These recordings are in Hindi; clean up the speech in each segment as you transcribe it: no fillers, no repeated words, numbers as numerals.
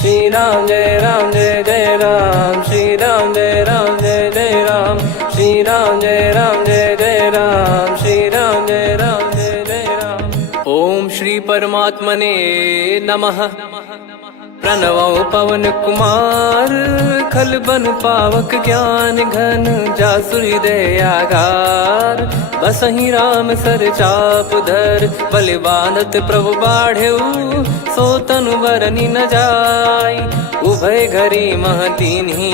श्री राम जय जय राम, श्री राम जय जय राम, श्री राम जय जय राम, श्री राम जय जय राम। ओम श्री परमात्मने नमः। प्रणवो पवन कुमार, खल बन पावक ज्ञान घन, जासु हृदय आगार। बसहि राम सर चाप धर, बलि बांधत प्रभु बाढ़ेऊ, सो तनु बरनि न जाय। उभय घरी महतीन्ही,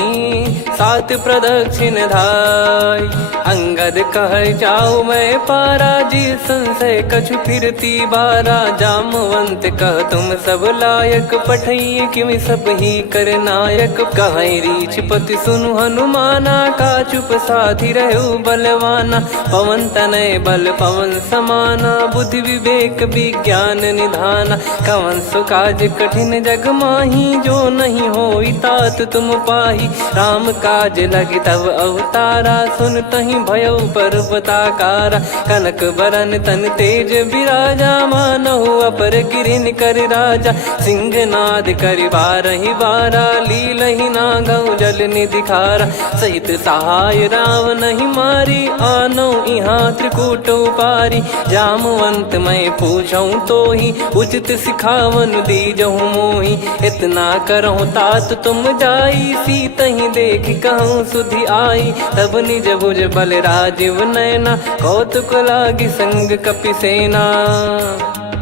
सात प्रदक्षिण धाय। अंगद कह जाऊ मैं पारा, जी संशय कछु फिरती बारा। जामवंत कह तुम सब लायक, पठई किमि सब ही कर नायक। कहीं रीछ पति सुनु हनुमाना, का चुप साधि रहु बलवाना। पवन तनय बल पवन समाना, बुद्धि विवेक विज्ञान निधाना। कवन सो काज कठिन जग माही, जो नहीं होई तात तुम पाही। राम काज लगी तब अवतारा, सुन तहि भयउ पर्वताकारा। कनक बरन तन तेज बिराजा, मानहु अपर गिरिन कर राजा। सिंहनाद करि बारहि बारा, लीलहि नागौ जल निधि खारा। सहित सहाय राम नहीं मारी, आनो इहाँ त्रिकूट उपारी। जामवंत मैं पूछऊँ तोहि, उचित सिखावन दीजहु मोहि। इतना करहु तात तुम जाई, सीतहि देख कहूँ सुधि आई। तब निज भुज बल राजीव नयना, कौतुक लागी संग कपिसेना।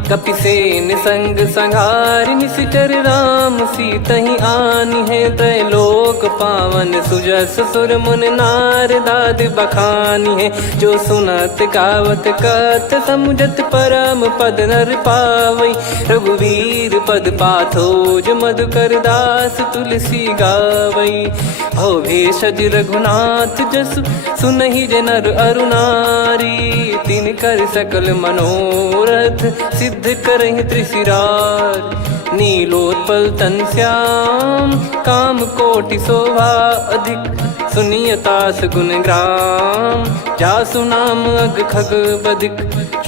कपिसेन संग संघारि, निशिचर राम सीतहि आनी है। त्रैलोक पावन सुजस सुर मुन नार, दाद बखानी है। जो सुनत गावत कथ, समुझत परम पद नर पावई। रघुवीर पद पाथोज, मधुकर दास तुलसी गावई। भव भेषज रघुनाथ जसु, सुनहि जे नर अरु नारी। तिन कर सकल मनोरथ, सिद्ध करहि त्रिशिरार। नीलोत्पल तन श्याम, काम कोटि शोभा अधिक। सुनियतास गुण ग्राम, जासु नाम अग खग बदिक।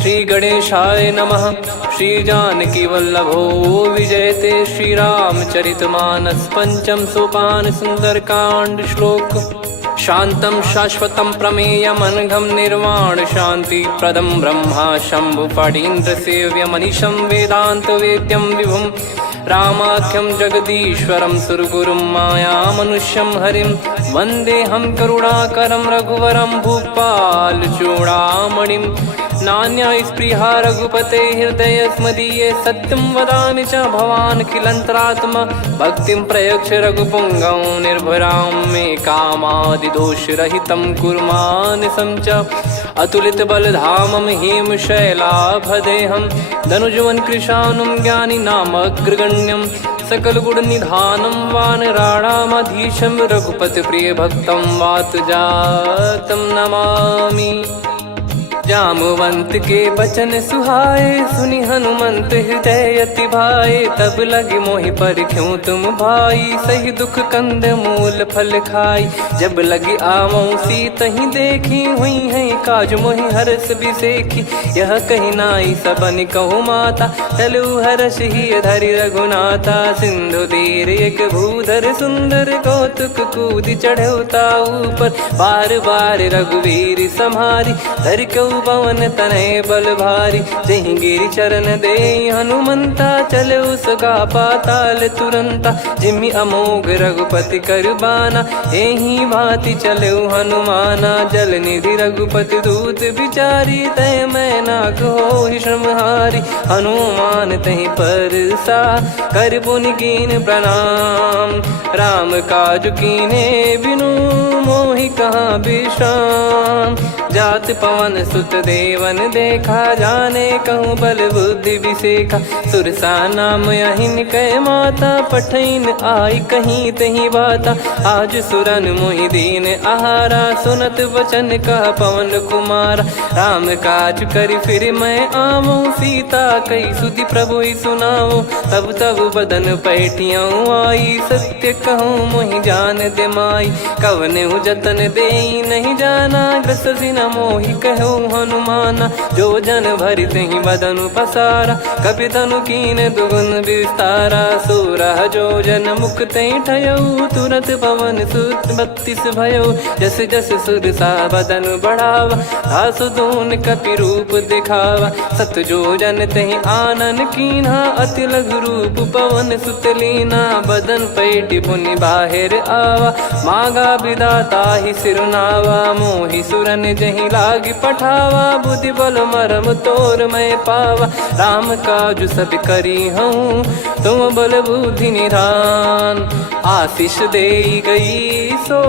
श्री गणेशाय नमः। श्री जानकी वल्लभो विजयते, श्री रामचरित मानस। पंचम सोपान सुंदर कांड श्लोक। शांतं शाश्वतं प्रमेयमनघं, निर्वाण शांति प्रदं ब्रह्मा शंभु फणीन्द्र सेव्यमनिशं। वेदांत वेद्यं विभुं रामाख्यं जगदीश्वरं, सुरगुरुं माया मनुष्यं हरिं। वन्देऽहं करुणाकरं रघुवरं, भूपाल चूडामणिं। नान्या स्पृहा रघुपते हृदय स्मदीये, सत्यं वदामि च भवान् खिलन्तरात्मा। भक्तिं प्रयच्छ रघुपुङ्गं, निर्भरां मे कामादिदोषरहितं कुर्मानिसं च। अतुलित बलधामं हेमशैलाभदेहं, धनुजवन कृशानुं ज्ञानी नामग्रगण्यं। सकल गुण निधानं वानराणामधीशं, रघुपति प्रिय भक्तं वातजातं नमामि। जामवंत के बचन सुहाए, सुनि हनुमंत हृदय अति भाए। तब लगे मोहि पर क्यों तुम भाई, सही दुख कंद मूल फल खाई। जब लगे आवऊं सीतहि देखी, हुई है काज मोहि हरस बिसेखी। यह कही नाई सबन कहु माता, चलु हरष ही धरि रघुनाथा। सिंधु तीर एक भूधर सुंदर, कौतुक कूद चढ़ौता ऊपर। बार बार रघुवीर सम्हारी, धर कऊ पवन तनय बल भारी। जहि गिरि चरण दे हनुमंता, चले उसका पाताल तुरंता। जिमि अमोघ रघुपति कर बाना, एहि भांति चले हनुमाना। जल निधि रघुपति दूत बिचारी, तय मैं नाग होहि श्रमहारी। हनुमान तहि परसा, कर पुनि कीन प्रणाम। राम काज कीने बिनु, मोहि कहाँ विश्राम। जात पवन सुत देवन देखा, जाने कहूँ बल बुद्धि विसेखा। सुरसा नाम अहिन कै माता, पठैन आई कहीं तही बाता। आज सुरन मोहि दीन आहारा, सुनत वचन कह पवन कुमारा। राम काज करि फिर मैं आवऊं, सीता कई सुधि प्रभु ही सुनाओ। तब तब बदन पैठियाँ आई, सत्य कहूँ मोहि जान दे माई। कवने जतन दे नहीं जाना, ग्रसि न मोहि कहो हनुमाना। जो जन भरि तेहि बदनु पसारा, कपि तनु कीन दुगुन विस्तारा। सोरह जो जन मुख तेहि ठयऊ, तुरत पवन सुत 32 भयऊ। जस जस सुरसा बदन बढ़ावा, आसु दून कपि रूप दिखावा। सत जो जन तेहि आनन कीन्हा, अति लघु रूप पवन सुत लीना। बदन पैटि पुनि बाहिर आवा, मागा विधाता ही सिरुनावा। मोहि सुरन जहि लागी पठावा, बुद्धि बल मरम तोर मैं पावा। राम काजु सब करी हूँ, तुम बल बुद्धि निधान। आशीष देई गई सो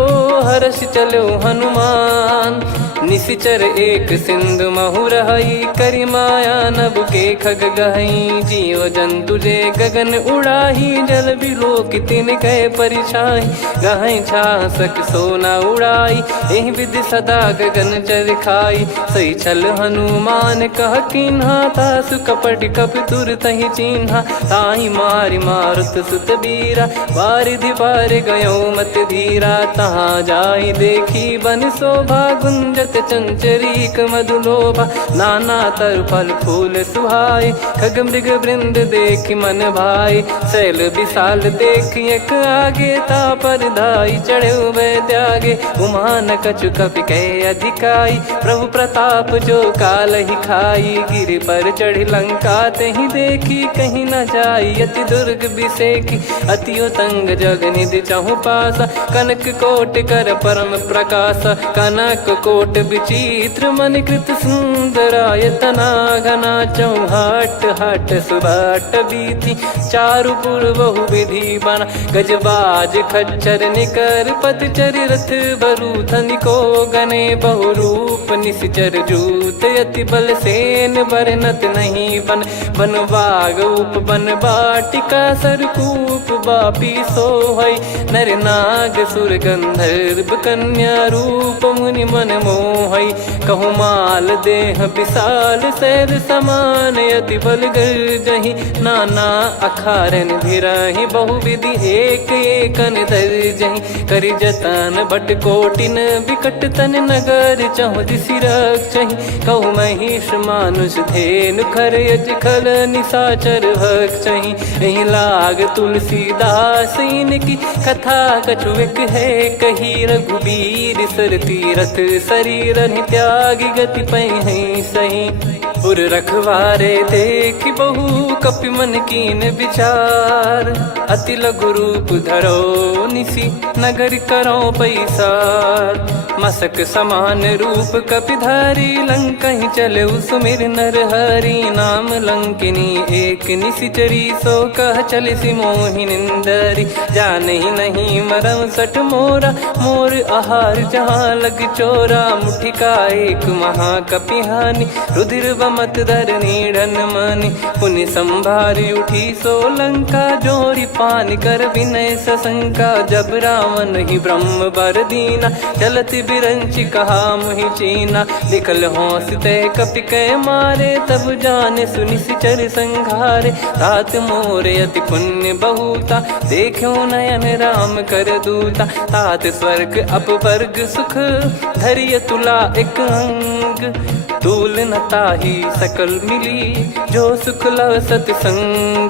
हर्ष चलो हनुमान। निशिचर एक सिंधु महु रहई, करी माया नभ के खग गहई। जीव जंतु जे गगन उड़ाही, जल बिलोक तिन कह परिछाई। गहई छासक सोना उड़ाई, एहि विधि सदा गगन चर खाई। सही छल हनुमान कह कीन्हा, तासु कपट कप तुर तहि चिन्हा। ताहि मारि मारुत सुत बीरा, वारिधि पार गयो मत धीरा। तहाँ जाई देखी बन शोभा, गुंजत चंचरीक मधुलोभा। नाना तर फल फूल सुहाए, खग मृग वृंद देख मन भाई। शैल विशाल देख एक आगे, तापर धाई चढ़े वै त्यागे। उमान कछु कपि कह अधिकाई, प्रभु प्रताप जो काल ही खाई। गिर पर चढ़ी लंका तेहि देखी, कहीं न जाई अति दुर्ग बिसेकी। अति उतंग जग निधि चहु पासा, कनक कोट कर परम प्रकाश। कनक कोट विचित्र मन कृत सुंदरायतना। घना चौहाट हाट सुबाट बीती, चारु पुर बहु विधि बना। गजबाज खच्चर निकर पतचर, रथ बरु धनिको गने। बहु रूप निशिचर जूत, अति बल सेन बरनत नहीं बन। बन बाग उप बन बाटिका, सरकूप बापी सोहई। नर नाग सुर गंधर्व कन्या, रूप मुनि मन मोहई। कहु माल देह विशाल, शैल समान अति बल गर्जहि। नाना अखारन भिरहि, बहु विधि एक एकन दर्जहि। करि जतन बट कोटिन, बिकट तन नगर चहु दिसि रक्षहि। कहु महिष मानुष धेनु, खर यज खल निशाचर भक्षहि। एहि लाग तुलसीदास इनकी, कथा कछु एक है कही। रघुबीर सर तीरथ शरीर, त्यागी गति पै सही। पुर रखवारे देख बहु, कपि मन कीन विचार। अति लघु रूप धरो निसी, नगर करो पैसार। मसक समान रूप कपि धारी, लंकहि चले सुमिर नर हरि। नाम लंकिनी एक निशिचरी, सो कह चलिसि मोहि निंदरी। जानहि नहीं मरम सठ मोरा, मोर आहार जहाँ लग चोरा। मुठिका एक महाकपिहानि, रुधिर बमत धरनी ढन मानि। पुनि संभारी उठी सो लंका, जोरी पान कर विनय सशंका। जब रावण ही ब्रह्म बर दीना, चलत बिरंचि कहा मुहि चीना। लिखल होंस ते कपि कै मारे, तब जाने सुनि सिचर संघारे। तात मोरे अति पुण्य बहुता, देखो नयन राम कर दूता। तात स्वर्ग अपवर्ग सुख, धरिय तुला एक अंग। तूल न ताहि सकल मिली, जो सुख लव सतसंग।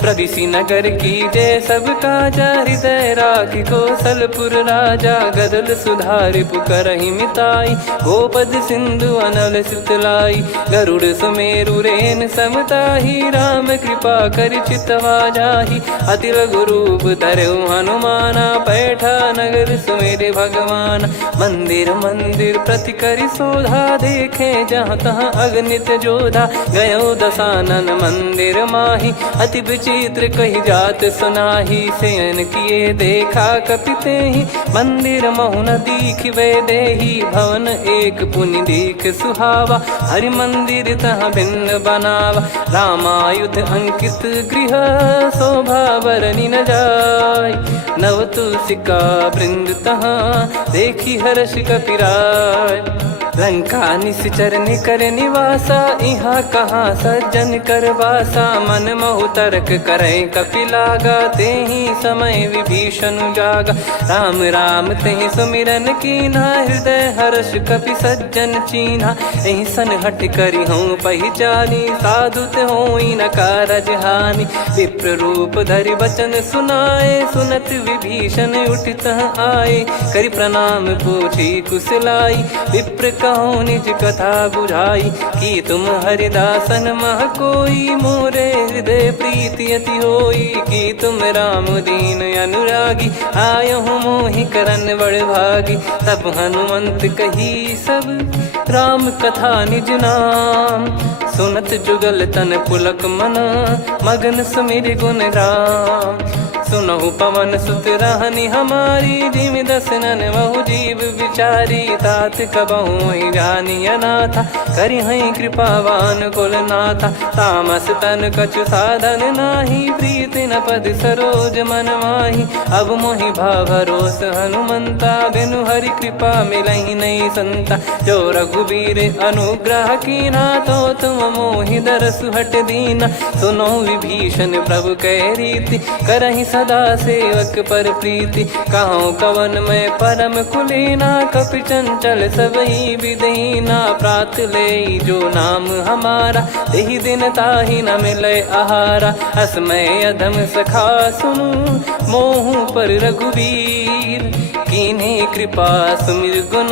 प्रविशि नगर की जय सब काजा, हृदय राखि कौशलपुर राजा। गदल सुधारि पुकरहि मिताई, गोपद सिंधु अनल सितलाई। गरुड़ सुमेरु रेन समताहि, राम कृपा करि चितवा जाहि। अति लघु रूप धरऊ हनुमाना, पैठा नगर सुमेरे भगवान। मंदिर मंदिर प्रति करि शोधा, देखे जहाँ तहाँ अगणित जोधा। गयो दशानन मंदिर माही, अति विचित्र कही जात सुनाही। शयन किए देखा कपि तेहि, मंदिर महु न दीख वे देही। भवन एक पुनि दीख सुहावा, हरि मंदिर तहाँ भिन्न बनावा। रामायुध अंकित गृह, शोभा बरनि न जाय। नव तुलसी का वृंद तहाँ, देखी हर्ष कपिराय। लंका निश्चर निकर निवासा, इहाँ कहाँ सज्जन कर वासा। मन महु तर्क करे कपिलागा, तेहि समय विभीषण जागा। राम राम तेहि सुमिरन कीन्हा, हृदय हर्ष कपि सज्जन चीन्हा। एहि सन हट करि हूँ पहिचानी, साधु ते होई न कारज हानि। विप्र रूप धरि वचन सुनाए, सुनत विभीषण उठित आए। करि प्रणाम पूछी कुशलाई, विप्र कहो निज कथा बुझाई। कि तुम हरिदासन मह कोई, मोरे हृदय प्रीति अति होई। कि तुम राम दीन अनुरागी, आयहु मोहि करन बड़ भागी। तब हनुमंत कही सब राम कथा निज नाम, सुनत जुगल तन पुलक मना, मगन सुमिर गुण राम। सुनहु पवन सुत रहनी हमारी, जिमि दसनन महु जीव विचारी। तात कबहु ही जानी अनाथा, करि हई कृपावान कुल नाथा। तामस तन कछु साधन नाही, प्रीति न पद सरोज मन माही। अब मोहि भाव भरोस हनुमंता, बिनु हरि कृपा मिलहि नहीं संता। जो रघुबीर अनुग्रह कीन्हा, तो तुम मोहि दरसु हट दीना। सुनो विभीषण प्रभु कह रीति, करहि सदा सेवक पर प्रीति। कहूँ कवन में परम कुलीना, कपि चंचल सबही विदहीना। प्रात ले जो नाम हमारा, तेहि दिन ताहि न मिले आहारा। असमय अधम सखा सुनु, मोहु पर रघुवीर। कीन्ही कृपा सुमिर गुण,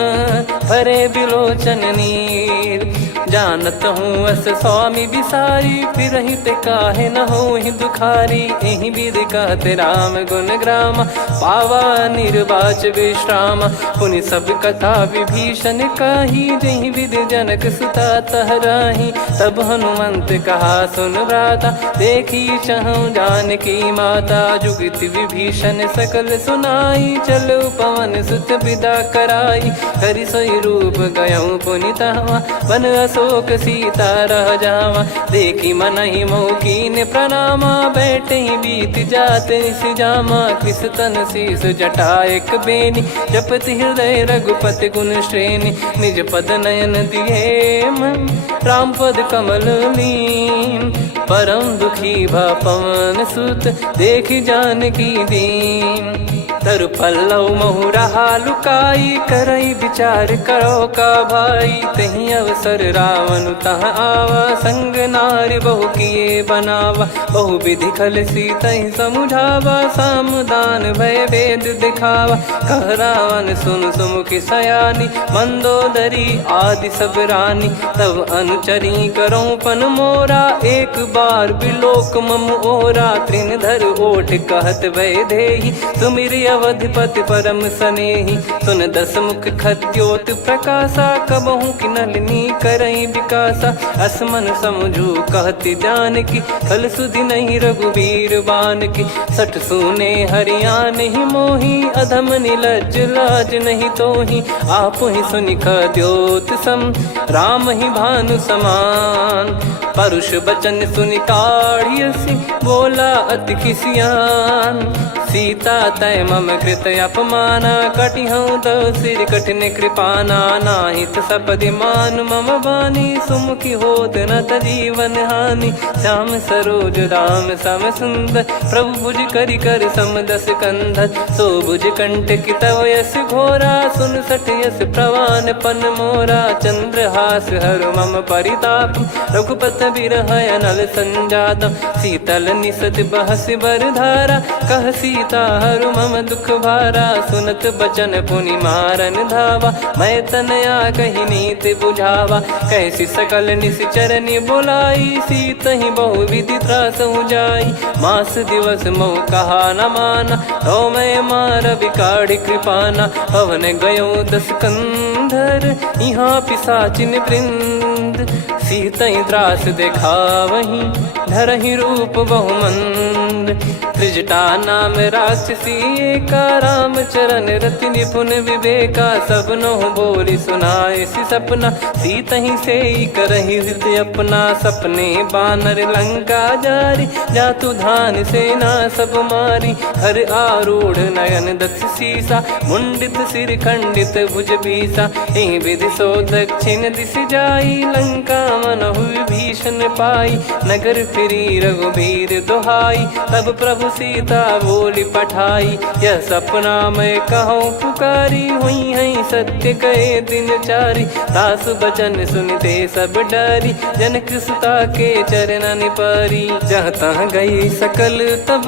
भरे बिलोचन नीर। जानत हूँ अस स्वामी बिसारी, फिरहि ते काहे न होहि दुखारी। एहि विधि कहते राम गुण ग्राम, पावा निर्वाच विश्राम। पुनि सब कथा विभीषण काही, जहि विधि जनक सुता तहराही। तब हनुमंत कहा सुन भ्राता, देखी चहु जानकी माता। जुगति विभीषण सकल सुनाई, चलो पवन सुत विदा कराई। करि सोई रूप गयऊँ पुनि तहवा, वन अशोक सीता रह जावा। देखी मनहि मोह कीन्ह प्रणामा, बैठे ही बीत जात निस जामा। कृस तन शीस जटा एक बेनी, जपति हृदय रघुपति गुण श्रेणी। निज पद नयन दिए मन, राम पद कमल लीन। परम दुखी भा पवन सुत, देखि जानकी दीन। तरु पल्लव महु रहा लुकाई, करई विचार करो का भाई। तहि अवसर रावण तह आवा, संग नारी बहु किए बनावा। बहु विधि खल सीतहि समुझावा, सामदान भय वेद दिखावा। कह रावण सुन सुमुखि सयानी, मंदोदरी आदि सब रानी। तब अनुचरी करो पन मोरा, एक बार बिलोक मम ओरा। तृण धर ओठ कहत भय देहि, सुमिर अवधिपति परम सनेहि। सुन दस मुख खद्योत प्रकाशा, कबहु कि नलिनी करई विकासा। असमन समझू कहति जानकी, खल सुधि नहीं रघुवीर बानकी। सठ सुने हरियाण ही मोही, अधम निलज्ज लाज नहीं तोही। आप ही सुनि खद्योत सम, राम ही भानु समान। परुष बचन सुनि काढ़ियसि, बोला अति किसियान। सीता तय मम कृत अपमाना, कटिहऊँ तव सिर कठिन कृपाना। नाहित सपदि मान मम बानी, सुमुखी होत न जीवन हानि। श्याम सरोज राम सम सुंदर, प्रभु भुज करि कर सम दस कंधर। सो भुज कंठ की तव यस घोरा, सुन सठ यस प्रवान पन मोरा। चंद्रहास हर मम परिताप, रघुपत बिरह अनल संजातम। शीतल निसत बहस बर धारा, कह सीता हरु मम दुख भारा। सुनत बचन पुनि मारन धावा, मैं तनया कहि नीति बुझावा। कैसी सकल निश्चरनि बुलाई, सीतहि बहु विधि त्रासहु जाई। मास दिवस मोह कहा न माना, तो मैं मार बिकाढ़ि कृपाना। पवन गयो दस कंधर, यहाँ पिशाचिन वृंद। मंद, सीतई त्रास देखावहीं धरहि रूप बहुमंद। त्रिजटा नाम राक्षसी एका, राम चरण रति निपुण विवेका। सबनो बोली सुनाए सि सपना, सीतहि से करहि हृद अपना। सपने बानर लंका जारी, जातु धान सेना सब मारी। हर आरूढ़ नयन दक्ष सीसा, मुंडित सिर खंडित भुज बीसा। एहि विधि सो दक्षिण दिश जाई, लंका मनहु विभीषण पाई। नगर फिरी रघुबीर दुहाई, तब प्रभु सीता बोली पठाई। यह सपना मैं कहूँ पुकारी, हुई है सत्य कहे दिन चारी। दास बचन सुनते सब डरी, जनक सुता के चरण परी। जहाँ तहाँ गई सकल तब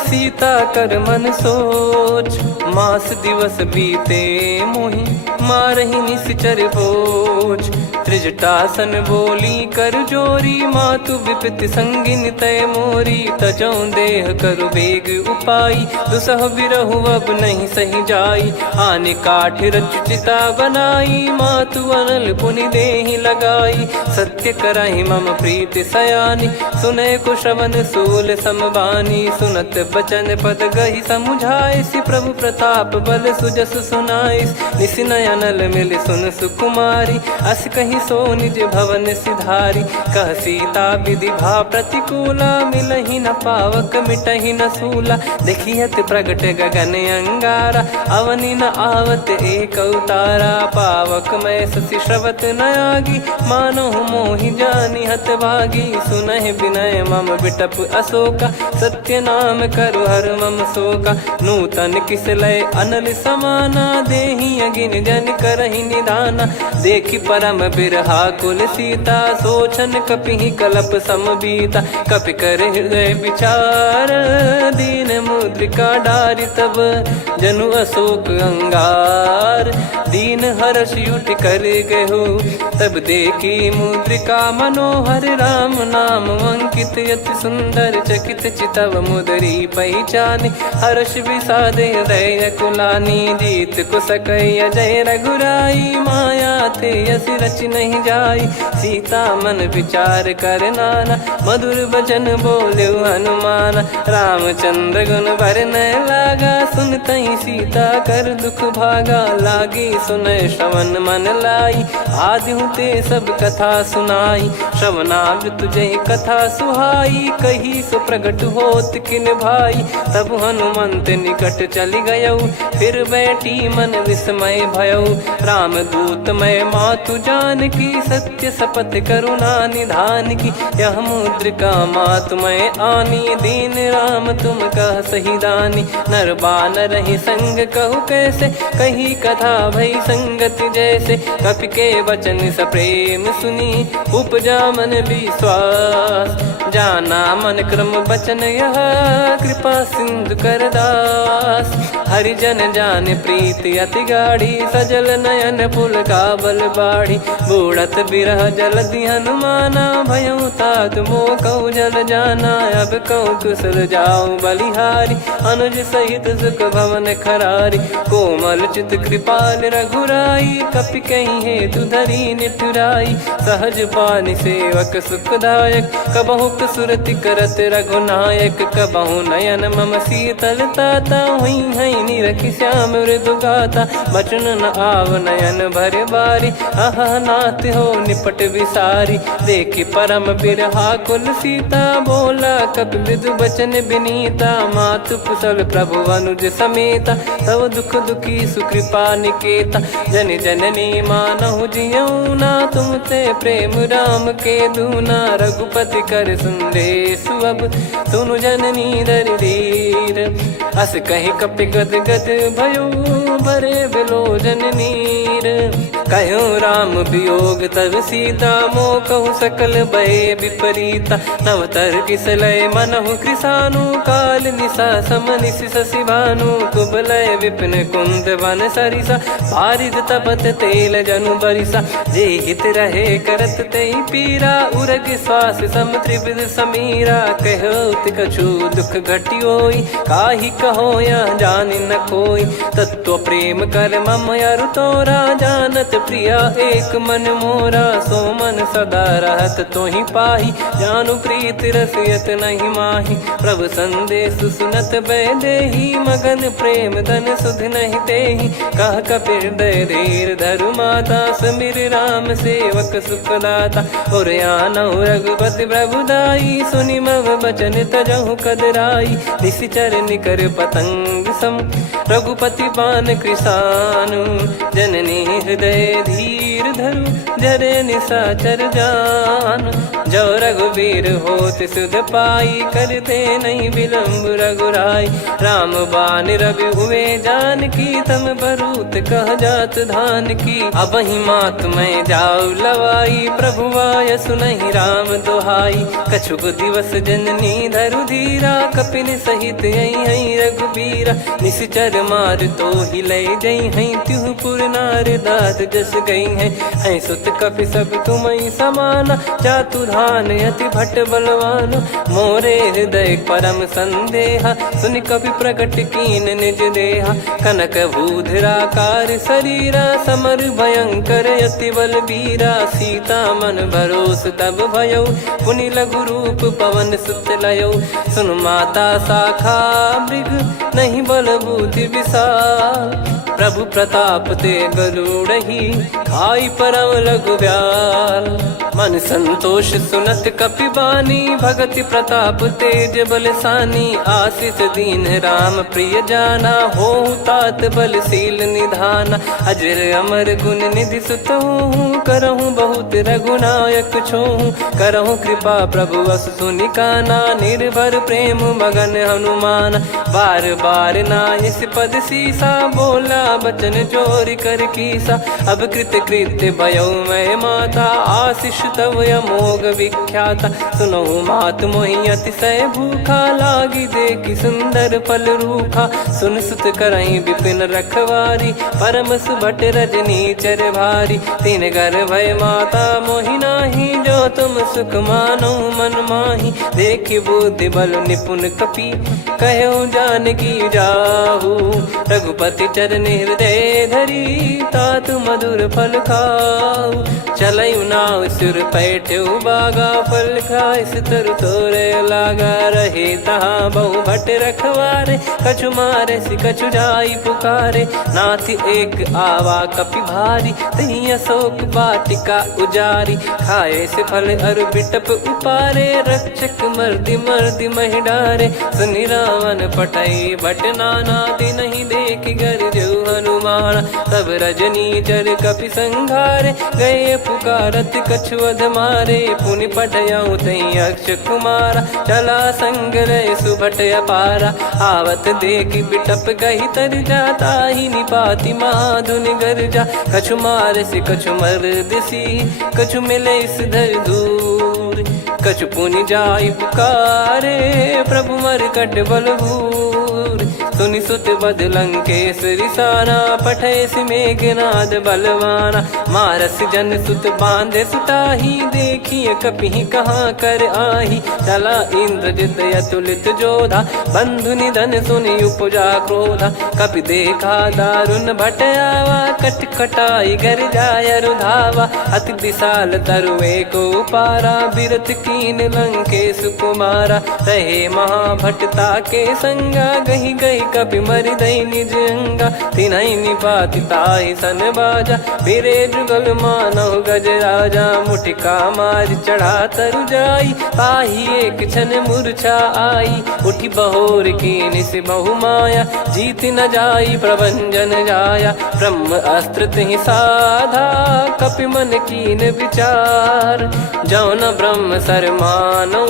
सीता कर मन सोच। मास दिवस बीते मोहि मारहि निश्चर बोझ। त्रिजटासन बोली कर जोरी, मातु विपत्ति संगिन तय मोरी। तजौ देह करु बेग उपाई, दुसह बिरहु अब नहीं सही जाई। आने काठ रचिता बनाई, मातु अनल पुनि देहि लगाई। सत्य करहि मम प्रीति सयानी, सुनय को श्रवण सूल समबानी। सुनत बचन पद गहि समुझाए, सि प्रभु प्रताप बल सुजस सुनाइस। निस नयनल मिल सुन सुकुमारी, अस कहि सो निज भवन सिधारी। कह सीता विधि भा प्रतिकूला, मिलहि न पावक मिटहि न सूला। देखियत प्रगट गगन अंगारा, अवनि न आवत एक अवतारा। पावक मैं शशि श्रवत न आगी, मानो मोहि जानि हत भागी। सुनहि विनय मम बिटप अशोका, सत्य नाम करु हर मम शोका। नूतन किस लय अनल समाना, देहि अगिन जन करहि निदाना। देखि परम बिरहा कुल सीता, सोचन कपिहि कलप समबीता। कपि कर हृदय विचार, दीन मुद्रिका डारि तब जनु अशोक अंगार। दीन हर्ष उठ कर गहु, तब देखी मुद्रिका मनोहर। राम नाम अंकित अति सुंदर, चकित चितव मुदरी पहचान। हर्ष विषाद हृदय कुलानी, जीत को सकय जय रघुराई। माया थे यस रच नहीं जाई, सीता मन विचार कर नाना। मधुर बचन बोले हनुमान, रामचंद्र गुण बरनै लागा। सुनतहि सीता कर दुख भागा, लागी सुनय श्रवण मन लाई। आदि ते सब कथा सुनाई, श्रवणामृत जय कथा सुहाई। कही सो प्रगट होत किन भाई, तब हनुमंत निकट चली गयौ। फिर बैठी मन विस्मय भयौ, राम दूत मैं मातु जानकी। सत्य शपथ करुणा निधान की, यह मुद्रिका मातु मैं आनी। दीन राम तुम कह सही दानी, नर बानर ही संग कहु कैसे। कही कथा भई संगति जैसे, कपि के वचन सप्रेम सुनी। उपजा मन विश्वास, जाना मन क्रम बचन यह। कृपा सिंधु कर दास, हरिजन जान प्रीति अति गाढ़ी। सजल नयन पुल का बल बाढ़ी, बूढ़त बिरह जल दी हनुमाना। भयउ तात मोह कहु जल जाना, अब कहु कुशल जाऊं बलिहारी। अनुज सहित सुख भवन खरारी, कोमल चित कृपाल रघुराई। कपि कहीं हेतु धरी निठुराई, सहज पानि सेवक सुखदायक। कबहु सुरति करत रघुनायक, कबहु नयन मम शीतल ताता। हुई है निरखि श्याम मृदु गाता, बचन न आव नयन भर बारी। आहा नाथ हो निपट विसारी, देखि परम बिरहा कुल सीता। बोला कपि मृदु बचन बिनीता, मातु कुशल प्रभु अनुज समेता। तव दुख दुखी सुकृपा निकेता, जन जननी मानहु जियऊ ना। तुम ते प्रेम राम के दूना, रघुपति कर संदेश अब सुनु जननी दर धीर। अस कहि कपि गद गद भयो, भरे बिलोचन नीर। कहो राम वियोग तब सीता, मोह कहु सकल भय विपरीता। नवतर किसलय मनहु कृसानु, काल निशा समनिशि शशि भानु। कुबलय विपिन कुंद वन सरिसा, पारिद तपत तेल जनु बरिसा। जे हित रहे करत तेहि पीरा, उरग श्वास सम त्रिविध समीरा। कहो कछु दुख घटियोई, काहि कहो या जान न कोई। तत्व प्रेम कर मम अरु तोरा, जानत प्रिया एक मन मोरा। सो मन सदा रहत तो ही पाही, जानु प्रीत रसियत नहीं माही। प्रभु संदेश सुनत बैदेही, मगन प्रेम धन सुध नहीं तेही। कह कपिर दय धीर धरु माता, समिर राम सेवक सुखदाता। और आनौ रघुपति प्रभुदाई, सुनि मव बचन तजहु कदराई। निशिचर निकर पतंग सम, रघुपति पान कृसानु। जननी हृदय धीर धरु, जरे निशाचर जान। जो रघुवीर होत सुध पाई, करते नहीं विलम्ब रघुराई। राम बान रवि हुए जानकी, तम बरूत कह जात धान की। अब ही मात मैं जाऊ लवाई, प्रभु आय सुनहि राम दोहाई। कछुक दिवस जननी धरु धीरा, कपिन सहित यही रघुबीरा। निशिचर मार तो ही ले जई हैं, त्युह पुर नार दाद जस गई हैं। सुत कपि सब तुमहि समाना, जातु धान अति भट बलवान। मोरे हृदय परम संदेहा, सुनि कपि प्रकट कीन निज देहा। कनक भूधराकार शरीरा, समर भयंकर अति बलबीरा। सीता मन भरोस तब भयउ, पुनि लघु रूप पवन सुत लयउ। सुन माता शाखा मृग, नहीं बल बुद्धि विशाल। प्रभु प्रताप ते गरुड़ही, खाई परम लघु ब्याल। मन संतोष सुनत कपि बानी, भगति प्रताप तेज बलसानी। आशीष दीन राम प्रिय जाना, होहु तात बलशील निधाना। अजर अमर गुण निधि सुतहु, करहु बहुत रघुनायक छोहु। करहु कृपा प्रभु अस सुनि काना, निर्भर प्रेम मगन हनुमान। बार बार नायस पद सीसा, बोला बचन चोरी कर कीसा। अब कृत कृत्य भयउ मैं माता, आशीष तव अमोघ विख्याता। सुनहु मात मोहि अतिशय भूखा, लागी देखि सुंदर फल रूखा। सुन सुत करहि विपिन रखवारी, परम सुभट रजनी चर भारी। तीन घर भय माता मोहि नाही, जो तुम सुख मानो मन माही। देखि बुद्धि बल निपुण कपि, कहु जानकी जाहु। रघुपति चरण हृदय धरी, तात मधुर फल खाऊ। चलयु नाव सुर पैठ्यु बागा, फल खाइस तरु तोरे लागा। रहे तहाँ बहु भट रखवारे, कछु मारे सि कछु जाई पुकारे। नाथ एक आवा कपि भारी, तही अशोक वाटिका उजारी। खाए से फल अरु बिटप उपारे, रक्षक मर्दि मर्दि महि डारे। सुनि रावण पटई भट नाना, तिनहि देखि गरजउ हनुमान। तब रजनी चर कपि संघारे, गए पुकारत कछु अध मारे। पुनि पठयउ तई अक्ष कुमारा, चला संग रहे सुभट अपारा। आवत देखि बिटप गही तर जाता, ही निपाति महाधुनि गर्जा। कछु मार से कछु मर्दिसी, कछु मिले इस धर दूर। कछु पुनि जाई पुकारे, प्रभु मरकट बलभूर। सुनि सुत बद लंकेश्वरी साना, पठय मेघनाद बलवाना। मारस जन सुत बांधे सुताही, देखिए कपि कहाँ कर आही। चला इंद्रजित अतुलित जोधा, बंधु निधन सुनि उपजा क्रोधा। कपि देखा दारुण भट आवा, कट कटाई गर जाय रुधावा। अति विशाल तरुए को पारा, बिरत कीन लंकेश कुमारा। रहे महाभटता के संगा, गही गही कपि मरि दई निज अंगा। तिन्हि निपाति ताहि सन बाजा, फिरे जुगल मानव गज राजा। मुटिका मार चढ़ा तरु जाई, ताहि एक क्षण मूर्छा आई। उठि बहोर कीन से बहु माया, जीत न जाई प्रभंजन जाया। ब्रह्म अस्त्र तिहि साधा, कपि मन कीन विचार। जौ न ब्रह्म सर मानौ,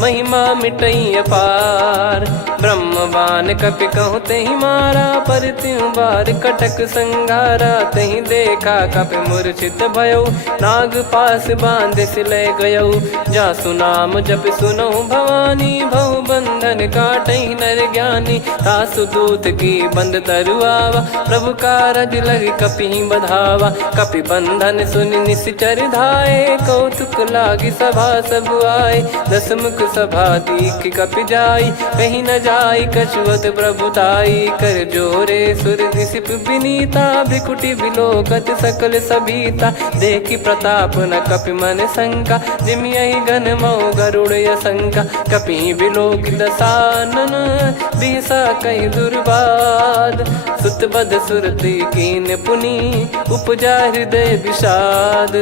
महिमा मिटई अपार। ब्रह्म बान कपि कहु तहि मारा, पर त्यों बार कटक संगारा। तहि देखा कपि मूर्छित भयउ, नाग पास बांध सिले गयउ। जासु नाम जप सुनहु भवानी, भव बंधन काटहि नर ज्ञानी। तासु दूत की बंद तरुआवा, प्रभु कारज लग कपि बधावा। कपि बंधन सुनि निश्चर धाये, कौतुक लागी सभा सब आए। दस मुख सभा दीख कपि जाई, कहीं न जाई कछुवत प्रभुताई। कर जोरे सुर दिसिप विनीता, भ्रिकुटि बिलोकत सकल सबीता। देखि प्रताप न कपि मन शंका, जिमियहि गन मऊ गरुड़ असंका। कपि बिलोक दसानन, बिहसा कहि दुर्वाद। सुत बध सुरति कीन पुनि, उपजा हृदय विषाद।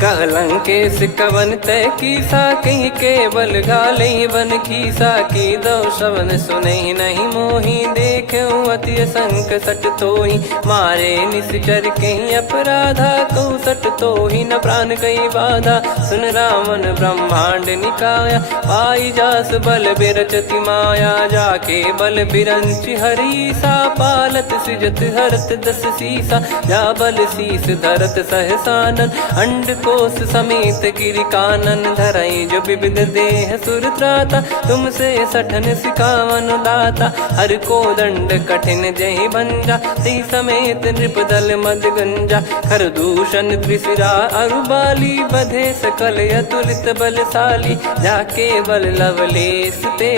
कहलंकेश कवन तय कीसा, कहीं केवल गाले बन खीसा। की दो श्रवण सुने नहीं मोही, देखे अति संक सट तोही। मारे निश्चर कहीं अपराधा, कहूँ सट तोही न प्राण कहीं बाधा। सुन रावण ब्रह्मांड निकाया, पाई जास बल बिरचति माया। जाके बल बिरंच हरीसा, पालत सृजत हरत दस सीसा। जा बल शीस धरत सहसानन, अंड कोश समेत गिरि कानन। धरई जो विविध देह सुर त्राता, तुमसे सठन सिखावन दाता। हर को दंड कठिन जहि भंजा, ती समेत नृप दल मद गंजा। खर दूषण त्रिशिरा अरुबाली, बधे सकल अतुलित बलशाली। जाके बल लवलेश ते,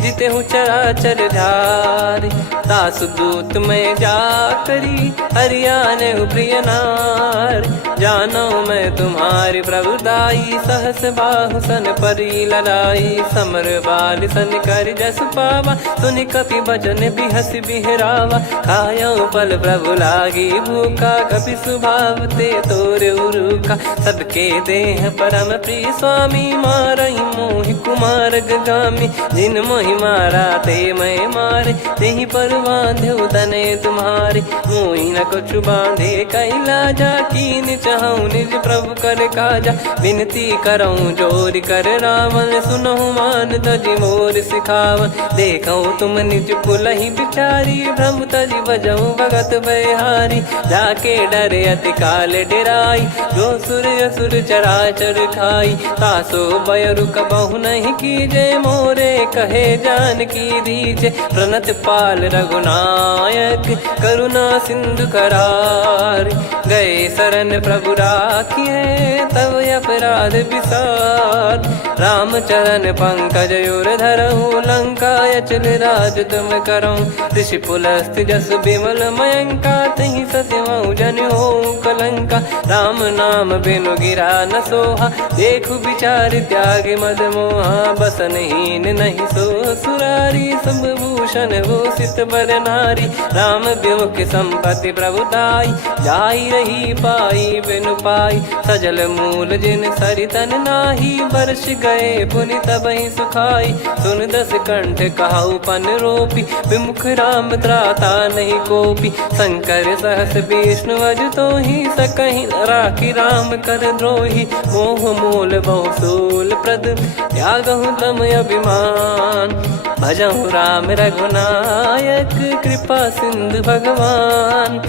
जिते हूँ चराचर धारी। दास दूत में जा करी, हरियाने प्रिय नार। जानो मैं तुम्हारी प्रभुताई, सहस बाहु सन परी लड़ाई। समर बाल सन कर जस पावा, सुनि कपि भजन बिहस बिहरावा। खायो पल प्रभु लागी भूखा, कपि स्वभाव ते तोर उरुखा। सबके देह परम प्रिय स्वामी, मारई मोहि कुमार गगामी। जिन मोहि मारा ते मैं मारे, तेहि पर बांधो तने तुम्हारे। मोहि न कुछ बांधे कैलाजा, कीन चाहूँ निज प्रभु कर काजा। विनती करऊँ जोर कर रावण, सुनहु मान तजि मोर सिखावन। देखऊँ तुम निज पुलहि बिचारी, भ्रम तजि बजऊँ भगत बहारी। जाके डरे अति काल डेराई, जो सुर असुर चराचर खाई। तासो बयरु कबहु नहीं कीजे, मोरे कहे जान की दीजे। प्रणत पाल रघुनायक, करुणा सिंधु करार। गए शरण प्रभु राखिए, तब अपराध विसार। राम चरण पंकज उर धरऊँ, लंका अचल राज तुम करऊँ। ऋषि पुलस्त जस विमल मयंका, तहि सत्यमऊ जन हो कलंका। राम नाम बिनु गिरा न सोहा, देखु विचार त्याग मद मोहा। बसनहीन नहीं सो सुरारी, सब भूषण भूषित बर नारी। राम विमुख संपत्ति प्रभुताई, जाई रही पाई बिनु पाई। सजल मूल जिन सरितन नाही, वर्ष गए पुनि तबहि सुखाई। सुन दस कंठ कहाऊ पन रोपी, विमुख राम त्राता नहीं कोपी। शंकर सहस विष्णु अज तोहि, सकहि न राखी राम कर द्रोही। मोह मूल बहु सूल प्रद, त्यागहु तम अभिमान। भजहु राम रघुनायक, कृपा सिंधु भगवान।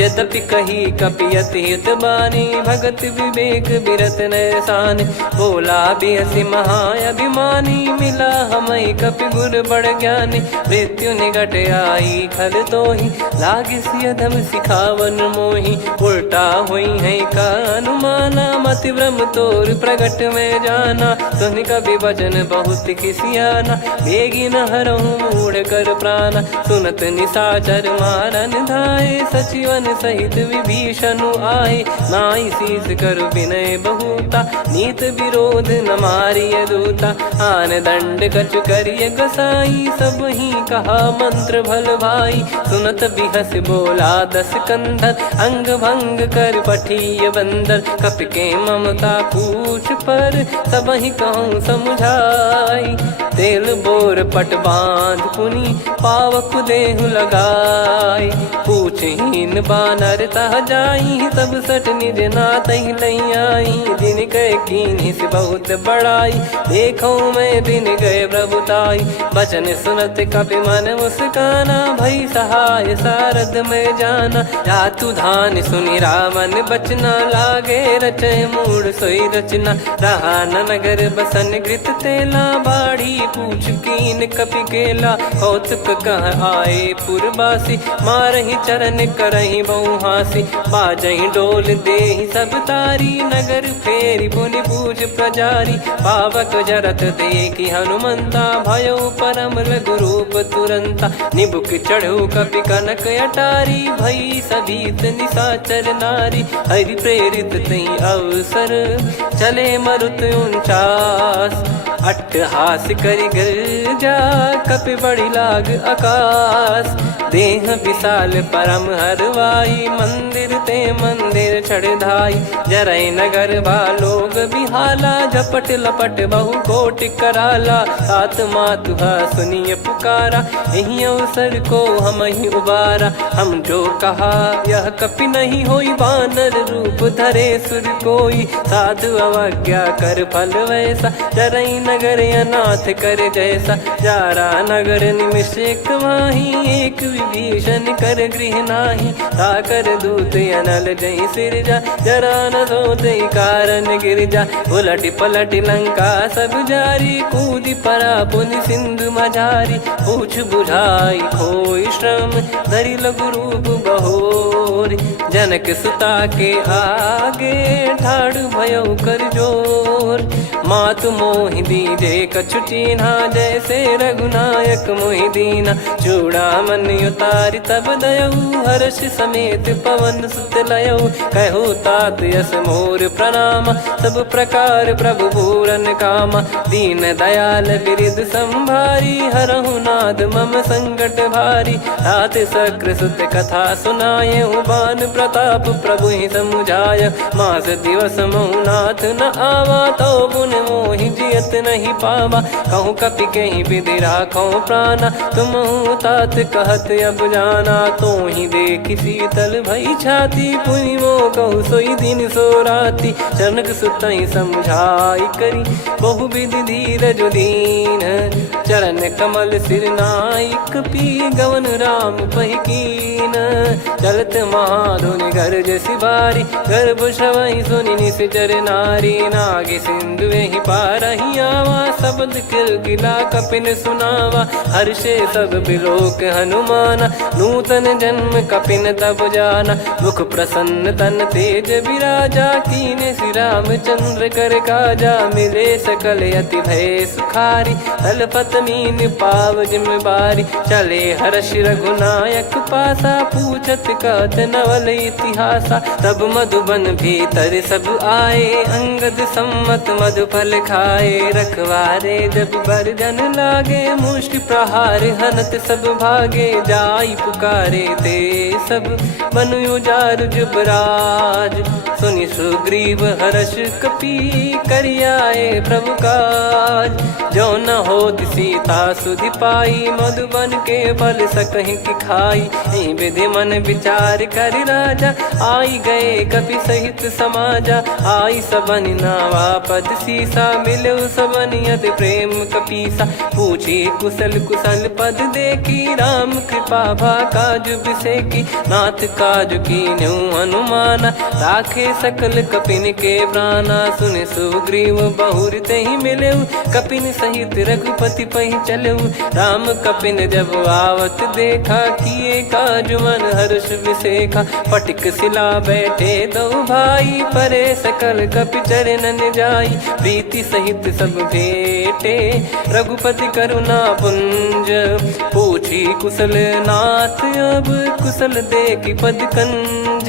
यद्यपि कही कपियति हित बानी, भगत विवेक बिरत नैसान। बोला बिहसि महाअभिमानी, मिला हमई कपि गुर बड़ ज्ञानी। मृत्यु निकट आई खल तोहि, लागिसि अधम सिखावन मोहि। उल्टा हुई है का अनुमाना, मति भ्रम तोर प्रगट में जाना। सुन कवि वचन बहुत खिसियाना, बेगी न हरहु मूढ़ कर प्राणा। सुनत निशाचर मारन धाये, सचिवन सहित विभीषणु आए। नाई शीस कर विनय बहुता, नीत विरोध न मारिय दूता। आन दंड कछु करिय गसाई, सब ही कहा मंत्र भल भाई। सुनत बिहस बोला दस कंधर, अंग भंग कर पठिय बंदर। कपि के ममता पूछ पर, सब ही कहूँ समुझाई। तेल बोर पट बांध पुनि, पावक देहु लगाई। पूछहीन बानर तह जाई, सब सट निज नातहि लई आई। दिन गए कीन्ही से बहुत बड़ाई, देखो मैं दिन गए प्रभुताई। बचन सुनत कपि मन मुस्काना, भई सहाय सारद में जाना। जातु धान सुनि रावण बचना, लागे रचय मूढ़ सोई रचना। रहा न नगर बसन घृत तेला, बाढ़ी पूछ कीन कपि केला कौतुक कह आए पुरबासी मारही चरण करही बहु हासी बाजही डोल देहि सब तारी नगर फेरी पुनि पूज प्रजारी पावक जरत देखी हनुमंता भयो परम लघु रूप तुरंता निबुक चढ़ू कपि कनक अटारी भई सभीत निशाचर नारी हरि प्रेरित तई अवसर चले मरुत 49 अट्टहास करि गिरजा कपि बड़ी लाग आकाश देह विशाल परम हरवाई मंदिर ते मंदिर चढ़ाई जरई नगर बालोग बिहाला झपट लपट बहु कोट कराला सात मातुहा सुनिय पुकारा यही अवसर को हम ही उबारा हम जो कहा यह कपि नहीं होई बानर रूप धरे सुर कोई साधु अवज्ञा कर फल वैसा जरई नगर अनाथ कर जैसा जारा नगर निमिष एक माही एक विभीषण कर गृह नाही ताकर दूत अनल जय सिरजा जरा न सोते कारण गिरजा उलट पलट लंका सब जारी कूदी परा पुनि सिंधु मझारी पूछ बुझाई खोई श्रम धरि लघु रूप बहोरी जनक सुता के आगे ठाड़ भयो कर जोर मातु मोहि दीजे कछु चीन्हा जैसे रघुनायक मोहि दीना चूड़ामन उतारि तब दयऊ हर्ष समेत पवन सुत लयऊ कहु तात यस मोर प्रणाम सब प्रकार प्रभु पूरन कामा दीन दयाल बिरिद संभारी हरहु नाद मम संकट भारी तात सक्र सुत कथा सुनाये बान प्रताप प्रभु ही समुझाय मास दिवस महु नाथ न आवा तो पुन मोहि जियत नहीं पावा कहूँ कपि कहीं विधि राखो प्राणा तुम तात कहत अब जाना तो ही देख शीतल भई छाती पुनि मो कहु सोई दिन सो राती जनक सुतई समझाई करी बहु विधि धीरज दीन चरण कमल सिर नाइक पी गवन राम पहिकीन चलत महाधुनि गर्ज सिबारी गर्भ श्रवहि सुनि निश्चर नारी नागे सिंधु ही पारही आवा शब्द किलकिला कपिन सुनावा हर्षे सब बिलोक हनुमाना नूतन जन्म कपिन तब जाना मुख प्रसन्न तन तेज विराजा कीने श्री रामचंद्र कर काजा मिले सकल अति भय सुखारी तलपत मीन पाव जिम्मेवारी चले हर्ष रघुनायक पासा पूछत कहत नवल इतिहासा तब मधुबन भीतर सब आए अंगद सम्मत मधुफल खाए रखवारे जब बरजन लागे मुष्टि प्रहार हनत सब भागे जाई पुकारे ते सब मनु उजार जुबराज सुनि सुग्रीव हर्ष कपि करियाए प्रभु काज जो न हो सीता सुधि पाई मधुबन के फल सकहि की खाई विधि मन विचार कर राजा आई गए कपि सहित समाजा आई सबन नावा पद सीसा मिलो सबनियत प्रेम कपीसा पूछी कुशल कुशल पद देखी राम कृपा भा काज बिसेकी नाथ काज की न्यू हनुमाना राखे सकल कपिन के प्राणा सुन सुग्रीव बहुर ते ही मिले कपिन सहित रघुपति पहि चले राम कपिन जब आवत देखा किए काज मन हर्ष विसेखा पटिक सिला बैठे दो भाई परे सकल कपि चरणन जाई प्रीति सहित सब भेटे रघुपति करुणा पुंज पूछी कुशल नाथ अब कुशल देखी पद कंज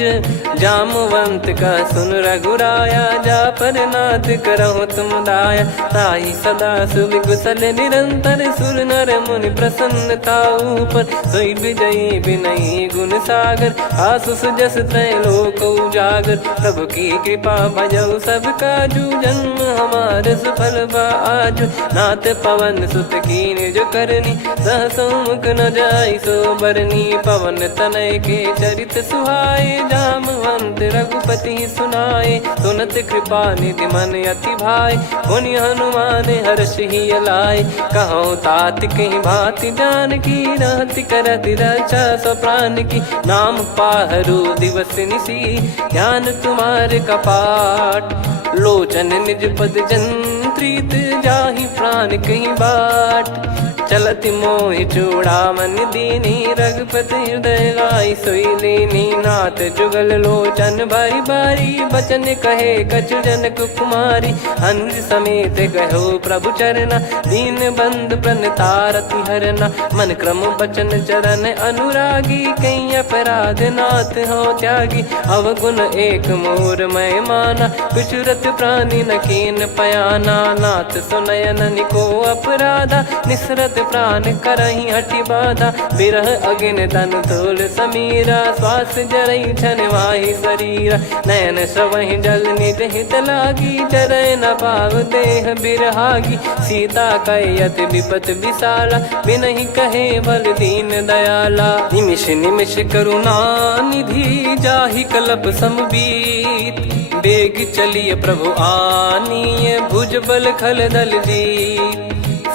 जामवंत का सुन रघुराया जा पर नाथ करहु तुम दाया ताई सदा सुभि कुशल निरंतर सुर नर मुनि प्रसन्नता ऊपर सोई विजयी विनयी गुण सागर आसु सुजस त्रैलोक उजागर प्रभु की कृपा भजऊ सब काजू जन्म हमार सफल बाजू नाथ पवन सुत कीन जो करनी सहसो मुख न जाई सो बरनी पवन तनय के चरित सुहाए जामवंत रघुपति सुनाए सुनत कृपा निधि मन अति भाई पुनि हनुमान हर्ष ही लाए कहो तात कहीं भांति जान की रहति करति रक्षा सो प्राण की नाम पाहरू दिवस निसी ध्यान तुम्हारे कपाट लोचन निज पद जन प्रीत जाहि प्राण कहीं बाट। चलत मोहि चूड़ामन दीनी रघुपति हृदय लाई सोई लीनी। नाथ जुगल लोचन बारी बारी बचन कहे कछु जनक कुमारी। हंस समेत गहो प्रभु चरना दीन बंद प्रणतारति हरना। मन क्रम बचन चरण अनुरागी कहीं अपराध नाथ हो त्यागी। अवगुण एक मोर मैं माना विचुरत प्राणी न कीन पयाना। नाथ सुनयन निको अपराधा निसरत प्राण करही हटि बाधा। बिरह अगिन तन तोल समीरा श्वास जरई छन वाहि शरीरा। नयन सवहि जल निज हित लागी चरय न पाव देह बिरहागी। सीता कयत विपत विशाला बिनहि कहे बल दीन दयाला। निमिष निमिष करुणा निधि जाहि कलप समबीत। बेग चलिए प्रभु आनीय भुज बल खल दल जीत।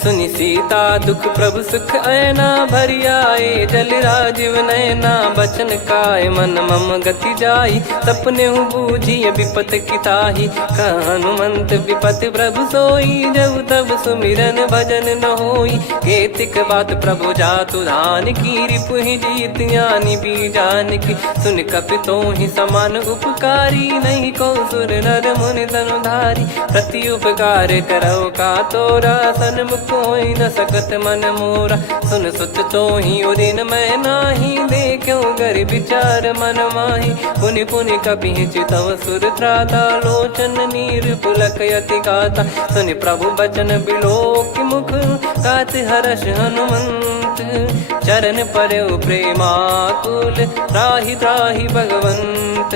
सुनि सीता दुख प्रभु सुख ऐना भरि आए जल राजीव नैना। बचन काय मन मम गति जाई सपने बूझी विपत किताही। हनुमंत विपत प्रभु सोई जब तब सुमिरन भजन न होई। केतिक बात प्रभु जातु धान की रिपुहि जीत ज्ञानी बीजान की। सुन कपितो ही समान उपकारी नहीं को सुर नर मुनि तनुधारी। प्रति उपकार करो का तोरा सन्मुख कोई न सकत मन मोरा। सुन सुत तो ही उदिन मैं नाही देखो गर विचार मन माही। पुनि पुनि कपि चितव सुर त्राता लोचन नीर पुलक यति गाता। सुनि प्रभु बचन बिलोक मुख गात हर्ष हनुमंत। चरण परयो प्रेमाकुल त्राहि त्राहि भगवंत।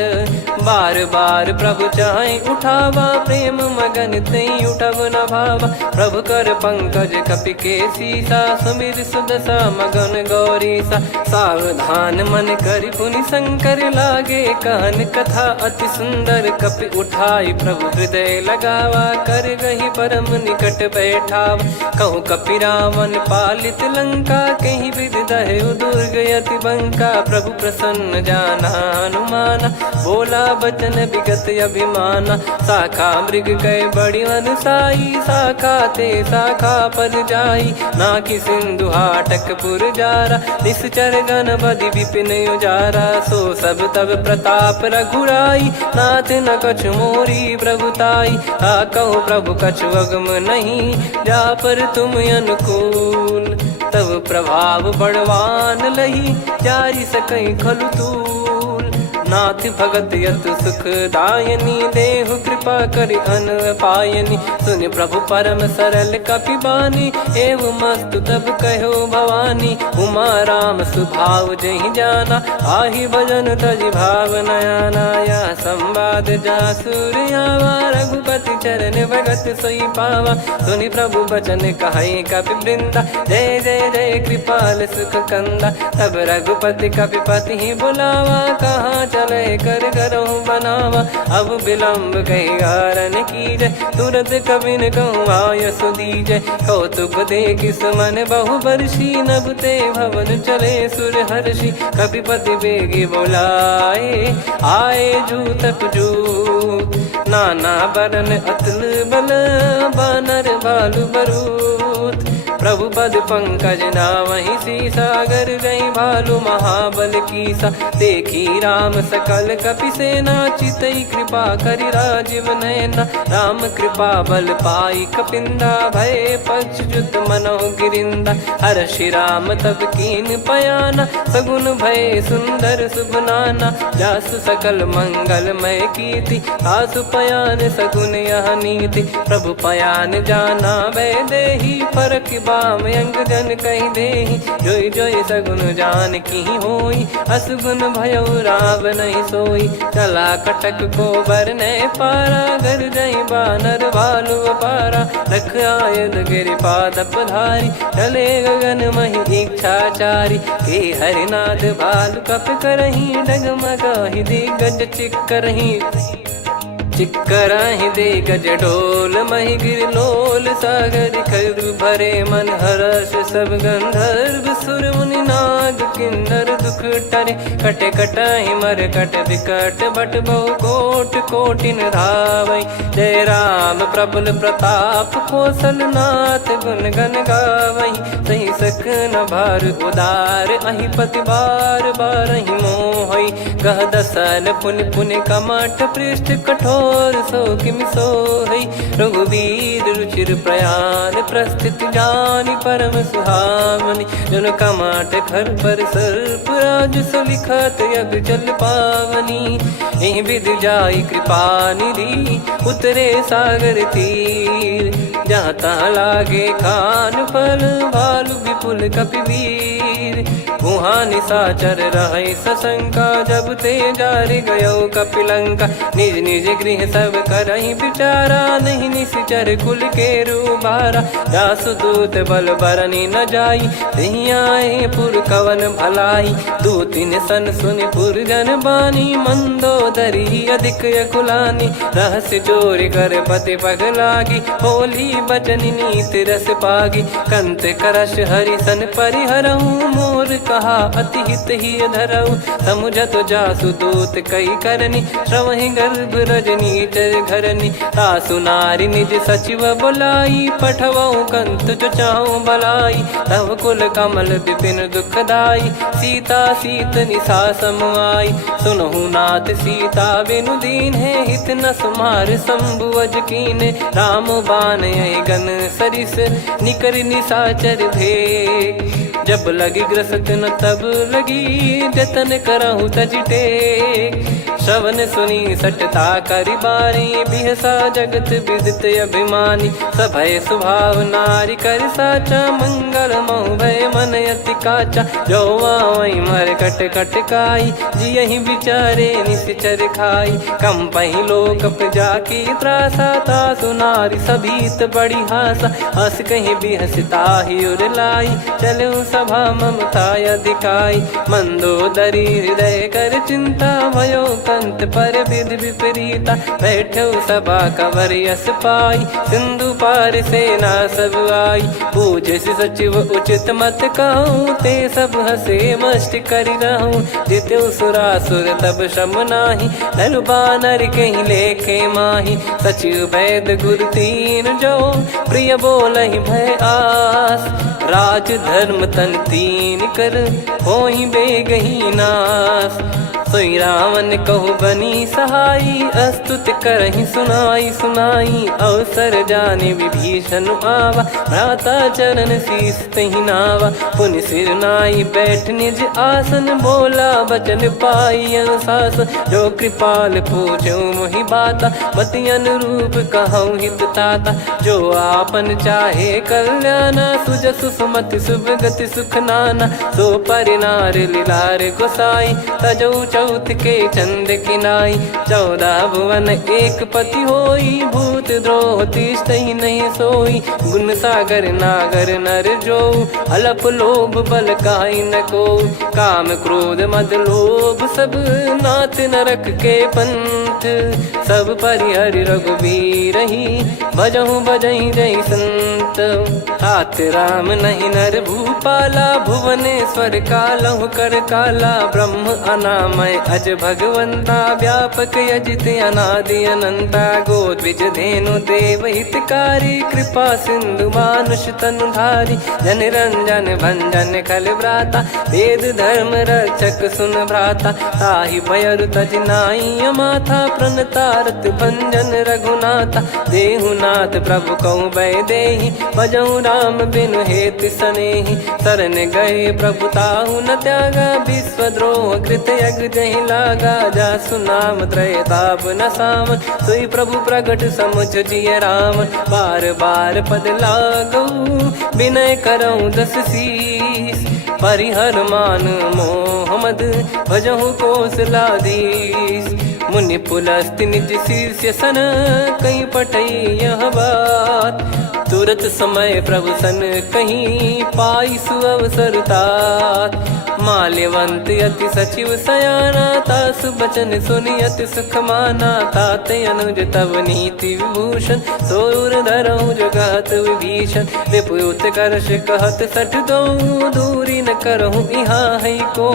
बार बार प्रभु चाहि उठावा प्रेम मगन तई उठब न भावा। प्रभु कर पंकज कपि के सीसा सुमिर सुदशा मगन गौरीसा। सावधान मन करि पुनि शंकर लागे कहन कथा अति सुंदर। कपि उठाई प्रभु हृदय लगावा कर गही परम निकट बैठावा। कहूँ कपि रावण पालित लंका कहीं विधि दहु दुर्ग यति बंका। प्रभु प्रसन्न जाना हनुमाना बोला बचन विगत अभिमाना। शाखा मृग गए बड़ी अनुसाई शाखा ते शाखा पर जाई। ना कि सिंधु हाटक पुर जारा निश्चर गण बदि विपिन उजारा। सो सब तब प्रताप रघुराई नाथ न कछु मोरी प्रभुताई। कहूँ प्रभु कछु अगम नहीं जा पर तुम अनुकूल। तब प्रभाव बड़वान लही जारी सकई खलु तूल। नाथ भगत यत सुख दायनी देहु कृपा करि अन पायनी। सुन प्रभु परम सरल कपि बानी एवं मस्तु तब कहो भवानी। उमा राम सुभाव जहि जाना आहि भजन तजि भाव नयाना। या संवाद जासुर आवा रघुपति चरण भगत सोई पावा। सुनि प्रभु बचन कहै कपि वृंदा जय जय जय कृपाल सुख कंदा। तब रघुपति कपि पति बुलावा कहाँ चले कर करहु बनावा। अब विलम्ब कही कारण कीजय तुरत कबिन कहूँ आयस दीजय। कौतुक देख सुमन बहु बरसी नभ ते भवन चले सुर हर्षि। कपिपति बेगी बोलाए आए जूतक जूत। नाना बरन अतुल बल बानर बालु बरूत। प्रभु पद पंकज नावहि सीसागर गई भालु महाबल कीसा। देखी राम सकल कपि सेना चितई कृपा करि राजीव नयना। राम कृपा बल पाई कपिंदा भय पक्ष जुत मनो गिरिंदा। हर्षि राम तब कीन पयाना सगुन भय सुंदर शुभ नाना। जासु सकल मंगलमय कीर्ति आसु पयान सगुन यह नीति। प्रभु पयान जाना वै देहि फरक बाम अंग जन कहीं देहि। जोई जोई सगुन जान की होई असगुन भयो राव नहीं सोई। चला कटक को बरने पारा घर जई बानर भालु पारा। रख आयद गिरि पाद पधारी चले गगन मही इच्छाचारी। के हरिनाथ भालु कप करही डगमगाहि दिग्गज चिक्करही। चिक्कराहि दे गज डोल महि गिर लोल सागर खर भरे मन हर्ष सब गंधर्व सुर मुनि नार। नाग किन्नर दुख टरे, कटे कटहि मर कट विकट बट बहु कोट कोटिन धावै। जय राम प्रबल प्रताप कौशलनाथ गुण गण गावै। सही सकन भार उदार अहि पति बार बारहि मोहै। गह दसन पुन पुन कमठ पृष्ठ कठोर सो किमि सोहै। रघुवीर रुचिर प्रयाण प्रस्थित जानि परम सुहावनि। जन कमठ खर पर सर्प राज सलिखत यग जल पावनी। एहि विधि जाई कृपा निधि उतरे सागर तीर। जहाँ तहाँ लागे खान फल भालु विपुल कपिवीर। वहाँ निशाचर रहै सशंका जब ते जारि गयो कपिलंका। निज निज गृह सब करहि विचारा नहीं निश्चर कुल के रूबारा। जासु दूत बल बरनि न जाई तेहि आए पुर कवन भलाई। दूतिन सन सुनि पुर जन बानी मंदोदरी अधिक यकुलानी। रहस्य चोरी कर पति पगलागी होली बचन नीति रस पागी। कंत करश हरिसन परिहरहु मोर कहा अति हित ही धरऊ। समुझत जासु दूत कई करनी श्रवहि गर्भ रजनी चर घरनी। तासु नारी निज सचिव बुलाई पठवऊ कंत जो चाहूं बलाई। तव कुल कमल विपिन दुखदाई सीता सीत निशा समाई। सुनहु नाथ सीता बिनु दीन है हित न सुमार शंभु अज कीने। राम बाण गन सरिस निकर निशाचर भेग। जब लगी ग्रसत न तब लगी जतन करहु तज टेक। श्रवण सुनी सटता करि बारी बिहसा जगत विदित अभिमानी। सभय स्वभाव नारी कर साचा मंगल मऊ भय मन अति काचा। जो आवै मर कट कट काई जियहि विचारे निश्चर खाई। कम पहि लोक जाकी त्रासा तासु नारी सभीत बड़ी हासा। हस कहीं बिहसता ही उर लाई चलऊ सभा ममता अधिकाई। मंदोदरी हृदय कर चिंता भयो कंत पर विधि विपरीता। बैठो सभा कवर यस पाई सिंधु पार सेना सब आई। पूज्य सचिव उचित मत कहूँ ते सब हसे मष्ट करि रहूँ। जित्यु सुरासुर तब श्रम नाही नर बानर कहीं लेखे माही। सचिव वैद गुरु तीन जो प्रिय बोलहि भय आस। राज धर्म तन तीन कर होई बेगही नास। सोई रावण कहु बनी सहाई अस्तुत करहि सुनाई सुनाई। अवसर जाने विभीषण आवा भ्राता चरण शीस तहि नावा। पुनि सिर नाई बैठ निज आसन बोला बचन पाई अनुशासन। जो कृपाल पूछो मोहि बाता मति अनुरूप कहूँ हित ताता। जो आपन चाहे कल्याणा सुजसु सुमति सुभगति सुख नाना। सो परिनार लीलार गोसाई तजौ चौथ के चंद किनाई। 14 भुवन एक पति होई भूत द्रोह तिष्ठहि नहीं सोई। गुण सागर नागर नर जो अलप लोभ बल काई न को। काम क्रोध मद लोभ सब नाथ नरक के पंथ। सब परिहरि रघुबीर ही भजहु भजहि जय संत। तात राम नहीं नर भूपाला भुवनेश्वर कालहु कर काला। ब्रह्म अनामय अज भगवंता व्यापक यजित अनादि अनंता। गोद्विज धेनु देव हितकारी कृपा सिंधु मानुष तनुधारी। जन रंजन भंजन खल भ्राता वेद धर्म रक्षक सुन भ्राता। ताहि भयरु तज नाई माथा प्रणतारत भंजन रघुनाथा। देहुनाथ प्रभु कहु भय देहि भजहु राम बिनु हेतु सनेहि। शरण गए प्रभु ताहु न त्यागा विश्वद्रोह कृत यज्ञ जहि लागा। जासु नाम त्रय ताप न सावन सोई प्रभु प्रगट समुझ जिय राम। बार बार पद लागऊ विनय करऊँ 10 शीस। परिहर मान मोह मद भजहु कौशलाधीश। मुनि पुलस्त्य निज शिष्य सन कहीं पठई यह बात। तुरत समय प्रभु सन कहीं पाई सुअवसर तात। माल्यवंत अति सचिव सयाना तासु बचन सुनि अति सुख माना। ताते अनुज तव नीति विभूषण सोर धरऊ जगत विभीषण। विपुत करश कहत सठ दो दूरी न करहु यहाँ है को।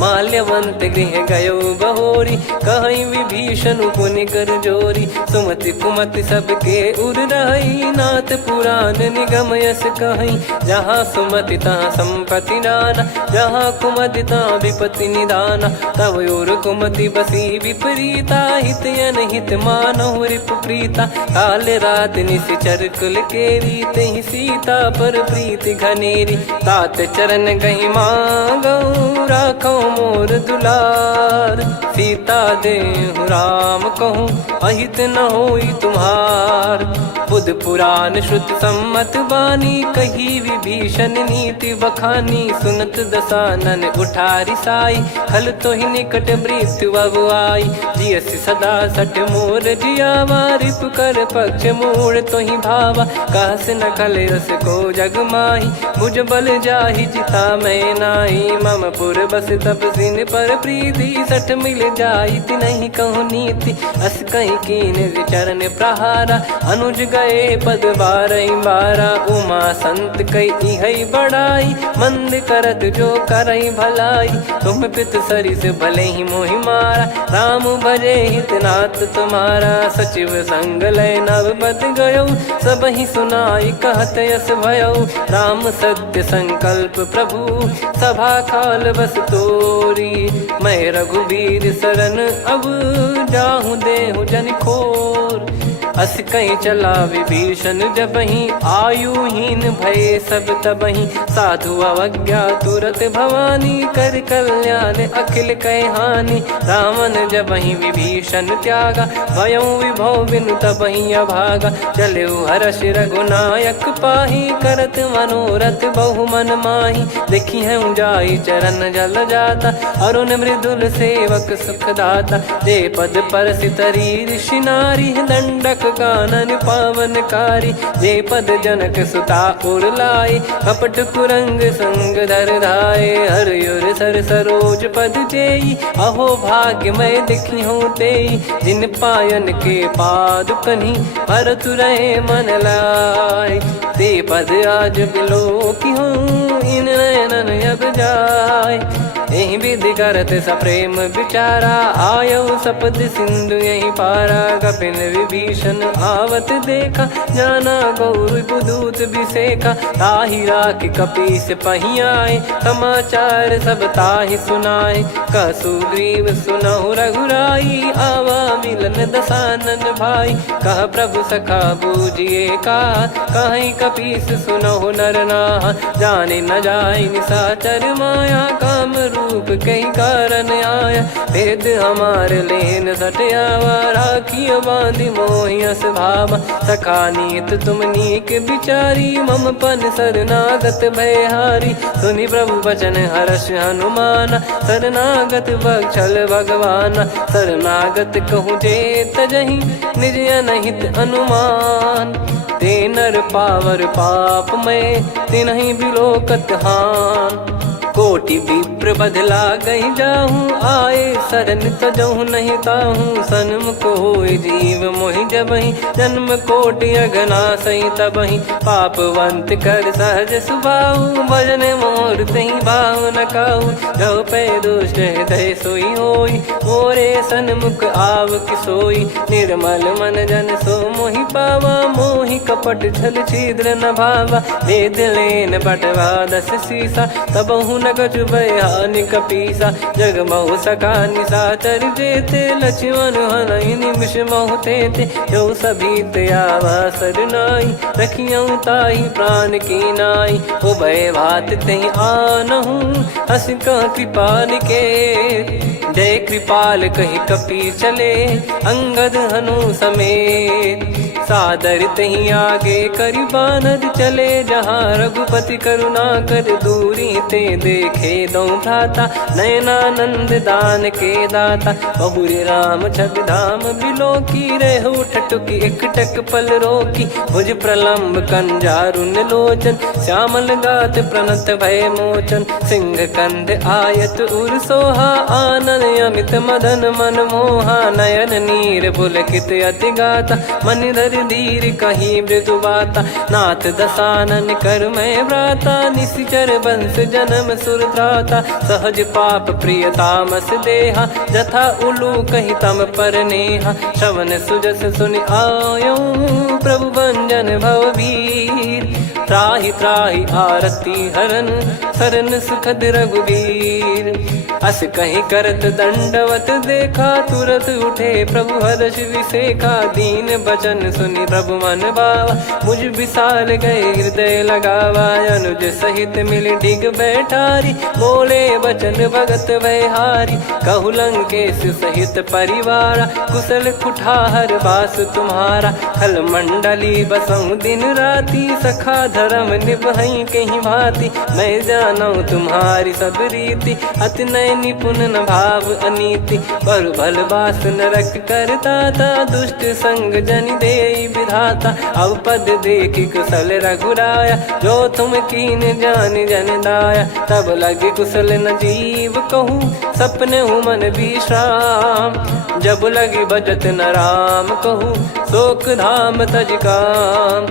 माल्यवंत गृह गयो बहोरी, कहीं विभीषण पुनि कर जोरी। सुमति कुमति सबके उर रही, नाथ पुराण निगम यस कहीं। जहाँ सुमति तहाँ संपत्ति नाना, जहाँ कुमति तहाँ विपत्ति निदाना। तब और कुमति बसी विपरीता, हित अनहित मानहु रिपु प्रीता। काल रात निश्चर कुल केरी, तहि सीता पर प्रीति घनेरी। तात चरण गही मांगऊ, राखो मोर दुलार। सीता देहु राम कहूँ, अहित न होई तुम्हार। बुध पुराण श्रुत सम्मत बानी, कही विभीषण नीति बखानी। सुनत दसानन उठारी साई, खल तो ही निकट मृत्यु अब आई। जियसि सदा सठ मोर जियावा, रिप कर पक्ष मूड़ तो ही भावा। कहस न खल रस को जग माही, मुझ बल जाहि जिता मैं नाई। मम पुर बस तपसिन पर प्रीति, सठ मिल जाई नहीं कहूँ नीति। अस कहीं कीन चरण प्रहारा, अनुज गए पद बारई बारा। उमा संत कई है बड़ाई, मंद करत जो करई भलाई। तुम पित सरिस भले ही मोहि मारा, राम भजे हित नाथ तुम्हारा। सचिव संग लय नव बद गयो, सब ही सुनाई कहत यस भयो। राम सत्य संकल्प प्रभु, सभा काल बस तोरी। मैं रघुबीर शरण अब, जाहूँ देहु जन खोर। अस कहीं चला विभीषण जबहि, आयुहीन भय सब तबहि। साधु अवज्ञा तुरत भवानी, कर कल्याण अखिल कह हानि। रावण जबहि विभीषण त्यागा, भयउ विभव बिनु तबहि अभागा। चलऊ हर्ष रघुनायक पाही, करत मनोरथ बहु मन माही। देखी है जाई चरण जल जाता, अरुण मृदुल सेवक सुखदाता। जे पद पर सितरी ऋषि नारी, दंडक कानन पावनकारी। जे पद जनक सुता उर लाए, कपट कुरंग संग धर धाये। हरियुर सर सरोज पद जेई, अहो भाग्य मैं दिखी हूँ तेई। जिन पायन के पाद कन्ही, भरत रहे मन लाए। ते पद आज बिलो की हूँ, इन नयनन अब जाय। यही विधि करत सप्रेम विचारा, आयऊ सपद सिंधु यही पारा। कपिन विभीषण आवत देखा, जाना गौर बुदूत बिसेखा। ताहि राख कपीस पही आए, समाचार सब ताहि सुनाए। कह सुग्रीव सुनहु रघुराई, आवा मिलन दसानन भाई। कह प्रभु सखा बूझिए का, कहीं कपीस सुनहु नर नाहा। जाने न जाय निशाचर माया, काम रूप कई कारण आया। भेद हमार लेन सटयावा, राखियो बांधि मोहियस भावा। सखा नीत तुम नीक बिचारी, मम पन शरणागत भयहारी। सुनि प्रभु वचन हर्ष हनुमाना, शरणागत बक्षल भगवाना। शरणागत कहूँ जे तजहि, निज अनहित अनुमान। ते नर पावर पाप में, तिन्हि बिलोकत हान। कोटि विप्र बदला गई जाहूँ, आए शरण तजहु नहीं ताहूँ। सन्मुख होय जीव मोहि जबहि, जन्म कोटि अगना सही तबहि। पापवंत कर सहज सुभाऊ, भजन मोर तहि भाव न काहू। जो पै दुष्ट हृदय सोई होई, मोरे सन्मुख आव किसोई। निर्मल मन जन सो मोहि पावा, मोहि कपट छल छिद्र न भावा। वेद लेन बटवा दस सीसा, तबहु न कछु भयानि कपीसा। जग महु सखा निशाचर जेते, लक्ष्मण हनहि निमिष महु तेते। जो सभी त्यावा सरनाई, रखियऊ ताहि प्राण की नाई। उभय भात तहि आनहु, हस कह कृपाल के। जय कृपाल कहि कपी चले, अंगद हनु समेत। सादर तही आगे करि बानर चले, जहाँ रघुपति करुणा कर दूरी ते देखे दो भ्राता। नयनानंद दान के दाता, बहुरी राम छग धाम बिलो की। रेहु ठटुकी एकटक पल रोकी, भुज प्रलम्ब कंजारुन लोचन। श्यामल गात प्रणत भय मोचन, सिंह कंध आयत उर सोहा। आनन अमित मदन मन मोहा, नयन नीर पुलकित अति गाता। मनिधर कर धीर कहीं मृदु बाता, नाथ दसानन कर मैं व्राता, निशिचर बंस जन्म सुर त्राता, सहज पाप प्रिय तामस देहा, जथा उलू कही तम पर नेहा, श्रवण सुजस सुनि आयो प्रभु भंजन भववीर, त्राहि त्राहि आरती हरन सरन सुखद रघुवीर, अस कहीं करत दंडवत देखा, तुरत उठे प्रभु हर्ष विसेखा, दीन बचन सुनि प्रभु मन भावा, मुझ विशाल गए हृदय लगावा, अनुज सहित मिल डिग बैठारी, बोले बचन भगत वैहारी, कहु लंकेश सहित परिवारा, कुशल कुठार बास तुम्हारा, खल मंडली बसऊं दिन राती, सखा धर्म निभई कहीं भांति, मैं जानू तुम्हारी सब रीति, अति नय निपुण न भाव अनीति, पर भल बास नरक करता था, दुष्ट संग जन दे विधाता, अब पद देखी कुशल रघुराया, जो तुम कीन जान जन दाया, तब लगे कुशल न जीव कहूँ, सपने हूँ मन विश्राम, जब लगी बजत न राम कहूँ, शोक धाम तज काम,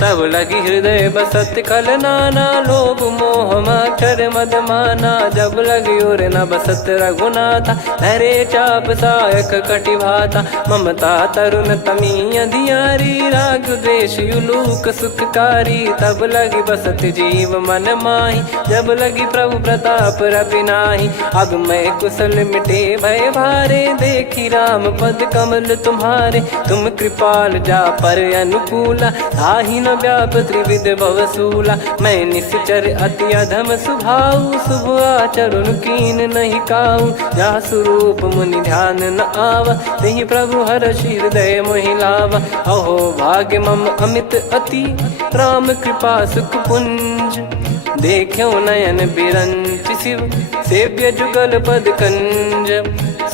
तब लगी हृदय बसत खल नाना, लोभ मोह मक्षर मद माना, जब लगी और न बसत रघुनाथा, धरे चाप सायक कटि भाता, ममता तरुण तमी अधियारी, राग द्वेष युलूक सुखकारी, तब लगी बसत जीव मन माही, जब लगी प्रभु प्रताप रवि नाही, अब मैं कुशल मिटे भय भारे, देखी राम पद कमल तुम्हारे, तुम कृपाल जा पर अनुकूला, ताहि न व्याप त्रिविध भवसूला, मैं निश्चर अति अधम सुभाऊ, शुभ आचरण कीन नहीं काऊ, जा स्वरूप मुनि ध्यान न आवा, तेहि प्रभु हर्ष हृदय मोहि लावा, अहो भाग्य मम अमित अति, राम कृपा सुख पुंज, देखो नयन बिरंच शिव, सेव्य जुगल पद कंज,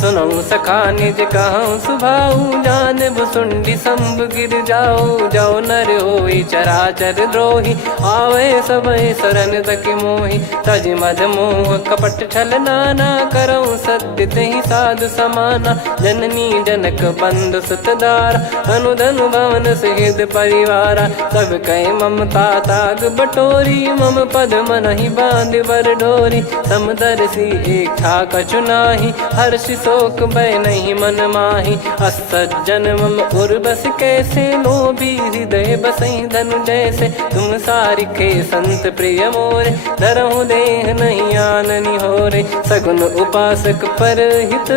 सुनऊ सखा निज कहूँ सुभाऊ, जान भुसुंडी संभ गिर जाओ, जाओ नर होई चराचर द्रोही, आवे सबय शरण तक मोहि, तज मद मोह कपट छल नाना, करऊँ सत्य तेहि साधु समाना, जननी जनक बंधु सुतदारा, अनु धनु भवन सहित परिवारा, सब कहे ममता ताग बटोरी, मम पद मनहि बांध बर डोरी, समदर्शी इच्छा कछु नाही, हर्ष शोक भय नहीं मन माही, असज्जन मम उर्वश कैसे, लोभी हृदय बसई धनु जैसे, तुम सारिखे संत प्रिय मोरे, धरहु देह नहीं आननि होरे, सगुन उपासक पर हित,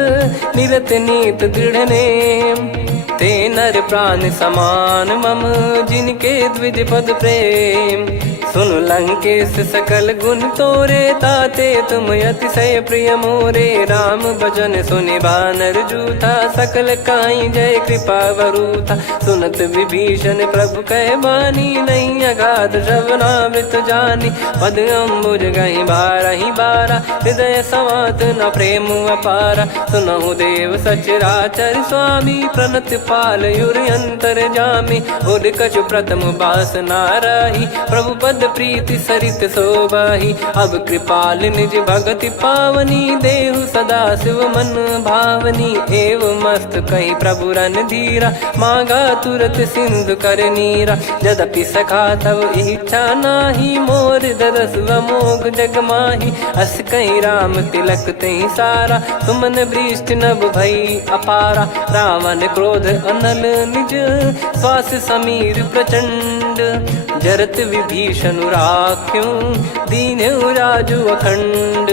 निरत नीत दृढ़ नेम, ते नर प्राण समान मम, जिनके द्विज पद प्रेम, सुन लंकेश सकल गुण तोरे, ताते तुम अतिशय प्रिय मोरे, राम भजन सुनि बानर जूथा, सकल काई जय कृपा वरूथा, सुनत विभीषण प्रभु कह बानी, नहीं अगाध श्रवणामृत जानी, पद अम्बुज गहि बारहि बारा, हृदय समात न प्रेम अपारा, सुनहु देव सचराचर स्वामी, प्रणत पाल युर अंतर जामी, उद कछु प्रथम बास नाराही, प्रभु पद प्रीति सरित शोभाही, अब कृपाल निज भगति पावनी, देहु सदा शिव मन भावनी, एव मस्त कही प्रभु रन धीरा, मांगा तुरत सिंधु कर नीरा, यद्यपि सखा तब इच्छा नाही, मोर दरस अमोघ जग माही, अस कहीं राम तिलक तहि सारा, सुमन वृष्ट नभ भई अपारा, रावण क्रोध अनल निज, श्वास समीर प्रचंड, जरत विभीषण राख्यों, दीन्हु राजु अखंड,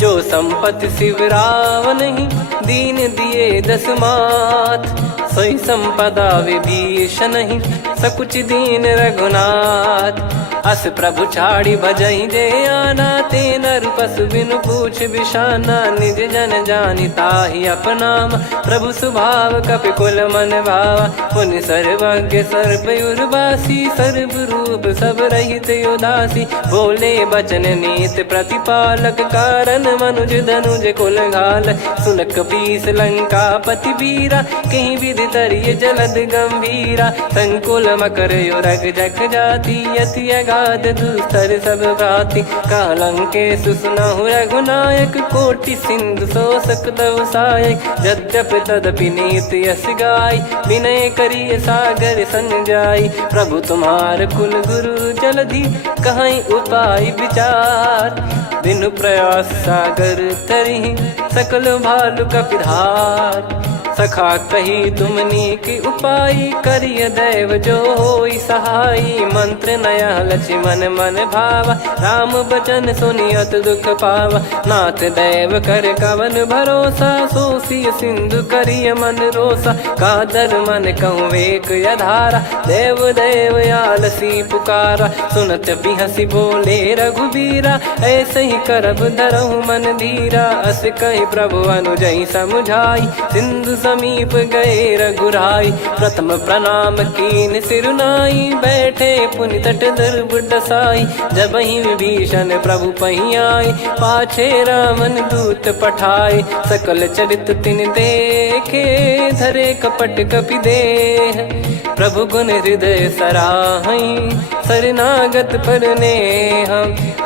जो संपत्ति शिव रावण ही, दीन दिए दस मात, सोई संपदा विभीषण ही, सकुच दीन रघुनाथ, अस प्रभु छाड़ी भजई जे आना, ते नर पशु बिनु पूछ बिशाना, निज जन जानि ताहि अपनाम, प्रभु स्वभाव कपि कुल मन भावा, मुनि सर्वज्ञ सर्वयुर्वासी, सर्व रूप सब रहित उदासी, बोले बचन नीत प्रतिपालक, कारण मनुज धनुज कुल घाल, सुन कपीस लंका पति वीरा, कहीं विधि तरिय जलद गंभीरा, संकुल मकर युरग जख जाति, यति गाद दुस्तर सब भांति कालंके सुसुनाहु रघुनायक कोटि सिंधु शोषक तव सहायक यद्यपि तदपि नीत यस गाय विनय करिय सागर सन जाई प्रभु तुम्हार कुल गुरु जलधि कहीं उपाय विचार बिनु प्रयास सागर तरिहि सकल भालु कपिधार सखा कही तुमनी की उपाय करिय दैव जो होई सहाई मंत्र नया लक्ष्मण मन भावा राम बचन सुनियत दुख पावा नाथ दैव कर कवन भरोसा सोसिय सिंधु करिय मन रोसा कादर मन कहूँ वेक यधारा देव देव आलसी पुकारा सुनत बिहसी बोले रघुबीरा ऐसे ही करब धरहु मन धीरा अस कही प्रभु अनुजई समुझाई सिंधु समीप गए रघुराई प्रथम प्रणाम कीन सिरुनाई बैठे पुनि तट दर्भ डसाई जब ही विभीषण प्रभु पही आए पाछे रामन दूत पठाए सकल चरित तिन देखे धरे कपट कपि देह प्रभु गुण हृदय सराहई शरणागत पर नेह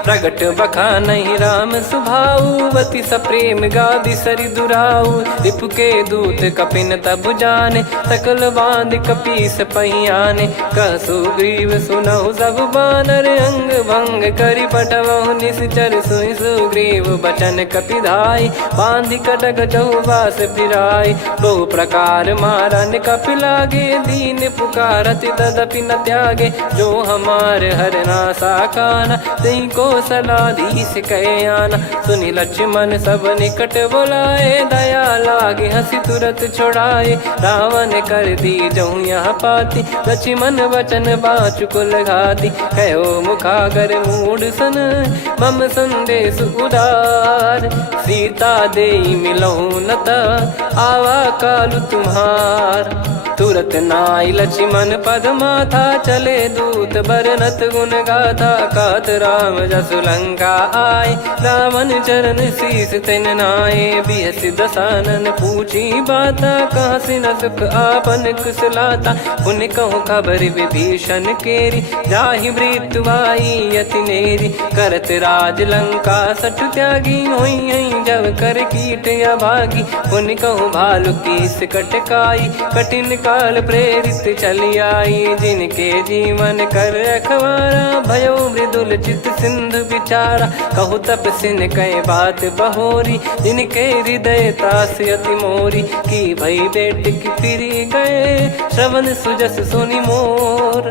प्रगट बखानहि राम सुभाऊ वति सप्रेम गादि सरि दुराऊ रिपु के दूत कपिन तब जाने सकल बांध कपीस पहियाने कह सुग्रीव सुनहु सब बानर अंग भंग करि पटवहु निश्चर सुनि सुग्रीव बचन कपिधाई बांधि कटक चहुबास फिराई बहु प्रकार मारन कपि लागे दीन पुकारति तदपि न त्यागे जो हमार हरना साकाना तई को सलाधीश कहे आना सुनि लक्ष्मण सब निकट बुलाए दया लागे हंसी तुरत छोड़ाए रावण कर दी जहूँ यहाँ पाती लक्ष्मण वचन बाचु कुल घाती कहो मुखागर मूड सन मम संदेश उदार सीता देई मिलहु नता आवा कालु तुम्हार तुरत नाई लक्ष्मण पद माथा चले दूत बरनत गुण गाथा कात राम जसु लंका आए रावण चरण शीस तिन नाये बिहसि दसानन पूछी बाता कहाँ से न सुख आपन कुशलाता पुन कहूँ खबर विभीषण केरी जाहि मृत्यु आई यति नेरी करत राज लंका सठ त्यागी होई जब कर कीट अभागी पुन कहूँ भालु कीस कटकाई कठिन काल प्रेरित चली आई जिनके जीवन कर रखवारा भयो मृदुल चित सिंधु विचारा कहु तप सिन कई बात बहोरी जिनके हृदय तास अति मोरी की भई बेट की फिरी गए श्रवण सुजस सुनि मोर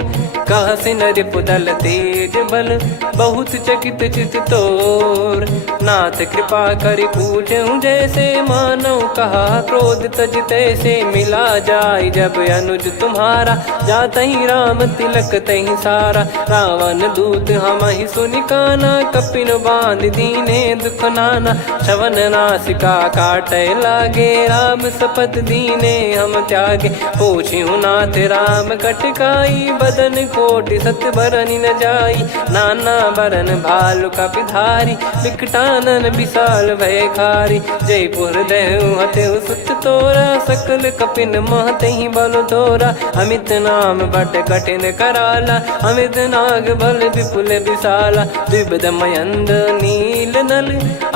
कह सिन रिपुदल तेज बल बहुत चकित चित तोर नाथ कृपा करि पूछूं जैसे मानव कहा क्रोध तज तैसे मिला जाय जब अनुज तुम्हारा जात ही राम तिलक तही सारा रावण दूत हम ही सुनि काना कपिन बांध दीने दुख नाना श्रवण नासिका काटे लागे राम सपत दीने हम त्यागे पूछ्यू नाथ राम कटकाई बदन कोटि सत बरनि न जाई नाना बरन भालु कपिधारी विकटानन विशाल भय खारी जयपुर देहु हतेउ सुत तोरा सकल कपिन महतहि बल तोरा अमित नाम बट कठिन कराला अमित नाग बल विपुल विशाला द्विपद मयंद नील नल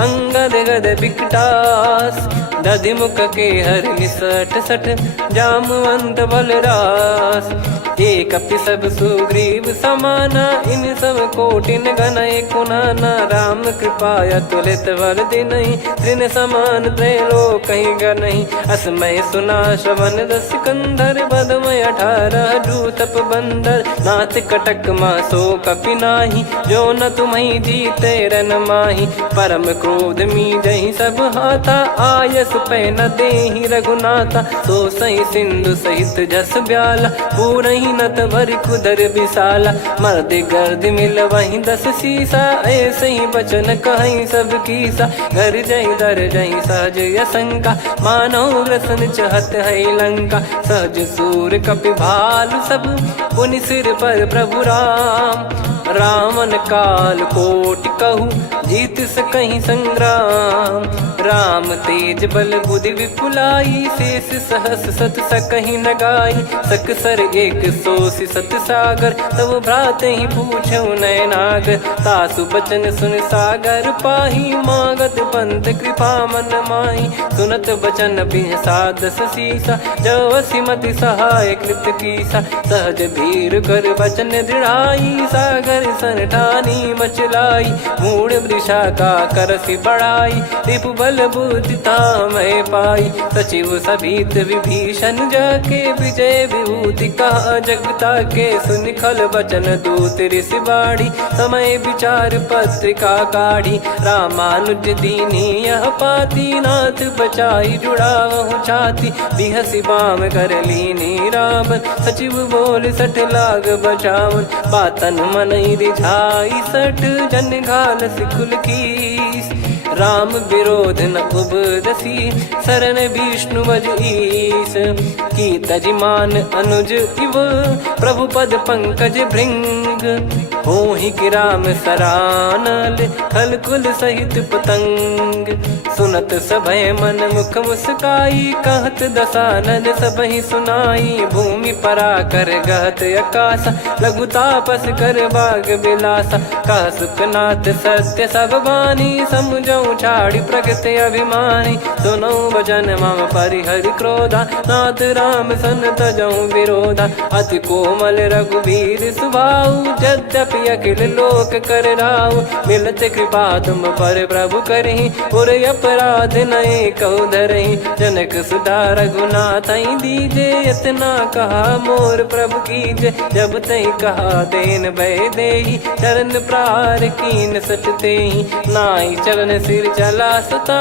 अंगद गद विकटास दधि मुख के हर निसठ सठ जामवंत बलरास एक अपि सब सुग्रीव समाना इन सब कोटिन गनय कुनाना राम कृपा अतुलित बल दिनहि त्रिन समान त्रैलोक कहीं गनहि असमय सुना श्रवण दस कंधर बदमय 18 जूतप बंदर नाथ कटक मासो कपि नाही जो न तुम्हि जीते रन माही परम क्रोध मी जहि सब हाथा आयस पै न देहि रघुनाथा सो सही सिंधु सहित जस ब्याला पूरहि नत भरि कुदर विशाला मर्द गर्द मिल वहीं 10 सीसा ऐसे ही बचन कहीं सब कीसा घर जहि दर जहि सहज यसंका मानव रसन चहत है लंका सहज सूर कपि भालु सब पुनि सिर पर प्रभु राम रावण काल कोटि कहु जीत सकहीं संग्राम। राम तेज बल बुद्धि विपुलाई, शेष सहस सत सकहीं न गाई। सकसर एक सोसी सत सागर, तब भ्रात ही पूछो नयनागर। तासु बचन सुन सागर पाही, मागत पंथ कृपा मन माही। सुनत बचन बिहसादस सीसा, जव सिमति सहाय कृत कीसा। सहज भीर कर बचन दृढ़ाई, सागर सन ठानी मचलाई। मूढ़ वृषा का करसि बढ़ाई, रिपु बल बुद्धि तामय पाई। सचिव सभीत विभीषण जाके, विजय विभूति कहा जगता के। सुनि खल बचन दूत ऋषि बाड़ी, समय विचार पत्रिका काढ़ी। रामानुज दीनी यह पाती, नाथ बचाई जुड़ावहु छाती। बिहसि बाम कर लीनी रावण, सचिव बोल सठ लाग बचावन। बातन मनई रिझाई सठ, जन घाल सिकुल कीस। राम विरोध न उपदसी, शरण विष्णु बज ईस। की तजिमान अनुज इव, प्रभु पद पंकज भृंग। होहि कि राम सरानल, खल कुल सहित पतंग। सुनत सभय मन मुख मुस्काई, कहत दसानन सबहि सुनाई। भूमि परा कर गहत आकाशा, लघु तापस कर बाग बिलासा। कह सुखनाथ सत्य सब बानी, समुझौ छाड़ी प्रगति अभिमानी। सुनो भजन मम परिहरि क्रोधा, नाथ राम सन तजौ विरोधा। अति कोमल रघुवीर सुभाऊ, यद्यपि अखिल लोक कर राऊ। मिलत कृपा तुम पर प्रभु करहि, पुर अपराध नए कौ धरहि। जनक सुधा रघुनाथ दीजे, इतना कहा मोर प्रभु कीजे। जब तई कहा देन भय देहि, चरण प्रार कीन सट तेहि। नाई चरण सिर चला सता,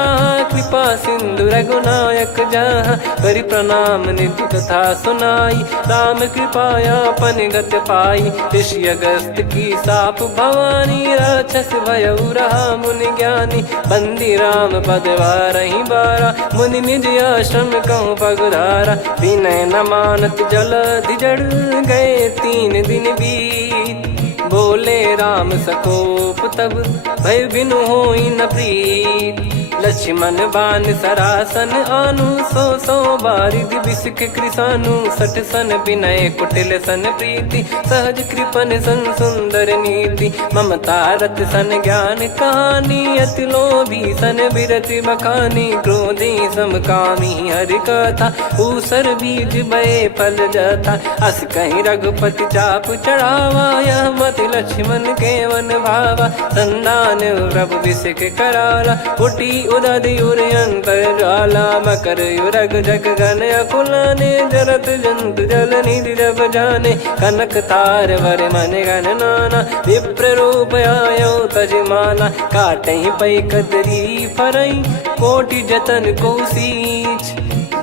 कृपा सिंधु रघुनायक जहाँ। करि प्रणाम निधि कथा सुनाई, राम कृपाया पन गत पाई। ऋषि अगस्त की साप भवानी, राक्षस भयउ रहा मुनि ज्ञानी। बंदी राम पद वारहि बारा, मुनि निज आश्रम कहूँ पगुधारा। विनय न मानत जलधि जड़, गए 3 दिन बीत। बोले राम सकोप तब, भय बिनु होई न प्रीत। लक्ष्मण बान सरासन आनु, 100 बारिधि बिसक कृसानु। 60 सन विनय कुटिल सन प्रीति, सहज कृपन सन सुंदर नीति। ममता रत सन ज्ञान कहानी, अति लोभी सन बिरति बखानी। क्रोधी समकामी हरि कथा, ऊसर बीज बये फल जथा। अस कहीं रघुपति चाप चढ़ावा, यह मत लक्ष्मण के वन भावा। संदान प्रभु बिसक कराला, उठी उदधि उर अंतर ज्वाला। मकर युरग जग गण अकुलाने, जरत जंतु जल निधि जब जाने। कनक तार वर मन गण नाना, विप्र रूप आयो तजमाना। काटहि पै कदरी फरई, कोटि जतन को सींच।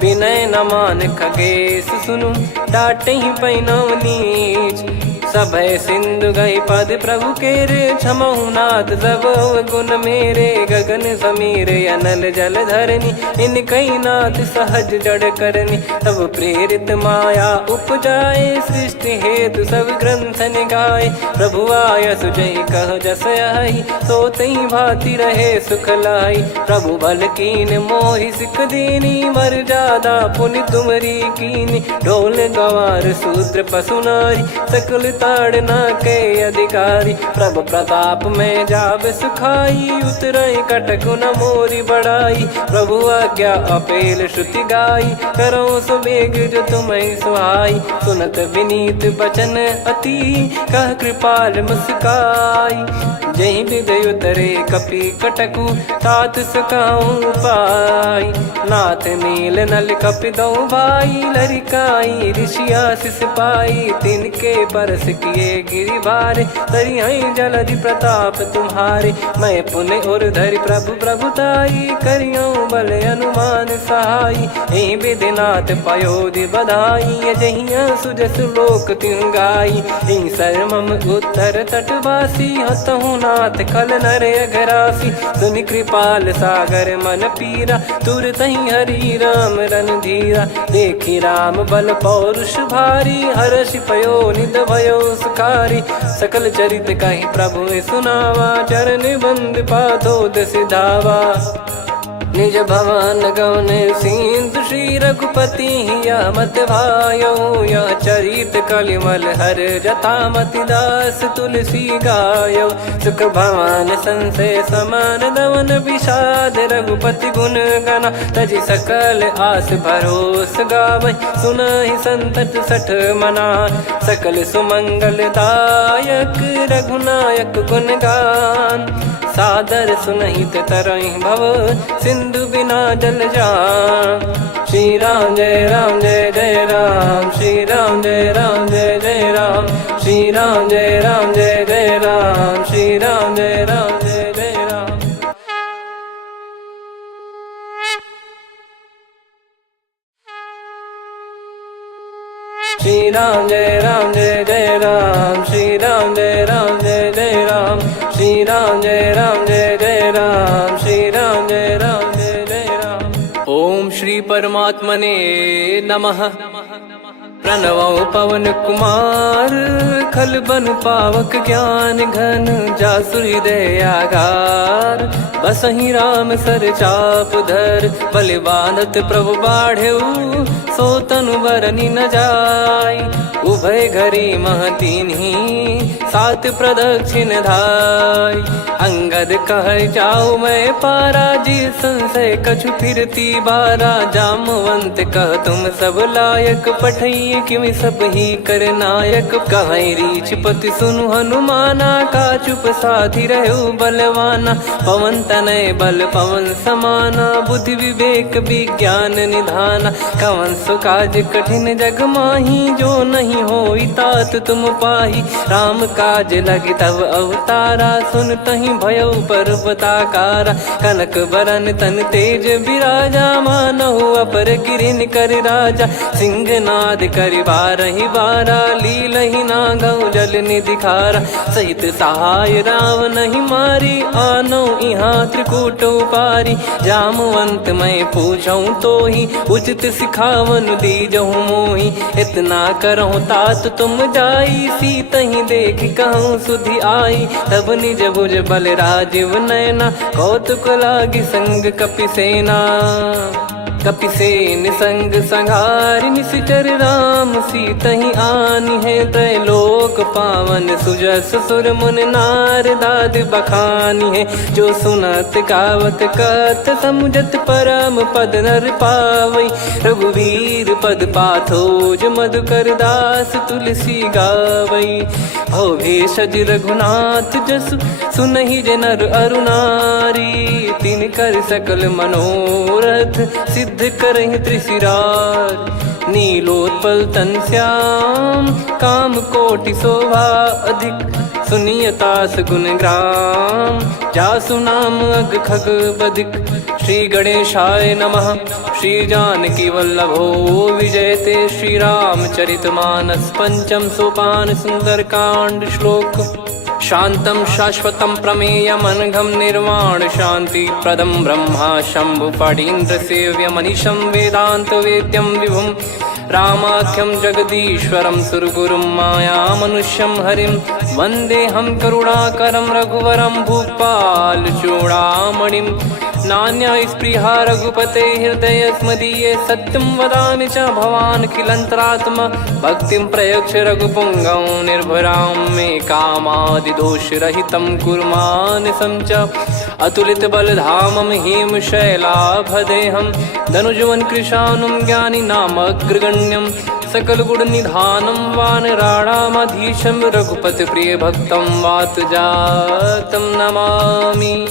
विनय न मान खगेश सुनु, डांटहि पै नव नीच। सभय सिंधु गई पद प्रभु केरे, क्षमहु नाथ सब गुण मेरे। गगन समीरे अनल जल धरनी, इन कई नाथ सहज जड़ करनी। तब प्रेरित माया उपजाए, सृष्टि हेतु सब ग्रंथ निगाए। प्रभु आय सुजई कह जस आई, सोतई भांति रहे सुख लाई। प्रभु बल कीन मोहि सिख दीनी, मर्यादा पुनि तुमरी कीनी। ढोल गवार शूद्र पशु नारी, सकल ताड़ना के अधिकारी। प्रभु प्रताप में जाब सुखाई, उतरई कटक न मोरी बढ़ाई। प्रभु आज्ञा अपेल श्रुति गाई, करो सुबेग जो तुम्हें सुहाई। सुनत विनीत बचन अति, कह कृपाल मुस्काई। जहि हृदय उतरे कपि कटकु, तात सकाऊं पाई। नाथ नील नल कपि दो भाई, लरिकाई ऋषि आशीष पाई। तिनके परस किए गिरि भारे, तरिहै जलधि प्रताप तुम्हारे। मैं पुन और धरि प्रभु प्रभुताई, करियौ बल अनुमान सहाई। एहि विधिनाथ पयोधि बधाई, जहिया सुजस लोक तिहुँ गाई। एहि सरमम उत्तर तटवासी, हतहु रघुनाथ खल नर अघरासी, सुनि कृपाल सागर मन पीरा, तुरतहि हरि राम रणधीरा। देखि राम बल पौरुष भारी, हर्षि पयो निध भयो सुखारी। सकल चरित कहि प्रभु सुनावा, चरण बंद पादोद सिधावा। निज भवन गौन सिंधु श्री रघुपति हिया मत भायो, यह चरित कलिमल हर जथा मति दास तुलसी गायो। सुख भवन संशय समान दवन विषाद, रघुपति गुण गना तजि सकल आस भरोस गावै। सुनहि संतत सठ मना, सकल सुमंगल दायक रघुनायक गुण गान। सादर सुनहित तरहि भव, सिंधु बिना जल जान। श्री राम जय जय राम, श्री राम जय जय राम, श्री राम जय जय राम, श्री राम जय जय राम। श्री राम जय जय राम, श्री राम जय जय राम, श्री राम जय जय राम, श्री राम जय जय राम। ओम श्री परमात्मने नमः। प्रणवो पवन कुमार, खल बन पावक ज्ञान घन, जासु हृदय आगार। बसहि राम सर चाप धर, बलि बांधत प्रभु बाढ़ऊ, सो तनु बरनि न जाय। उभय घरी महतीन्ही, सात प्रदक्षिण धाय। अंगद कह जाऊ मैं पारा, जी संशय कछु फिरती बारा। जामवंत कह तुम सब लायक, पठई किमि सब ही कर नायक। कहै रीछ पति सुनु हनुमाना, का चुप साधि रहु बलवाना। पवन तनय बल पवन समाना, बुद्धि विवेक विज्ञान निधाना। कवन सो काज कठिन जग माही, जो नहीं होई तात तुम पाही। राम काज लगी तब अवतारा, सुन तहि भयउ पर्वताकारा। कनक बरन तन तेज बिराजा, मानहु अपर गिरिन कर राजा। सिंहनाद करि बारहि बारा, लीलहि नागौ जल निधि खारा। सहित सहाय राम नहीं मारी, आनो इहाँ त्रिकूट उपारी। जामवंत मैं पूछऊँ तोहि, उचित सिखावन दीजहु मोहि। इतना करहु तात तुम जाई, सीतहि देख कहूँ सुधि आई। तब निज भुज बल राजीव नयना, कौतुक लागी संग कपिसेना। कपिसेन संग संघारि निशिचर राम, सीतहि आनि है त्रैलोक पावन। सुजस सुर मुन नार दाद बखानी है, जो सुनत गावत कथ समुझत परम पद नर पावै। रघुवीर पद पाथोज मधुकर दास तुलसी गावै। भव भेषज रघुनाथ जसु, सुनहि जे नर अरु नारी। तिन कर सकल मनोरथ, सिद्ध करहि त्रिशिरार। नीलोत्पल तन श्याम, काम कोटि शोभा अधिक। सुनियतास गुण ग्राम, जासु नाम अग खग बधिक। श्री गणेशाय नमः। श्री जानकी वल्लभो विजयते, श्री रामचरित मानस पंचम सोपान सुंदरकांड श्लोक। शांतं शाश्वतं प्रमेयमनघं निर्वाण शांति प्रदं ब्रह्मा शंभु फणीन्द्र सेव्य मनीषं वेदांत वेद्यं विभुं। रामाख्यं जगदीश्वरं सुरगुरुं माया मनुष्यं हरिं। वन्देऽहं करुणाकरं रघुवरं भूपाल चूडामणिं। नान्या स्पृहा रघुपते हृदय स्मदीये, सत्यं वदामि च भवान् खिलन्तरात्मा। भक्तिं प्रयच्छ रघुपुङ्गं निर्भरां मे कामादिदोषरहितं कुर्मानसं च। अतुलित बलधामं हेमशैलाभदेहं, धनुजवन कृशानुं ज्ञानिनामग्रगण्यं। सकल गुण निधानं वानराणामधीशं, रघुपति प्रिय भक्तं वातजातं नमामि।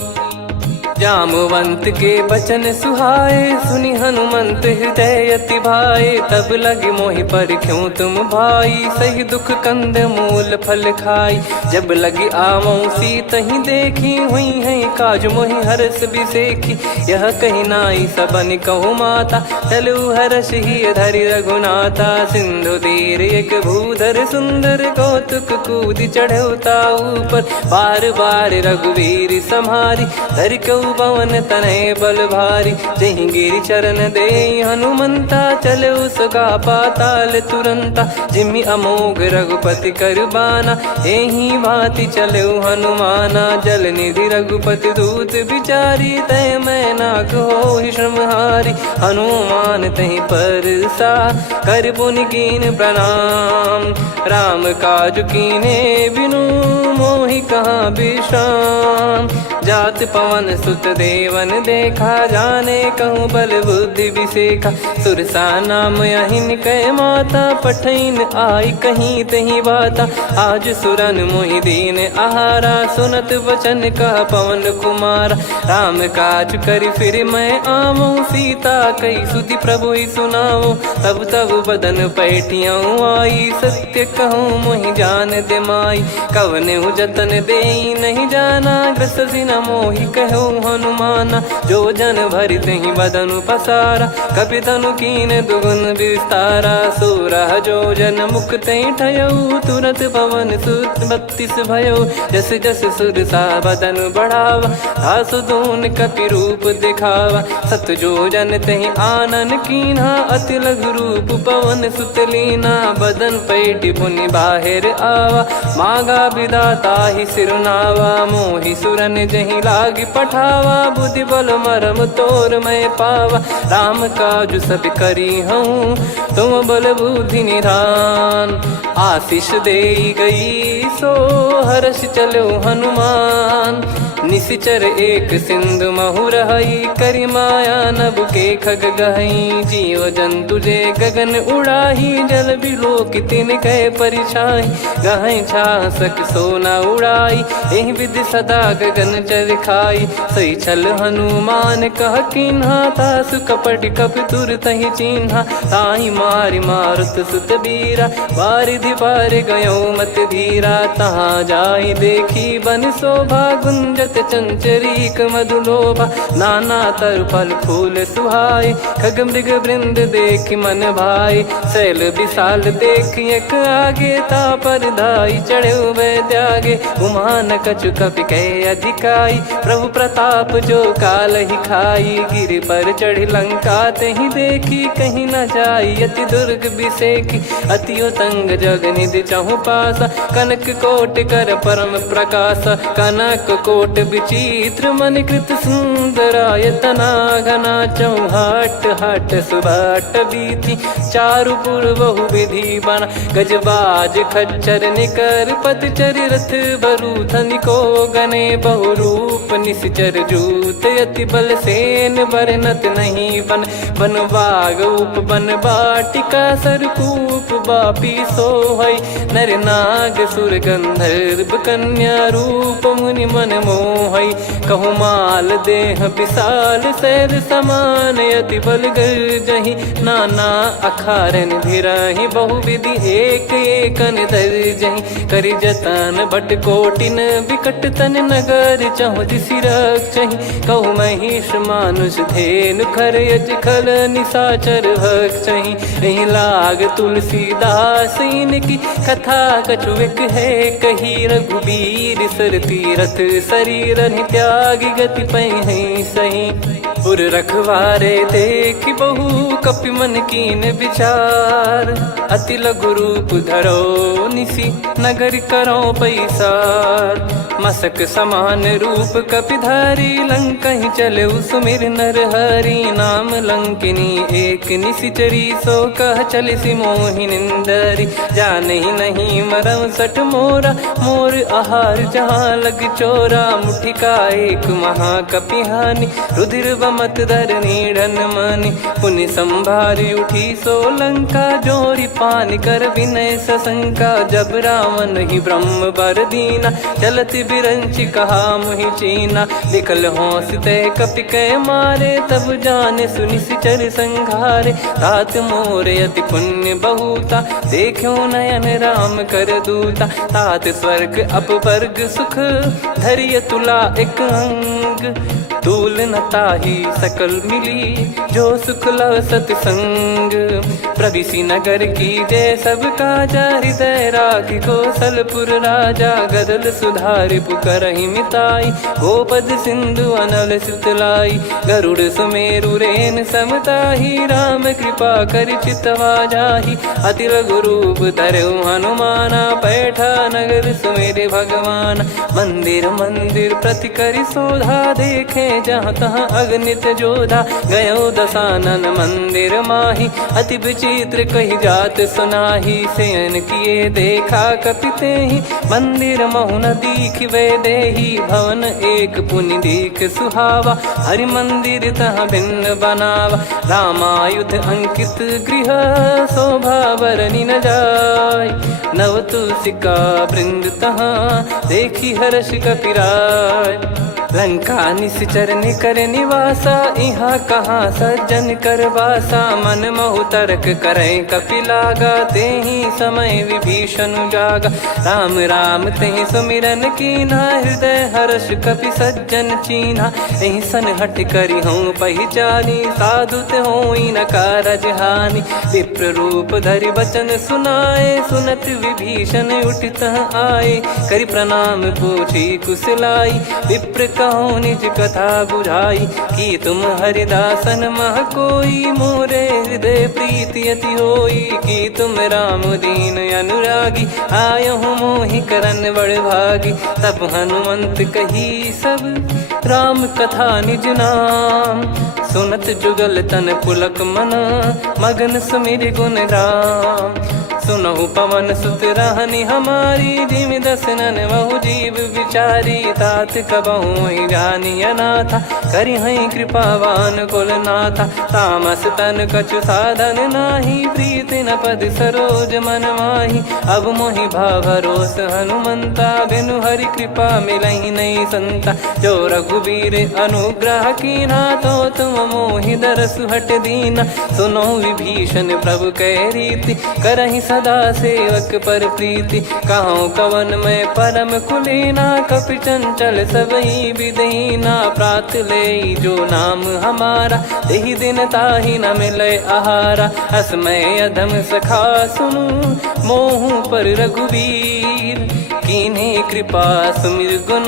जामवंत के बचन सुहाए, सुनि हनुमंत हृदय अति भाए। तब लगे मोहि पर क्यों तुम भाई, सही दुख कंद मूल फल खाई। जब लगी आवऊं सीत ही देखी, हुई है काज मोहि हरस बिसेखी। यह कही नाई सबन कहु माता, चलू हरष ही धरि रघुनाथा। सिंधु तीर एक भूधर सुंदर, कौतुक कूद चढ़ौता ऊपर। बार बार रघुवीर सम्हारी, धरि कहु पवन तनय बल भारी। जहि गिरि चरण दे हनुमंता, चलो सगा पाताल तुरंता। जिमि अमोघ रघुपति कर बाना, एहि भांति चलो हनुमाना। जल निधि रघुपति दूत बिचारी, तय मैं नाग होहि श्रमहारी। हनुमान तहि परसा, कर पुनि कीन प्रणाम। राम काज कीने बिनु, मोहि कहाँ विश्राम। जात पवन सुत देवन देखा, जाने कहूँ बल बुद्धि विसेखा। सुरसा नाम अहिन कै माता, पठैन आई कहीं तहीं बाता। आज सुरन मोहि दीन आहारा, सुनत वचन कह पवन कुमारा। राम काज करि फिर मैं आवऊं, सीता कई सुधि प्रभु ही सुनाओ। तब तब बदन पैठियाँ आई, सत्य कहूँ मोहि जान दे माई। कवने जतन देई नहीं जाना, ग्रसि न मोहि कहूँ हनुमाना। जो जन भरि तहि बदनु पसारा, कपि तनु कीन दुगुन विस्तारा। सोरह जो जन मुख तहि ठयऊ, तुरत पवन सुत 32 भयऊ। जस जस सुरसा बदन बढ़ावा, आसु दून कपि रूप दिखावा। सत जो जन तहि आनन कीन्हा, अति लघु रूप पवन सुत लीना। बदन पैठि पुनि बाहिर आवा, मांगा विधाता ही सिरुनावा। मोहि सुरन जहि लागी पठावा, बुद्धि बल मरम तोर मैं पावा। राम काज सब करी हूँ, तुम बल बुद्धि निधान। आशीष देई गई सो, हर्ष चलो हनुमान। निशिचर एक सिंधु महु रहई, करि माया नभ के खग गहई। जीव जंतु जे गगन उड़ाही, जल बिलोक तिन कह परिछाई। गहई छासक सोना उड़ाई, एहि विधि सदा गगन चर खाई। सही छल हनुमान कह कीन्हा, तासु कपट कपि तुर तहि चिन्हा। ताहि मारि मारुत सुत बीरा, बारिधि पार गयो मत धीरा। तहाँ जाई देखी बन शोभा, गुंजत चंचरीक मधुलोभा। नाना तरु फल फूल सुहाए, खग मृग वृंद देख मन भाई। शैल विशाल देख एक आगे, तापर धाई चढ़े वै त्यागे। उमान कछु कपि कह अधिकाई, प्रभु प्रताप जो काल ही खाई। गिर पर चढ़ी लंका तहि देखी, कहीं न जाई अति दुर्ग बिसेखी। अति उतंग जग निधि चहु पासा, कनक कोट कर परम प्रकाशा। कनक कोट विचित्र मन कृत सुंदरायतना। घना चौहाट हाट सुबाट बीथी, चारु पुर बहु विधि बना। गजबाज खच्चर निकर पतचर, रथ बरु धनिको गने। बहु रूप निश्चर जूत, अति बल सेन बरनत नहीं बन। बन बाग उप बन बाटिका, सरकूप बापी सोहई। नर नाग सुर गंधर्व कन्या, रूप मुनि मन मोहई। कहु माल देह विशाल, शैल समान अति बल गर्जहि। नाना अखारन भिराहि, बहु विधि एक एकन दर्जहि। करि जतन भट कोटिन, विकट तन नगर चहु दिसि रक्षहि। कहु महिष मानुष धेनु, खर यज खल निशाचर भक्षहि। एहि लाग तुलसीदास इनकी, कथा कछु एक है कही। रघुबीर सर तीरथ शरीर, त्यागी गति पै सही। पुर रखवारे देख बहु, कपि मन कीन विचार। अति लघु रूप धरो निसी, नगर करो पैसार। मसक समान रूप कपि धारी, लंकहि चले सुमिर नर हरि। नाम लंकिनी एक निशिचरी, सो कह चलिसि मोहि निंदरी। जानहि नहीं मरम सठ मोरा, मोर आहार जहाँ लग चोरा। मुठिका एक महाकपि हानि, रुधिर बमत धरनी ढन मनि पुनि संभारी उठी सोलंका जोरी पानी कर विनय सशंका जब रावण ही ब्रह्म बर दीना चलत बिरंची कहा मुहि चीना निकल होंस ते कपि कै मारे तब जाने सुनि सिचर संघारे तात मोरे अति पुण्य बहुता देखो नयन राम कर दूता तात स्वर्ग अपवर्ग सुख धरिय तुला एक अंग तूल न ताही सकल मिली जो सुख लव सतसंग प्रविसी नगर की जय सब काजा हृदय राखी कौशलपुर राजा गदल सुधारि पुकरहि मिताई गोपद सिंधु अनल सितलाई गरुड़ सुमेरु रेन समताही राम कृपा कर चितवा जाही अति लघु रूप धरऊ हनुमाना बैठा नगर सुमेरे भगवान मंदिर मंदिर प्रति करि शोधा देखे जहाँ तहाँ अगणित जोधा गयो दशानन मंदिर माही अति विचित्र कही जात सुनाही सेन किए देखा कपिते ही मंदिर महु न दीख वे देही भवन एक पुनि दीख सुहावा हरि मंदिर तहाँ भिन्न बनावा रामायुध अंकित गृह शोभा बरनी न जाय नव तुलसी का वृंद तहाँ देखी हर्ष कपिराय लंका निश्चर निकर निवासा यहाँ कहाँ सज्जन कर वासा मन महु तर्क करे कपिलागा ते ही समय विभीषण जागा राम राम ते सुमिरन कीना हृदय हर्ष कपि सज्जन चीन्हा यही सन हट करी हूँ पहचानी साधु ते होई न कारज हानि विप्र रूप धरि वचन सुनाए सुनत विभीषण उठित आए करि प्रणाम पूछी कुशलाई विप्र कहो निज कथा बुझाई कि तुम हरिदासन मह कोई मोरे हृदय प्रीति अति होई कि तुम राम दीन अनुरागी आयहु मोहि करन बड़ भागी तब हनुमंत कही सब राम कथा निज नाम सुनत जुगल तन पुलक मन मगन सुमिर गुण राम सुनहु पवन सुत रहनी हमारी जिमि दसनन बहु जीव विचारी तात कबहु ही जानी अनाथा करि हई कृपावान कुल नाथा तामस तन कछु साधन नाही प्रीति न पद सरोज मन माही अब मोहि भाव भरोस हनुमंता बिनु हरि कृपा मिलहि नहीं संता जो रघुबीर अनुग्रह कीना तो तुम मोहि दरस हट दीना सुनो विभीषण प्रभु कह रीति करहि सदा सेवक पर प्रीति कहूँ कवन में परम कुलीना कपि चंचल सबही विदहीना प्रात ले जो नाम हमारा तेहि दिन ताहि न मिले आहारा असमय अधम सखा सुनु मोहु पर रघुवीर कीन्हे कृपा सुमिर गुण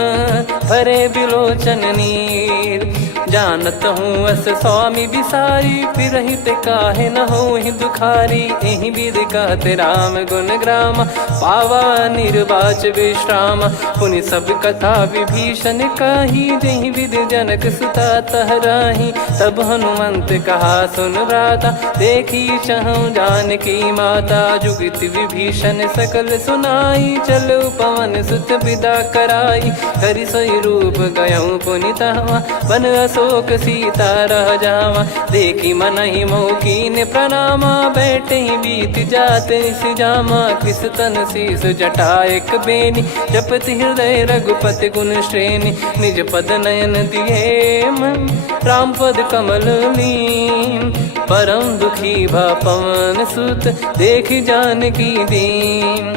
भरे बिलोचन नीर जानत हूँ अस स्वामी बिसारी फिर हित काहे न हो ही दुखारी एहि विध कहते राम गुण ग्राम पावा निर्वाच विश्राम पुनि सब कथा विभीषण काही जहि विध जनक सुता तहराही तब हनुमंत कहा सुन भ्राता देखी चहु जानकी माता जुगित विभीषण सकल सुनाई चलो पवन सुत विदा कराई करि सोई रूप गयऊँ पुनि तहवा बन अशोक सीता रह जावा देखी मन ही मौकीन प्रणामा बैठे ही बीत जाते जामा कृष तन शीस जटा एक बेनी जपति हृदय रघुपति गुण श्रेणी निज पद नयन दिए मन राम पद कमल लीन परम दुखी भा पवन सुत देखी जानकी दीन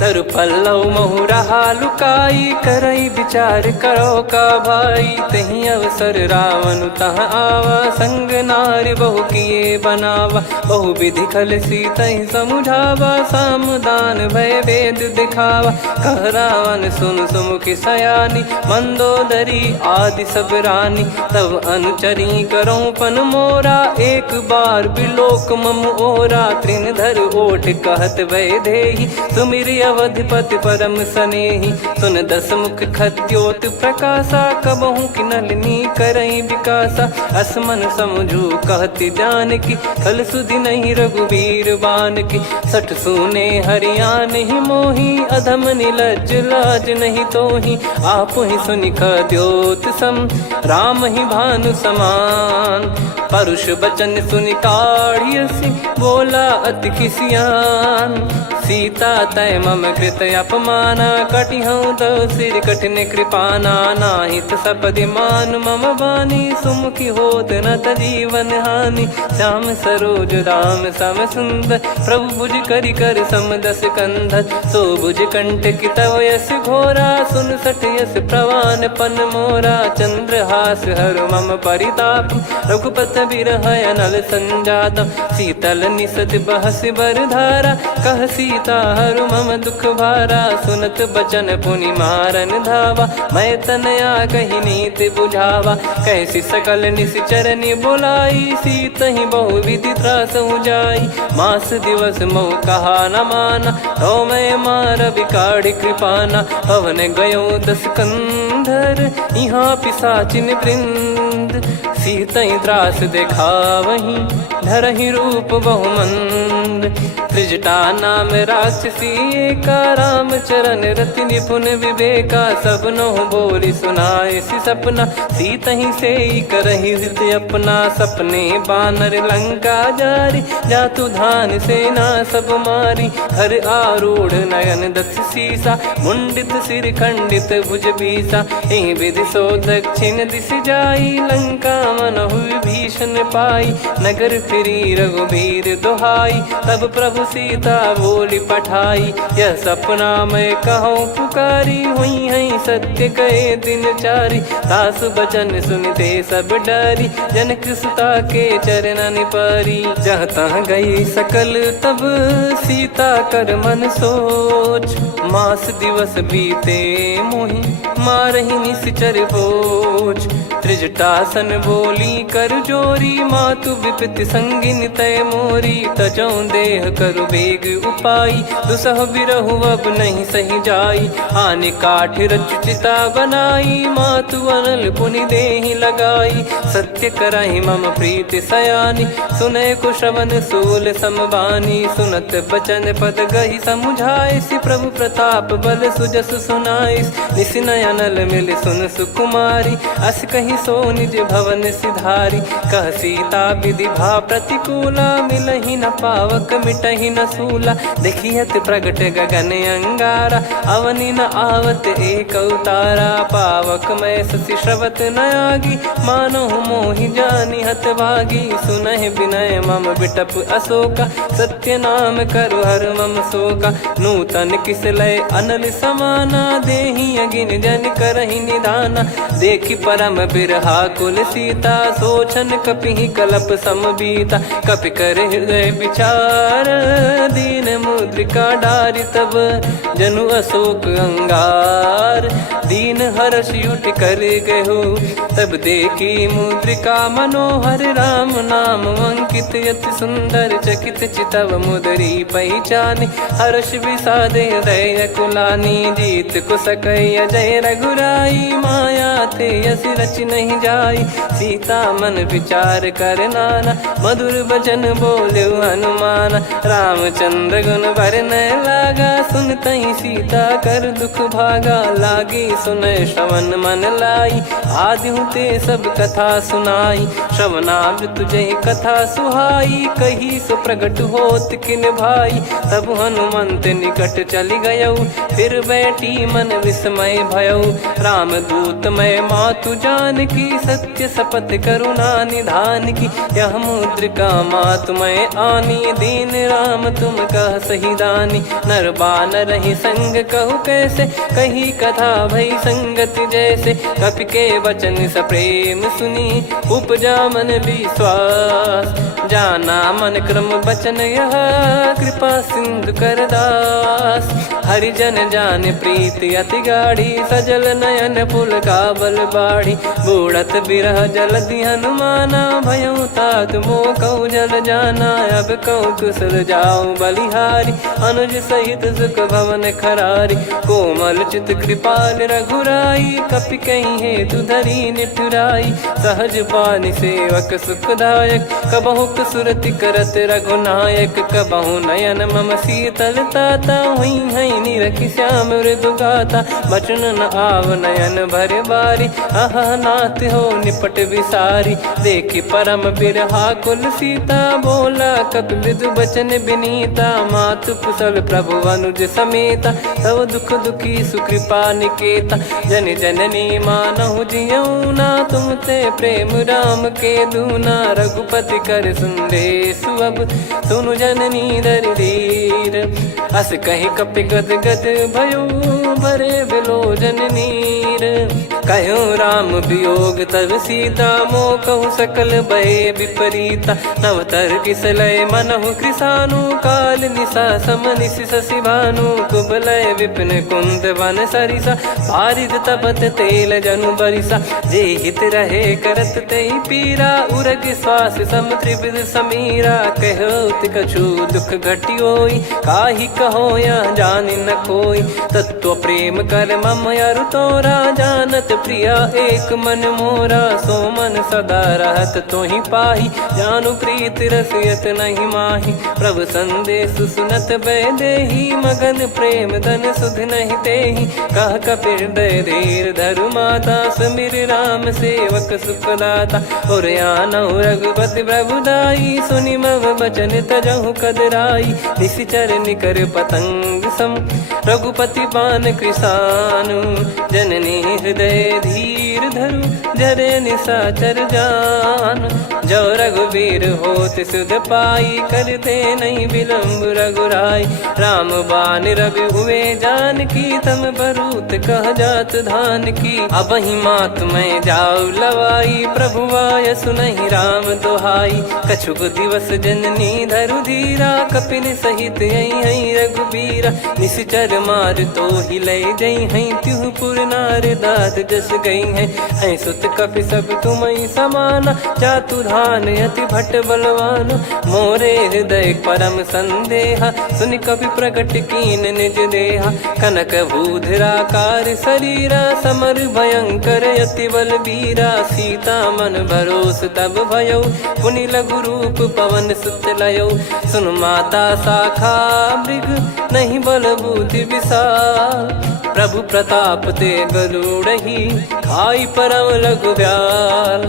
तरु पल्लव महु रहा लुकाई करई विचार करो का भाई तही अवसर रावण तह आवा संग नारी बहु किए बनावा बहु विधि खल सीतहि समुझावा सामदान भय वेद दिखावा कह रावण सुन सुमुखी सयानी मंदोदरी आदि सब रानी तब अनुचरी करो पन मोरा एक बार बिलोक मम ओरा तृण धर ओट कहत वै देहि सुमिर अवधिपति परम सनेही। सुन दस मुख खद्योत प्रकाशा, कबहू की नलिनी करई विकासा। असमन समझू कहती जान की, फल सुधि नहीं रघुबीर बान की। सठ सुने हरियाण ही मोही, अधम निलज लाज नहीं तोही। आप ही सुनि खद्योत सम, राम ही भानु समान। परुष बचन सुनि काढ़ियसि, बोला अति किसियान। सीता तय मम कृत अपमाना, कटिहऊँ तो सिर कठिन कृपाना। नाहित सपदि मान मम बानी, सुमुखी होत न जीवन हानि। श्याम सरोज राम सम सुंदर, प्रभु भुज करि कर सम दस कंधर। सो भुज कंठ की तव यस घोरा, सुन सठ यस प्रवान पन मोरा। चंद्रहास हर मम परिताप, रघुपत बिरह अनल संजात। शीतल निसत बहस बर धारा, कह सीता हरु मम दुख भारा। सुनत बचन पुनि मारन धावा, मैं तनया कही नीति बुझावा। कैसी सकल निश्चरनि बुलाई, सीत ही बहु विधि त्रास जाई। मास दिवस मोह कहा न माना, तो मैं मार बिकाढ़ी कृपाना। पवन गयो दस कंधर, यहाँ पिशाचिन वृंद। सीतहि त्रास देखावहीं, धरहि रूप बहुमंद। त्रिजटा नाम राक्षसी एका, राम चरण रति निपुण विवेका। सबनो बोली सुनाए सि सपना, सीतहि सेई करहि हृद अपना। सपने बानर लंका जारी, जातु धान सेना सब मारी। हर आरूढ़ नयन दस सीसा, मुंडित सिर खंडित भुज बीसा। एहि विधि सो दक्षिण दिश जाई, लंका मनहु भीषण पाई। नगर फिरी रघुबीर दुहाई, तब प्रभु सीता बोली पठाई। यह सपना मैं कहूँ पुकारी, हुई है सत्य कहे दिन चारी। सासु बचन सुनते सब डरी, जनक सुता के चरण परी। जहाँ तहाँ गई सकल तब, सीता कर मन सोच। मास दिवस बीते मोहि, मारहि निश्चर बोझ। त्रिजटासन बोली कर जोरी, मातु विपति संगिन तय मोरी। तजौ देह करु बेग उपाई, दुसह बिरहु अब नहीं सही जाई। आने काठ रचु चिता बनाई, मातु अनल पुनि देहि लगाई। सत्य करहि मम प्रीति सयानी, सुनय को श्रवण सूल समबानी। सुनत बचन पद गहि समुझाइसि, प्रभु प्रताप बल सुजस सुनाइस। निसिनय अनल मिल सुन सुकुमारी, अस कहि सो निज भवन सिधारी। कह सीता विधि भा प्रतिकूला, मिलहि न पावक मिटहि न सूला। देखियत प्रगट गगन अंगारा, अवनि न आवत एक अवतारा। पावक मैं ससि श्रवत न आगी, मानो मोहि जानि हत भागी। सुनहि विनय मम बिटप अशोका, सत्य नाम करु हर मम शोका। नूतन किस लय अनल समाना, देहि अगिन जन करहि निधाना। देखि परम बिरहा कुल सीता, सोचन कपिहि कलप समबीता। कपि कर हृदय विचार, दीन मुद्रिका डारि तब। जनु अशोक अंगार, दीन हर्ष उठ कर गहो। तब देखी मुद्रिका मनोहर, राम नाम अंकित अति सुंदर। चकित चितव मुदरी पहचानी, हर्ष विषाद हृदय कुलानी। जीत को सकय जय रघुराई, माया थे यस रच नहीं जाई। सीता मन विचार कर नाना, मधुर बचन बोले हनुमान। रामचंद्र गुण बरनय लागा, सुनतहि सीता कर दुख भागा। लागी सुनय श्रवण मन लाई, आदिहु ते सब कथा सुनाई। श्रवणाब तुझे कथा सुहाई, कही सो प्रगट होत किन भाई। तब हनुमंत निकट चली गयऊ, फिर बैठी मन विस्मय भयऊ। राम दूत मैं मातु जान की, सत्य शपथ करुणा निधान की। यह मुद्रिका मातु मैं आनी, दीन राम तुम कह सही दानी। नर बानर ही संग कहु कैसे, कही कथा भई संगति जैसे। कपि के वचन सप्रेम सुनी, उपजा मन विश्वास। जाना मन क्रम बचन यह, कृपा सिंधु कर दास। हरिजन जान प्रीति अति गाढ़ी, सजल नयन पुल काबल बाढ़ी। बूढ़त बिरह जलधि हनुमाना, भयउ तात मोह कहु जल जाना। अब कहु कुशल जाऊं बलिहारी, अनुज सहित सुख भवन खरारी। कोमल चित कृपाल रघुराई, कपि कहीं हेतु धरी निठुराई। सहज पानि सेवक सुखदायक, कबहु सुरति करत रघुनायक। कबहु नयन मम शीतलता, हुई हई निरखि श्याम मृदु गाता। बचन न आव नयन भर बारी, आहा नाथ हो निपट विसारी। देखि परम बिरहा कुल सीता, बोला कपि मृदु बचन बिनीता। मातु कुशल प्रभु अनुज समेता, तव दुख दुखी सुकृपा निकेता। जन जननी मानहु जियऊ ना, तुम ते प्रेम राम के दूना। रघुपति कर संदेशु अब, सुनु जननी दर धीर। अस कहि कपि गद गद भयो, भरे बिलोचन नीर। कहूँ राम वियोग तब सीता, मोह कहूँ सकल भय विपरीता। नवतर किसलय मनहु कृसानु, काल निशा समनिशि शशि भानु। कुबलय विपिन कुंद वन सरिसा, पारिद तपत तेल जनु बरिसा। जे हित रहे करत तेहि पीरा, उरग श्वास सम त्रिविध समीरा। कहत कछु दुख घटियोई, काहि कहो या जानि न कोई। तत्व प्रेम कर मम अरु तोरा, जानत प्रिया एक मन मोरा। सो मन सदा रहत तोहि पाही, जानु प्रीत रसियत नहीं माही। प्रभु संदेश सुनत बैदेही, मगन प्रेम धन सुध नहीं तेहि। कह कपिर दय धीर धरु माता, सुमिर राम सेवक सुखदाता। और आनहु रघुपति प्रभु दाई, सुनि मव बचन तजहु कदराई। निशिचर निकर पतंग सम, रघुपति पान कृसानु। जननी हृदय धीर धरु, जरे निशाचर जान। जो रघुवीर होत सुध पाई, कर दे नहीं विलम्ब रघुराई। राम बान रवि हुए जानकी, तम बरूत कह जात धान की। अब ही मात मैं जाऊ लवाई, प्रभु आय सुनहि राम दोहाई। कछुक दिवस जननी धरु धीरा, कपिन सहित यही रघुबीरा। निशिचर मार तो ही ले जई हैं, त्यों पुर नार दाद जस गई हैं। सुत कपि सब तुमहि समाना, चातुधान अति भट्ट बलवान। मोरे हृदय परम संदेहा, सुन कपि प्रकट कीन निज देहा। कनक भूधराकार शरीरा, समर भयंकर अति बलबीरा। सीता मन भरोस तब भयउ, पुनि लघु रूप पवन सुत लयउ। सुन माता शाखा मृग, नहीं बल बुद्धि विशाल। प्रभु प्रताप ते गरुड़हि, खाई परम लघु ब्याल।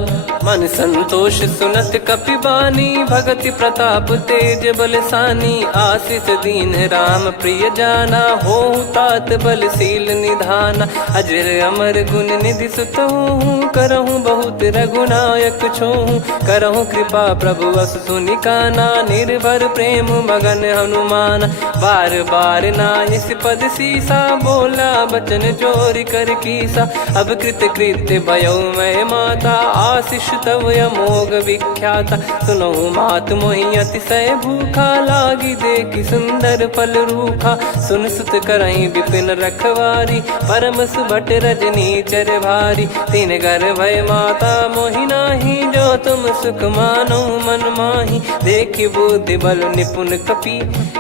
मन संतोष सुनत कपि बानी, भगति प्रताप तेज बलसानी। आशीष दीन राम प्रिय जाना, होहु तात बलशील निधाना। अजर अमर गुण निधि सुतहु, करहु बहुत रघुनायक छोहु। करहु कृपा प्रभु अस सुनि काना, निर्भर प्रेम मगन हनुमान। बार बार नायस पद सीसा, बोला बचन चोरी कर कीसा। अब कृत कृत्य भयो मैं माता, आशीष तव अमोघ विख्याता। सुनहु मात मोहि अतिशय भूखा, लागी देखि सुंदर फल रूखा। सुन सुत करहि विपिन रखवारी, परम सुभट रजनी चर भारी। तीन घर भय माता मोहि नाही, जो तुम सुख मानो मन माही। देखि बुद्धि बल निपुण कपि,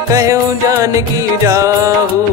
कहु जानकी जाहु।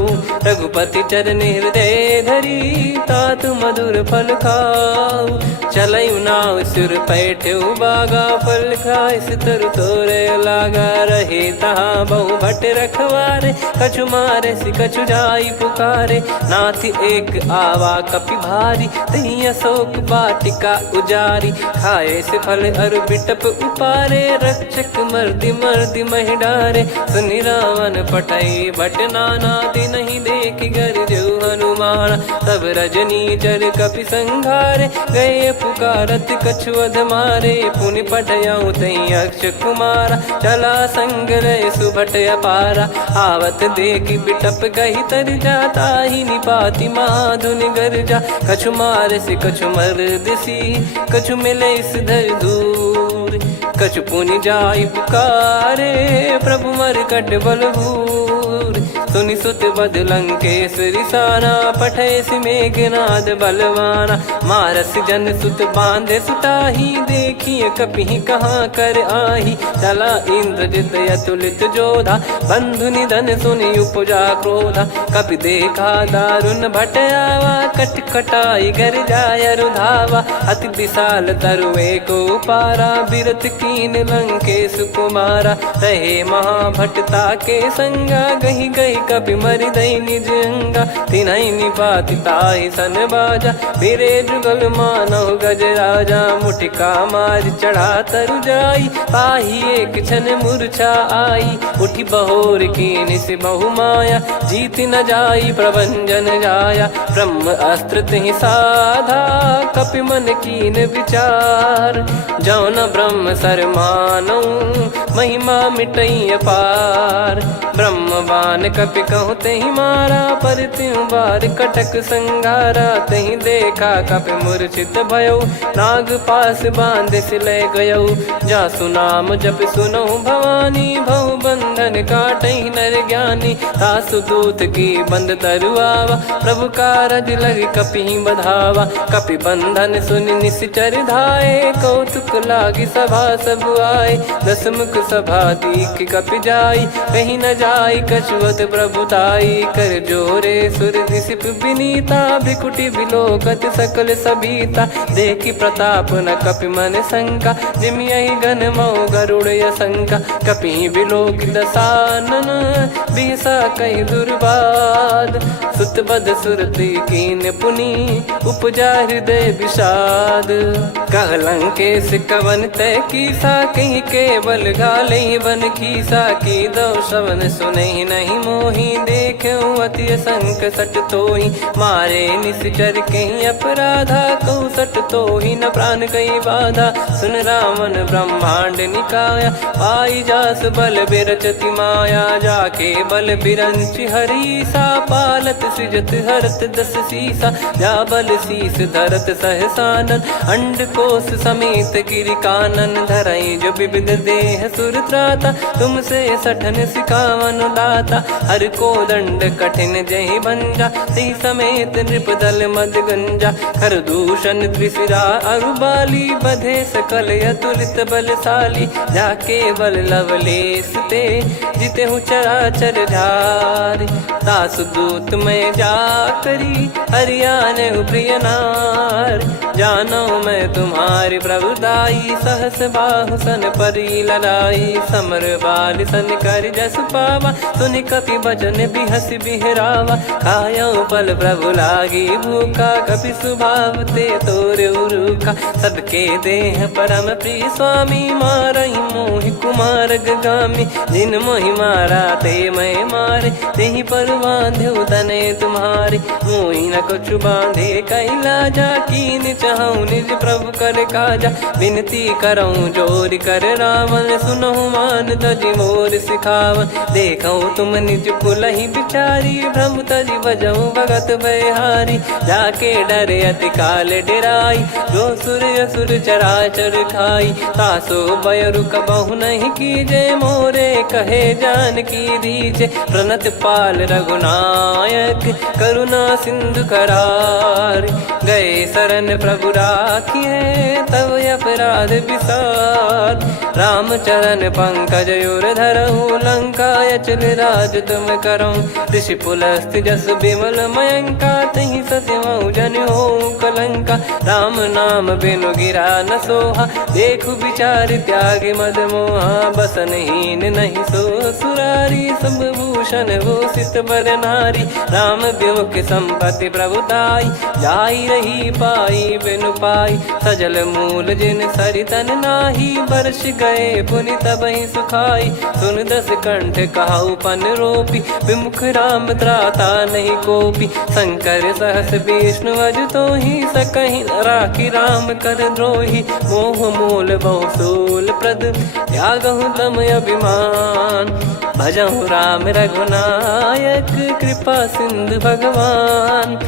रघुपति चरण हृदय धरी, तात मधुर फल खाऊ। चलऊ नाव सुर पैठऊ बागा, फल खाइस तरु तोरे लागा। रहे तहाँ बहु भट रखवारे, कछु मारे सि कछु जाई पुकारे। नाथ एक आवा कपि भारी, तही अशोक वाटिका उजारी। खाए से फल अरु बिटप उपारे, रक्षक मर्दि मर्दि महि डारे। सुनि रावण पटई भट नाना, तिनहि देखि गरजऊ हनुमान। तब रजनी चर कपि संघारे, गए पुकारत कछु अध मारे। पुनि पटयऊ तई अक्ष कुमारा, चला संग रहे सुभट अपारा। आवत देखि बिटप गही तर जाता, ही निपाति माधुन गर्जा। कछु मार से कछु मर्द सी, कछु मिले इस धर दूर। कछु पुनि जाई पुकारे, प्रभु मर कट बलभूर। सुनि सुत बद लंकेश्वरी साना, पठैसि मेघनाद बलवाना। मारस जन सुत बांधे सुताही, देखिए कपिहि कहाँ कर आही। चला इंद्रजित अतुलित जोधा, बंधु निधन सुनि उपजा क्रोधा। कपि देखा दारुण भट आवा, कट कटाई घर जाय रुधावा। अति विशाल तरुए को पारा, बिरत कीन लंकेश कुमारा। रहे महाभटता के संगा, गही गही कपि मरि दई निज अंगा। तिन्है निपाति ताहि सन बाजा, बिरे जुगल मानव गज राजा। मुटिका मार चढ़ा तरु जाई, पाही एक क्षण मूर्छा आई। उठी बहोर कीन से बहु माया, जीत न जाई प्रभंजन जाया। ब्रह्म अस्त्र तिहि साधा, कपि मन कीन विचार। जौ न ब्रह्म सर मानौ, महिमा मिटई अपार। ब्रह्म बान कपि कहु तेहि मारा, पर त्यों बार कटक संगारा। तेहि देखा कपि मूर्छित भयौ, नाग पास बांध सिले गयौ। जासु नाम जप सुनौ भवानी, भव बंधन काटहि नर ज्ञानी। तासु दूत की बंद तरुआवा, प्रभु कारज लग कपि बधावा। कपि बंधन सुनि निश्चर धाये, कौतुक लागी सभा सब आए। दसमुख सभा दीख कपि जाई, कहीं न जाई कछुवत प्रभुताई। कर जोरे सुर दिसिप विनीता, भ्रिकुटि बिलोकत सकल सबीता। देखि प्रताप न कपि मन शंका, जिमियहि घन मऊ गरुड़ असंका। कपि बिलोक दसानन, बिहसा कहि दुर्बाद। सुत बद सुरति कीन पुनि, उपजा हृदय विषाद। कह लंकेश कवन तय कीसा, कहीं केवल घाले बन खीसा। की दो श्रवण सुनहि नहीं मोही, देखऊं अति संक सट तोहि। मारे निश्चर कहीं अपराधा, कहूँ सट तोहि न प्राण कहीं बाधा। सुन रावण ब्रह्मांड निकाया, पाई जास बल बिरचति माया। जाके बल बिरंच हरीसा, पालत सृजत हरत दस सीसा। जा बल शीस धरत सहसानन, अंड कोश समेत गिरि कानन। धरई जो विविध देह सुर त्राता, तुमसे सठन सिखावन दाता। हर को दंड कठिन जहि भंजा, ती समेत नृप दल मद गंजा। कर दूषण त्रिशिरा अरुबाली, बधे सकल अतुलित बलशाली। जाके बल लवलेस ते, जिते हूँ चराचर झारी। दास दूत में जा करी, हरियाने प्रिय नार। जानो मैं तुम्हारी प्रभुताई, सहस बाहु सन परी लड़ाई। समर बाल सन कर जस पावा, सुनि कपि बचन बिहस बिहरावा। खायो पल प्रभु लागी भूखा, कपि स्वभाव ते तोर उरुखा। सबके देह परम प्रिय स्वामी, मारहि मोहि कुमार गगामी। जिन मोहि मारा ते मैं मारे, तेहि पर बांधो तने तुम्हारे। मोहि न कछु बांधे कैलाजा, कीन चाहूं निज प्रभु कर काजा। विनती करऊं जोरि कर रावण, सुनहु मान तजि मोर सिखावन। देखऊं तुम निज कुलहि बिचारी, भ्रम तजि बजऊं भगत बयहारी। जाके डरे अति काल डेराई, जो सुर असुर चराचर खाई। तासो बयरु कबहु नहीं कीजे, मोरे कहे जान की दीजे। प्रणत पाल रघुनायक, करुणा सिंधु करार। गए शरण प्रभु राखिए, तब अपराध विसार। राम चरण पंकज उर धरऊं, लंका अचल राज तुम करऊं। ऋषि पुलस्त्य जस विमल मयंका, तहि ससिमऊ जन होऊं कलंका। राम नाम बिनु गिरा न सोहा, देखु विचार त्याग मद मोहा। बसनहीन नहीं सो सुरारी, सब भूषण भूषित बर नारी। राम विमुख संपत्ति प्रभुताई, जाई रही पाई बिनु पाई। सजल मूल जिन सरितन नाही, बरस गए पुनि तबहि सुखाई। सुन दस कंठ कहाऊ पन रोपी, विमुख राम त्राता नहीं कोपी। शंकर सहस विष्णु अज तोहि, सकहि न राखी राम कर द्रोही। मोह मूल बहु सूल प्रद, त्यागहु तम अभिमान। भजहु राम रघुनायक, कृपा सिंधु भगवान।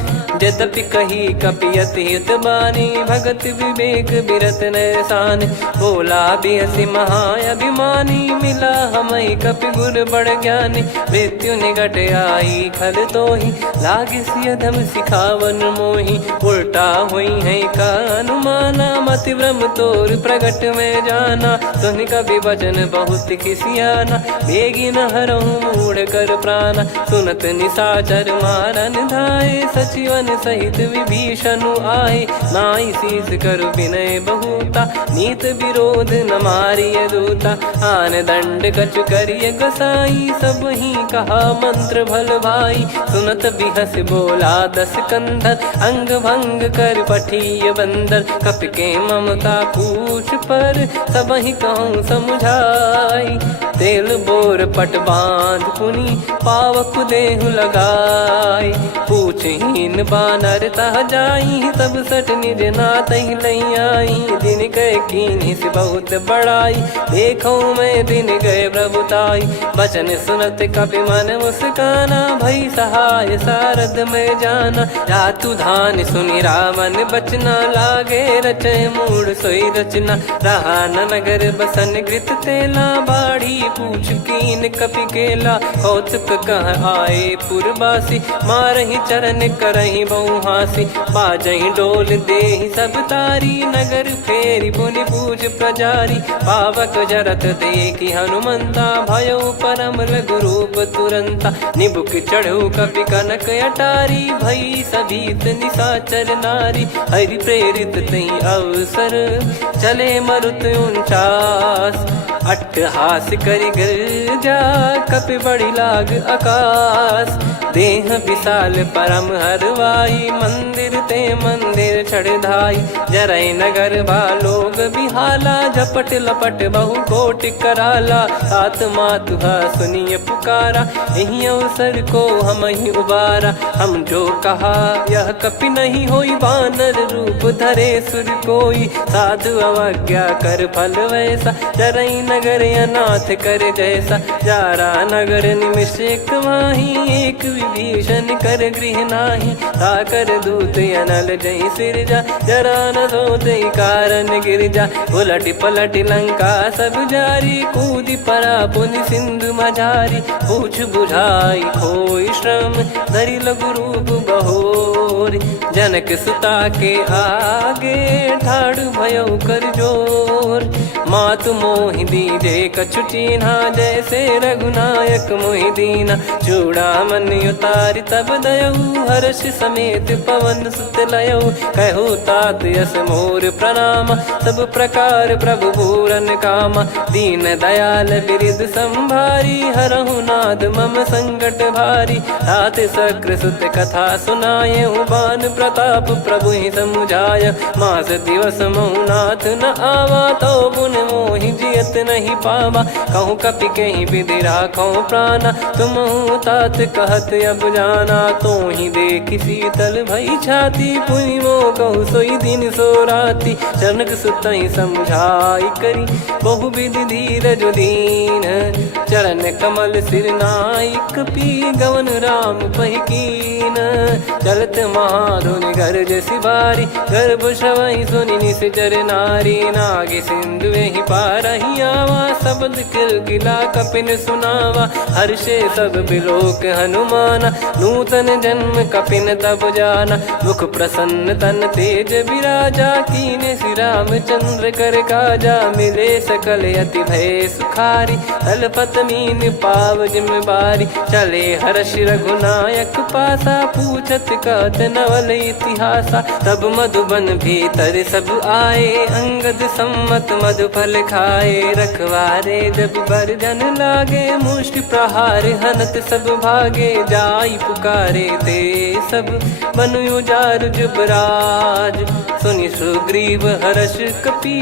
यद्यपि कही कपियत हित बानी भगत विवेक बिरत नैसान बोला बियसि महाअभिमानी मिला हमई कपि गुर बड़ ज्ञानी मृत्यु निकट आई खल तो ही लागिस अधम सिखावन मोही उल्टा हुई है का अनुमाना मति भ्रम तोर प्रगट में जाना सुन कवि वचन बहुत खिसियाना बेगी न हरहु मूढ़ कर प्राण सुनत निशाचर मारन धाये सचिवन सहित विभीषण आए नाई शीस कर विनय बहुता नीत विरोध न मारिय दूता आन दंड कछु करिय गोसाई सब ही कहा मंत्र भल भाई सुनत बिहस बोला दस कंधर अंग भंग कर पठिय बंदर कपि के ममता पूछ पर सब ही कहूँ समझाई तेल बोर पट बांध पुनी पावक देहु लगाई पूछहीन बानर तह जाई तब सट निज नाथ लई आई दिन गए कीनी से बहुत बड़ाई देखो मैं दिन गए प्रभुताई बचन सुनत कपि मन मुस्काना भई सहाय सारद में जाना जातु धान सुनि रामन बचना लागे रचय मूड सोई रचना रहा न नगर बसन कृत तेला बाड़ी पूछ कीन कपि केला कौतुक कह आए पुरबासी मारहि चरण करहि बहुहासी बाजहि डोल देहि सब तारी नगर फेरी पुनि पूज प्रजारी पावक जरत देखि हनुमंता भयो परम लघु रूप तुरंता निबुक चढ़ऊ कपि कनक अटारी भई सभीत निशाचर नारी हरि प्रेरित तई अवसर चले मरुत 49 अट्टहास करि गिरजा कपि बड़ी लाग आकाश देह विशाल परम हरवाई मंदिर ते मंदिर चढ़ाई जरई नगर लोग बिहाला झपट लपट बहु कोट कराला सात मातुहा सुनिय पुकारा यही अवसर को हम ही उबारा हम जो कहा यह कपि नहीं होई बानर रूप धरे सुर कोई साधु अवज्ञा कर फल वैसा जरई नगर अनाथ कर जैसा जारा नगर निमिष एक माही एक विभीषण कर गृह नाही ताकर दूत अनल जय सिरजा जरा न सोते कारण गिरजा उलट पलट लंका सब जारी कूदी परा पुनि सिंधु मझारी पूछ बुझाई खोई श्रम धरि लघु रूप बहोरी जनक सुता के आगे ठाड़ भयो कर जोर मातु मोहि दीजे कछु चिन्हा जैसे रघुनायक मोहि दीना चूड़ामन उतारि तब दयऊ हर्ष समेत पवन सुत लयऊ कहु तात यस मोर प्रणाम सब प्रकार प्रभु पूरन कामा दीन दयाल बिरिद संभारी हरहु नाद मम संकट भारी तात सक्र सुत कथा सुनाये बान प्रताप प्रभु ही समुझाय मास दिवस मौनाथ न आवा तो पुन मोहि जियत नहीं पावा कहूँ कपि कहीं विधि राखो प्राणा तुम तात कहत अब जाना तो ही देख शीतल भई छाती पुनि मो कहु सोई दिन सो राती जनक सुतई समझाई करी बहु विधि धीरज दीन चरण कमल सिर नाइक पी गवन राम पहिकीन चलत महाधुनि गर्ज सिबारी गर्भ श्रवई सुनि निश्चर नारी नागे सिंधु ही पारही आवा शब्द किलकिला कपिन सुनावा हर्षे सब बिलोक हनुमाना नूतन जन्म कपिन तब जाना मुख प्रसन्न तन तेज विराजा कीने श्री रामचंद्र कर काजा मिले सकल अति भय सुखारी तलपत मीन पाव जिम्मेवारी चले हर्ष रघुनायक पासा पूछत कहत नवल इतिहासा तब मधुबन भीतर सब आए अंगद सम्मत मधुफल खाए रखवारे जब बरजन लागे मुष्टि प्रहार हनत सब भागे जाई पुकारे ते सब बनु उजार जुबराज सुनि सुग्रीव हर्ष कपि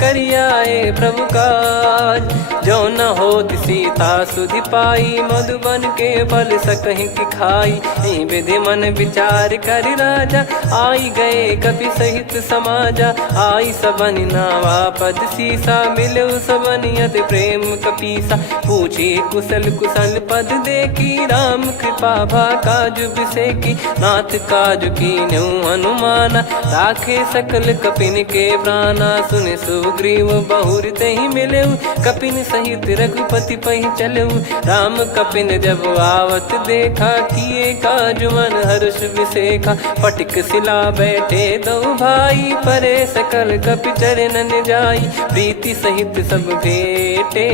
करियाए प्रभु काज जो न होत सीता सुधि पाई मधुबन के फल सकहि की खाई विधि मन विचार कर राजा आई गए कपि सहित समाजा आई सबन नावा पद सीसा मिलो सबन करत प्रेम कपीसा। पूछी कुशल कुशल पद देखी राम कृपा भा काज बिसेकी। नाथ काज कीन्हु हनुमाना राखे सकल कपिन के प्राणा। सुन सुग्रीव बहुर तेहि मिलेउ कपिन सहित रघुपति पहि चलेउ। राम कपिन जब आवत देखा किए काज मन हर्ष विसेखा। फटिक सिला बैठे दो भाई परे सकल कपि चरणन जाई। प्रीति सहित सब भेटे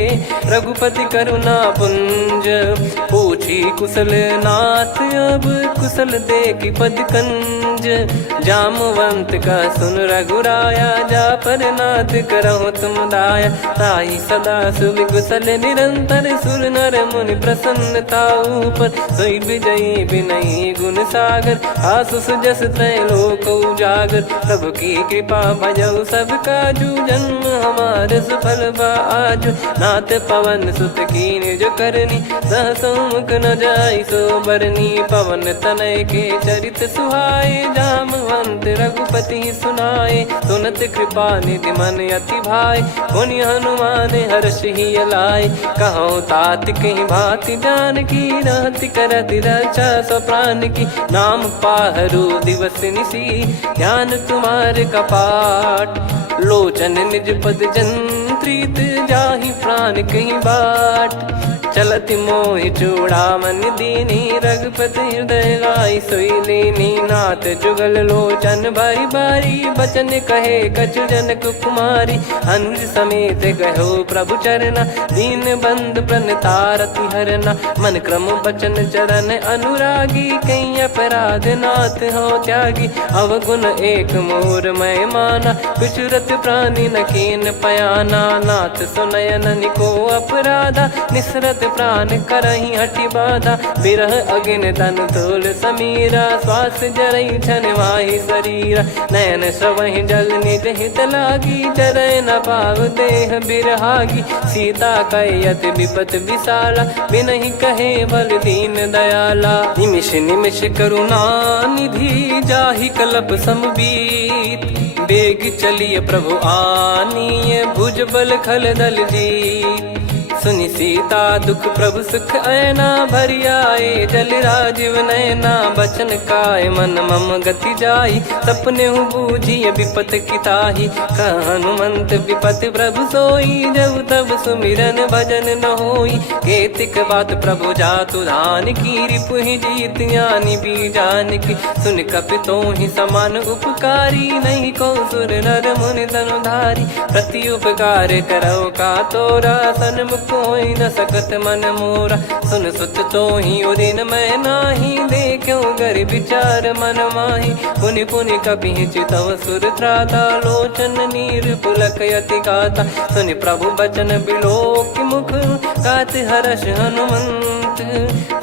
रघुपति करुणा पुंज। पूछी कुशल नाथ अब कुशल देखी पद कंज। जामवंत का सुन रघुराया जा पर नाथ करहु तुम दाया। ताई सदा सुविकुशल निरंतर सुर नर मुनि प्रसन्नता ऊपर। सोई विजयी विनयी गुण सागर आसु सुजस त्रैलोक उजागर। प्रभु की कृपा भजऊ सब काजू जन्म हमारे सफल बा आजु। नाथ पवन सुत कीन्ह जो करनी सहसो मुख न जाई सो बरनी। पवन तनय के चरित सुहाए जामवंत रघुपति सुनाए। सुनत कृपा निधि मन अति भाई पुनि हनुमान हर्ष ही लाए। कहो तात कहीं भांति जान की रहति करति रक्षा सो प्राण की। नाम पाहरु दिवस निसी ध्यान तुम्हारे कपाट। लोचन निज पद जंत्रित जाहि प्राण कहीं बाट। चलति मोहि चूड़ामन दीनी रघुपति हृदय लाई सोई लीनी। नाथ जुगल लोचन बारी बारी बचन कहे कछु जनक कुमारी। अनुज समेत गहो प्रभु चरना दीन बंद प्रणतारति हरना। मन क्रम बचन चरण अनुरागी कहीं अपराध नाथ हो त्यागी। अवगुण एक मोर मैं माना कुछुरत प्राणी न कीन पयाना। नाथ सुनयन निको अपराधा निसरत प्राण करही हटि बाधा। बिरह अगिन तन तोल समीरा श्वास जरई छन वाहि शरीरा। नयन श्रवहि जल निज हित लागी चरय न पाव देह बिरहागी। सीता कयत विपत विशाला बिनहि कहे बल दीन दयाला। निमिष निमिष करुणा निधि जाहि कलप समबीत। बेग चलिए प्रभु आनीय भुज बल खल दल जीत। सुनि सीता दुख प्रभु सुख ऐना भरि आए। जल राजीव नयना बचन काय मन मम गति जाई। सपने हूँ बूझिए विपत किताही हनुमंत विपत प्रभु सोई। जब तब सुमिरन भजन न होई केतिक बात प्रभु जातु धान की। रिपु ही जीत ज्ञानी बीजान की सुन कपि तो ही समान उपकारी। नहीं को सुर नर मुनि धनुधारी प्रति उपकार करो का तोरा। सन्मुख कोई न सकत मन मोरा सुन सुत तो ही उदिन मैं नाही। देखो गर विचार मन माही पुनि पुनि कपि चितव सुर त्राता। लोचन नीर पुलक यति गाता सुनि प्रभु बचन बिलोक मुख। गात हर्ष हनुमंत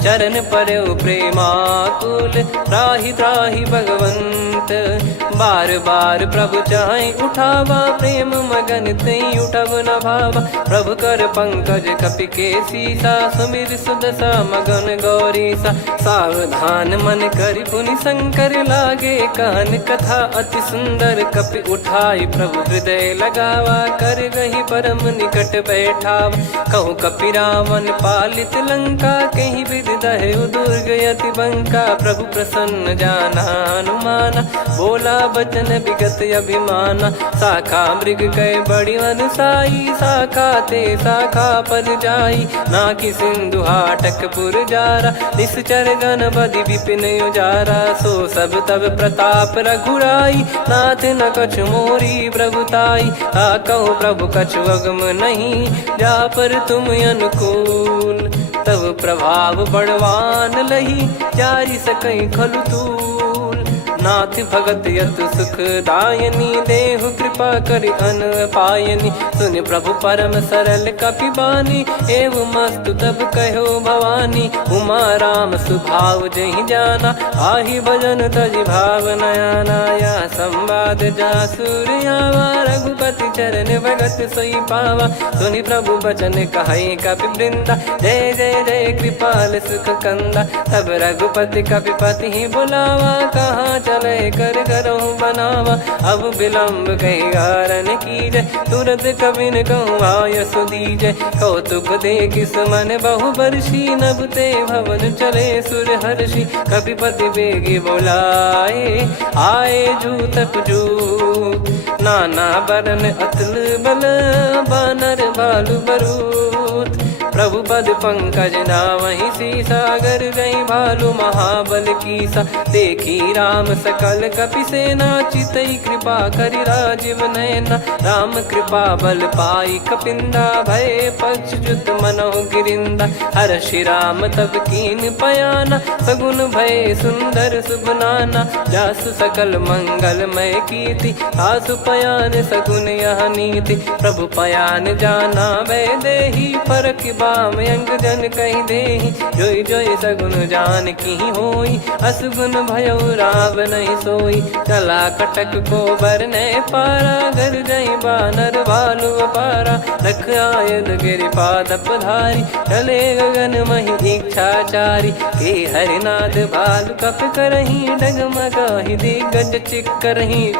चरण परउ प्रेमाकुल। त्राहि त्राहि भगवंत बार बार प्रभु चाहि उठावा। प्रेम मगन तई उठब न भावा। प्रभु कर पंकज कपि के सीसा सुमिर सुदशा मगन गौरीसा। सावधान मन करि पुनि शंकर लागे कहन कथा अति सुंदर। कपि उठाई प्रभु हृदय लगावा कर गही परम निकट बैठावा। कहु कपि रावण पालित लंका कहीं विधि दहु दुर्ग यति बंका। प्रभु प्रसन्न जाना हनुमाना बोला बचन विगत अभिमाना। शाखा मृग कय बड़ी अनुसाई शाखा ते शाखा पर जाई। नाकि सिंधु हाटक पुर जारा निश्चर गण बदि विपिन उजारा। सो सब तब प्रताप रघुराई नाथ न कछु मोरी प्रभुताई। कहो प्रभु कछु अगम नहीं जा पर तुम अनुकूल। तब प्रभाव बड़वान लही जारी सकई खलु तूल। नाथ भगत यतु सुख दायनी देहु कृपा करि अन पायनी। सुन प्रभु परम सरल कपि बानी एवं मस्तु तब कहो भवानी। उमा राम सुभाव जहि जाना आहि भजन तजि भाव नयाना। या संवाद जासुर आवा रघुपति चरण भगत सोई पावा। सुनि प्रभु बचन कहै कपि वृंदा जय जय जय कृपाल सुख कंदा। तब रघुपति कपिपति बुलावा कहाँ चले कर करहु बनावा। अब विलम्ब कही कारण कीजय, तुरत कबिन कहूँ आयस दीजय। कौतुक देखिस मन बहु बरसी, नभ ते भवन चले सुर हर्षि। कपिपति बेगी बोलाए, आए जूतक जूत। नाना बरन अतुल बल, बानर भालु बरूत। प्रभु पद पंकज नावहि सीसा, गर गई भालु महाबल कीसा। देखी राम सकल कपि सेना, चितई कृपा करि राजीव नयना। राम कृपा बल पाई कपिंदा, भय पक्ष जुत मनोह गिरिंदा। हर्षि राम तब कीन पयाना, सगुन भय सुंदर शुभ नाना। जासु सकल मंगलमय कीर्ति, आसु पयान सगुन यह नीति। प्रभु पयान जाना वै देहि, फरक बाम अंग जन कहि देहि। जोई जोई सगुन जान की होई, असगुन भयो राव नहीं सोई। चला कटक को बरने पारा, घर जई बानर भालु अपारा। रख आयद गिरिपाद पधारी, चले गगन महि इच्छाचारी। के हरिनाथ भालु कप करही, डगमगाहि दिग्गज चिक्करही।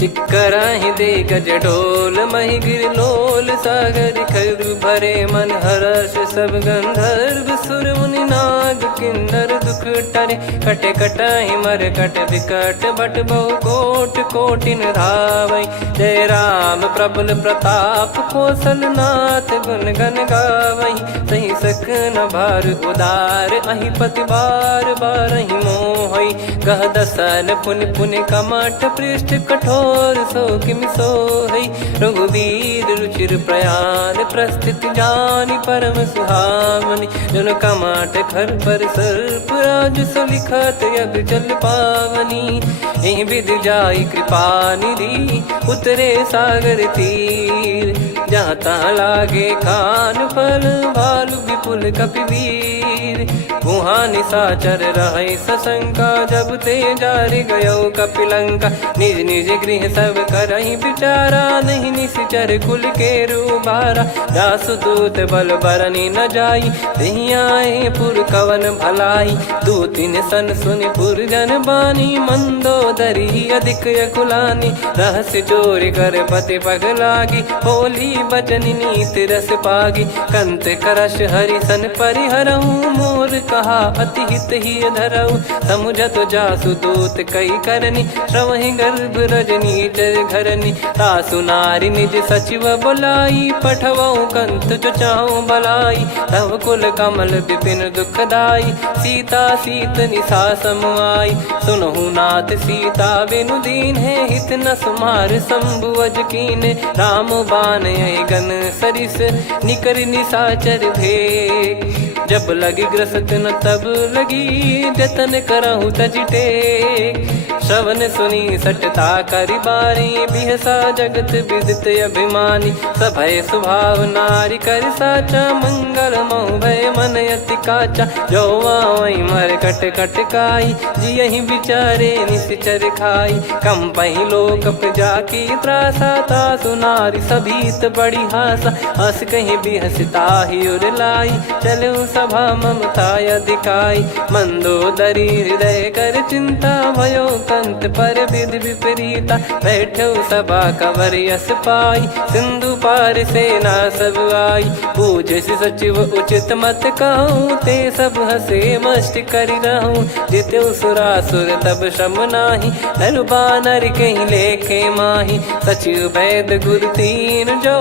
चिक्कराहि दे गज ढोल, महि गिर लोल। सागर खर भरे मन हर्ष, सब गंधर्व सुर मुनि नाग किन्नर दुख टरे। कटे कटाहि मर कट विकट, बट बहु कोट कोटिन धावै। जय राम प्रबल प्रताप, कौशल नाथ गुण गन गावै। सही सकन भार उदार, अहि पति बार बारहि मोहै। गह दसन पुन पुन कमठ, पृष्ठ कठोर सो किमि सोहै। रघुवीर रुचिर प्रयाण, प्रस्थित जानि परम सुहावनि। जन कमाट खर पर सर्प, राज सलिखत यग जल पावनी। एहि विधि जाई कृपा निधि, उतरे सागर तीर। जहाँ तहाँ लागे खान फल, भालु विपुल कपिवीर। गुहा निशाचर रहै सशंका, जब ते जारि गयो कपिलंका। निज निज गृह सब करहि विचारा, नहीं निश्चर कुल के रूबारा। जासुदूत बल बरनि न जाई, तेहि आए पुर कवन भलाई। दूतिन सन सुनि पुर जन बानी, मंदोदरी अधिक यकुलानी। रहस्य चोरी कर पति पग लागी, होली बचन नीत रस पागी। कंत करश हरिसन परिहरहु, मोर कहा अति हित ही धरऊ। समुझत जासुदूत कई करनी, श्रवहि गर्भ रजनी चर घरनी। तासु नारी निज सचिव बोलाई, पठवऊ कंत जो चाहूं बलाई। तव कुल कमल विपिन दुखदाई, सीता सीत निशा समाई। सुनहु नाथ सीता बिनु दीन है, हित न सुमार शंभु अज कीने। राम बान गन सरिस, निकर निशाचर भेग। जब लगी ग्रसत न तब लगी, जतन करहु तज टेक। श्रवण सुनी सटता करि बारी, बिहसा जगत विदित अभिमानी। सभय स्वभाव नारी कर साचा, मंगल महु भय मन अति काचा। जो आवै मर कट कट काई, जियहि विचारे निश्चर खाई। कम पहि लोक जाकी त्रासा, तासु नारी सभीत बड़ी हासा। हस कहीं बिहसता ही उर लाई, चलऊ सभा ममता अधिकाई। मंदोदरी हृदय कर चिंता, भयो कंत पर विधि विपरीता। बैठो सभा कवर यस पाई, सिंधु पार सेना सब आई। पूज्य सचिव उचित मत कहूँ, ते सब हसे मस्त करि रहूं। जित्यु सुरासुर तब श्रम नाही, नर बानर कहीं लेखे माही। सचिव वैद गुरु तीन जो,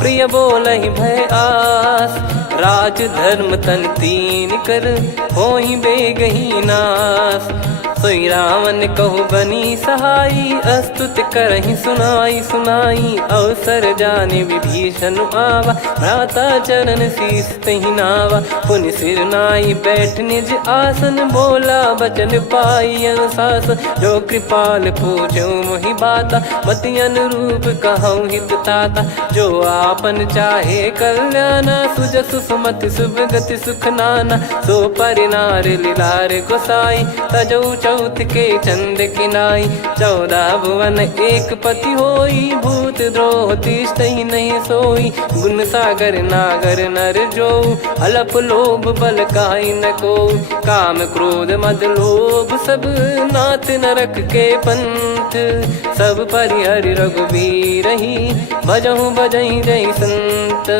प्रिय बोलहि भय आस। राज धर्म तन तीन कर, होहि बेगहि नास। सोई रावण कहु बनी सहाई, अस्तुत करहि सुनाई सुनाई। अवसर जाने विभीषण आवा, भ्राता चरण शीस तहि नावा। पुनि सिर नाई बैठ निज आसन, बोला बचन पाई अनुशासन। जो कृपाल पूछो मोहि बाता, मति अनुरूप कहूँ हित ताता। जो आपन चाहे कल्याणा, सुजसु सुमति शुभ गति सुख नाना। सो परिनार लीलार गोसाई, तजौ चौथ के चंद किनाई 14 भुवन एक पति होई भूत द्रोह तिष्ठ ही नहीं सोई गुण सागर नागर नर जो अलप लोभ बल काई न को काम क्रोध मद लोभ सब नाथ नरक के पंथ सब परिहरि रघुबीर ही भजहु भजहि जय संत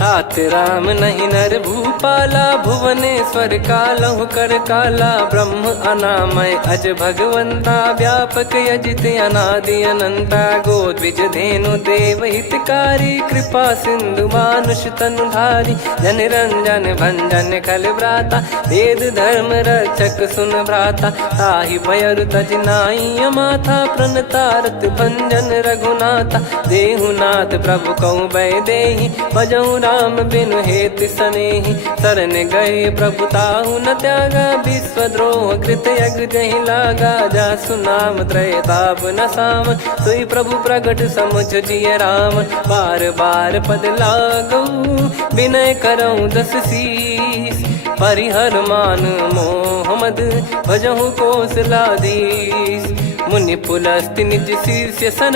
तात राम नहीं नर भूपाला भुवनेश्वर कालहु कर काला ब्रह्म अनामय अज भगवंता व्यापक यजित अनादि अनंता गोद्विज धेनु देव हितकारी कृपा सिंधु मानुष तनुधारी जन रंजन भंजन खल भ्राता वेद धर्म रक्षक सुन भ्राता ताहि भयर तज नाई माथा प्रणतारत भंजन रघुनाथा देहुनाथ प्रभु कहु बै देहि भजहु राम बिनु हेत सनेहि शरण गए प्रभु ताहु न त्यागा विश्वद्रोह कृत यज्ञ जहि लागा जासु नाम त्रय ताप न साम सोई प्रभु प्रगट समुझ जिय राम बार बार पद लागऊ विनय करऊँ दस शीस परिहर मान मोह मद भजहु कौशलाधीश मुनि पुलस्ति निज शीर्ष सन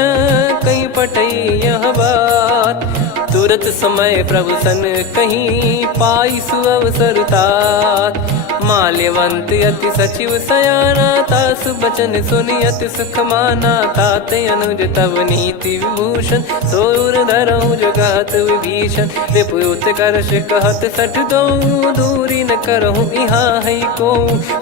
कहीं पटई यह बात तुरत समय प्रभु सन कहीं पाई सुअवसर तात माल्यवंत अति सचिव सयाना तासु बचन सुनि अति सुख माना ताते अनुज तव नीति विभूषण सोर धरहु जगत विभीषण रिपुत करश कहत सठ दो दूरी न करहु इहाँ है को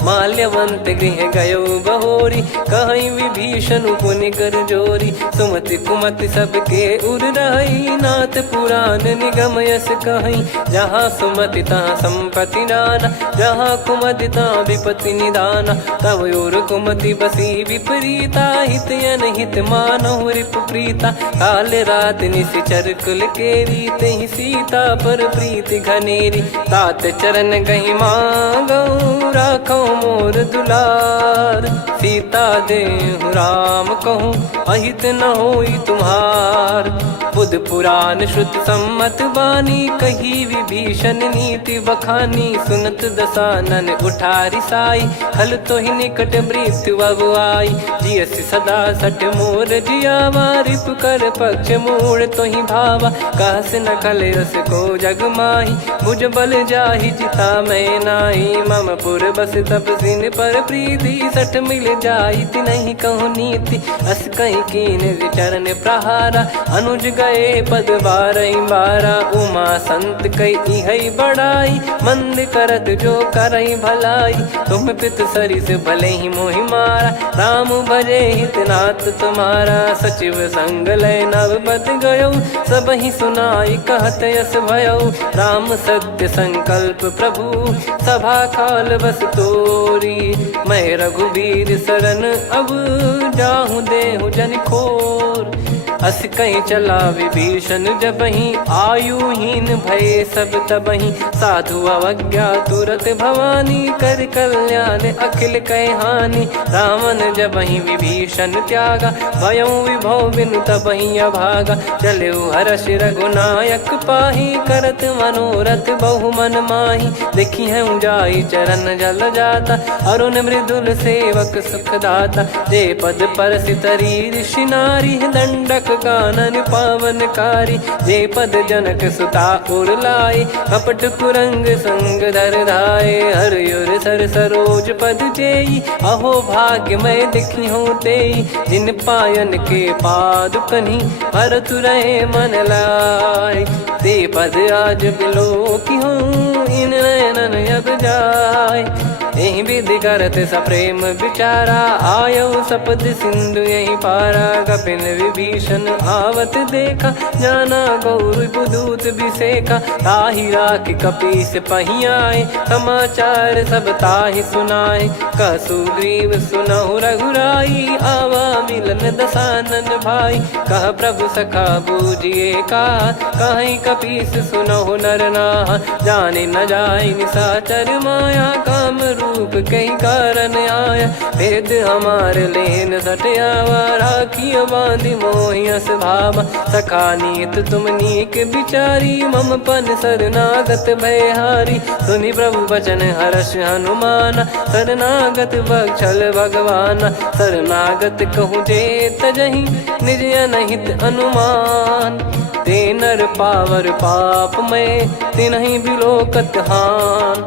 माल्यवंत गृह गयो बहोरी कहीं विभीषण पुनि कर जोरी सुमति कुमति सबके उर रही नाथ पुराण निगम यस कहीं जहाँ सुमति तहाँ संपत्ति नाना जहाँ कुमति तहाँ विपत्ति निदाना तव और कुमति बसी विपरीता हित अनहित मानहु रिप प्रीता काल रात निशिचर कुल केरी तेहि सीता पर प्रीति घनेरी तात चरण गहि मांगऊ राखो मोर दुलार सीता देहु राम कहूँ अहित न होई तुम्हार बुध पुराण श्रुत सम्मत वाणी कही विभीषण नीति बखानी सुनत दसानन उठारी साई खल तो ही निकट मृत्यु अब आई जियसि सदा सट मोर जियावा रिप कर पक्ष मूड़ तो ही भावा कहस न खल रस को जग माही मुझ बल जाहि जिता मैं नाही मम पुर बस तपसिन पर प्रीति सठ मिल जाई नहीं कहूँ नीति अस कहीं कीन विचरण प्रहारा अनुज गए पद बारा उमा संत कई है बड़ाई मंद करत जो करई भलाई तुम पित सरिस भले ही मोहि मारा राम भजे हितनाथ तुम्हारा सचिव संग लय नवपत गयो सब ही सुनाई कहत यस भयो राम सत्य संकल्प प्रभु सभा काल बस तोरी मैं रघुबीर शरण अब जाहूँ देहु जन खोर अस कहीं चला विभीषण जबहि आयुहीन भय सब तबहि साधु अवज्ञा तुरत भवानी कर कल्याण अखिल कह हानि रावण जबहि विभीषण त्यागा भयउ विभव बिनु तबहि अभागा चलऊ हर्ष रघुनायक पाही करत मनोरथ बहु मन माही देखी है जाई चरण जल जाता अरुण मृदुल सेवक सुख दाता जे पद पर सितरी ऋषि नारी दंडक कानन पावनकारी जे पद जनक सुता उर लाई कपट कुरंग संग धर धाये हरियुर सर सरोज पद जेई अहो भाग्य मैं दिखी हूँ तेई जिन पायन के पाद कन्ही भरत रहे मन लाय ते पद आज बिलो की हूँ इन नयनन अब जाय यही विधि करत सप्रेम विचारा आयो सपद सिंधु यही पारा कपिन विभीषण आवत देखा जाना गौर बुदूत बिसेखा ताहि राख कपीस पहियाए समाचार सब ताहि सुनाए कसु ग्रीव सुनहु रघुराई आवा मिलन दसानन भाई कह प्रभु सखा बूझिए का कहीं कपीस सुनहु नर नाह जाने न जाय निशाचर माया काम रूप कई कारण आया, भेद हमारे लेन सटयावा, राखिया बांधी मोहियस भावा, सखा नीत तुम नीक बिचारी, मम पन शरणागत भयहारी, सुनि प्रभु वचन हर्ष हनुमाना, शरणागत बक्षल भगवाना, शरणागत कहूँ जे तजहि निज अनहित अनुमान, ते नर पावर पाप में तिन्हि बिलोकत हान,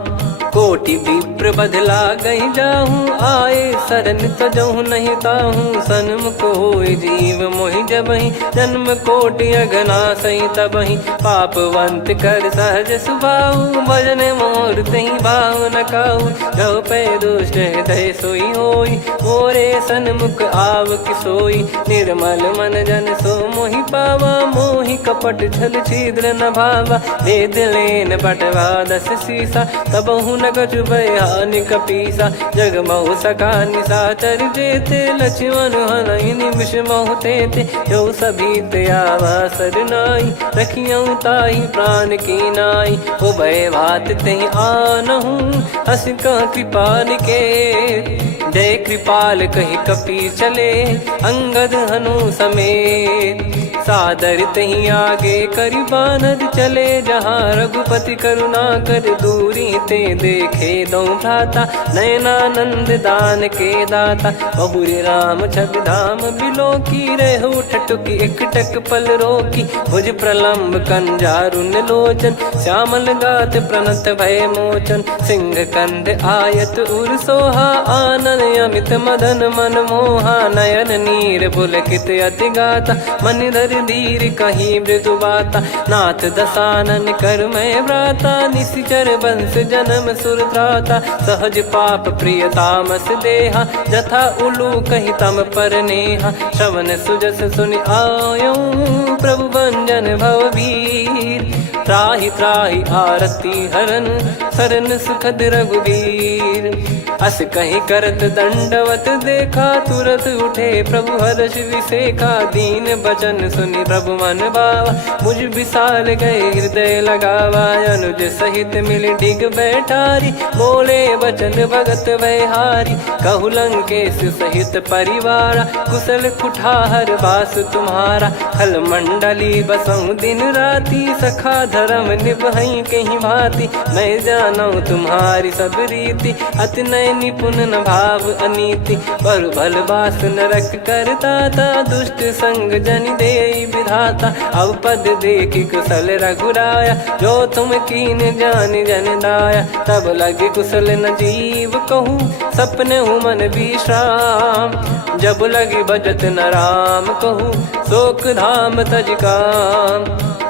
कोटि विप्र बदला गई जाहूँ, आए शरण तजहु नहीं ताहूँ, सन्मुख होय जीव मोहि जबहि, जन्म कोटि अगना सही तबहि, पापवंत कर सहज सुभाऊ, भजन मोर तहि भाव न काहू, जो पै दुष्ट हृदय सोई होई, मोरे सन्मुख आव किसोई, निर्मल मन जन सो मोहि पावा, मोहि कपट छल छिद्र न भावा, वेद लेन बटवा दस सीसा, तबहु न कछु बयान कपीसा, जग महु सका निशाचर जेते, लक्ष्मण हनहि निमिष महु तेते, जो सभी त्यावा सरनाई, रखियऊ ताहि प्राण की नाई, उभय भात तेहि आनहु, हस कह कृपाल के, जय कृपाल कहि कपि चले, अंगद हनु समेत, सादर तही आगे करि बानर चले, जहाँ रघुपति करुणा कर दूरी ते देखे दो भ्राता, नयनानंद दान के दाता, बहुरी राम छवि धाम बिलो की, रेहु ठटुकी एकटक पल रोकी, भुज प्रलम्ब कंजारुन लोचन, श्यामल गात प्रणत भय मोचन, सिंह कंद आयत उर सोहा, आनन अमित मदन मन मोहा, नयन नीर पुलकित अति गाता, मन धर धीर कहीं मृदु बाता, नाथ दसानन कर मैं भ्राता, निशिचर वंश जन्म सुर त्राता, सहज पाप प्रिय तामस देहा, जथा उलू कहि तम पर नेहा, श्रवण सुजस सुनि आयो, प्रभु भंजन भवभीर, त्राहि त्राहि आरती हरन, शरण सुखद रघुबीर, अस कहीं करत दंडवत देखा, तुरत उठे प्रभु हर्ष विसेखा, दीन बचन सुनि प्रभु मन भावा, मुझ विशाल गए हृदय लगावा, अनुज सहित मिल डिग बैठारी, बोले बचन भगत वैहारी, कहु लंकेश सहित परिवारा, कुशल कुठार बास तुम्हारा, खल मंडली बसऊं दिन राती, सखा धर्म निभई कहीं भांति, मैं जानू तुम्हारी सब रीति, अति नय निपुण न भाव अनीति, पर भल बास नरक करता था, दुष्ट संग जन दे विधाता, अब पद देखी कुशल रघुराया, जो तुम कीन जान जन दाया, तब लगे कुशल न जीव कहूँ, सपने हूँ मन विश्राम, जब लगी बजत न राम कहूँ, शोक धाम तज काम,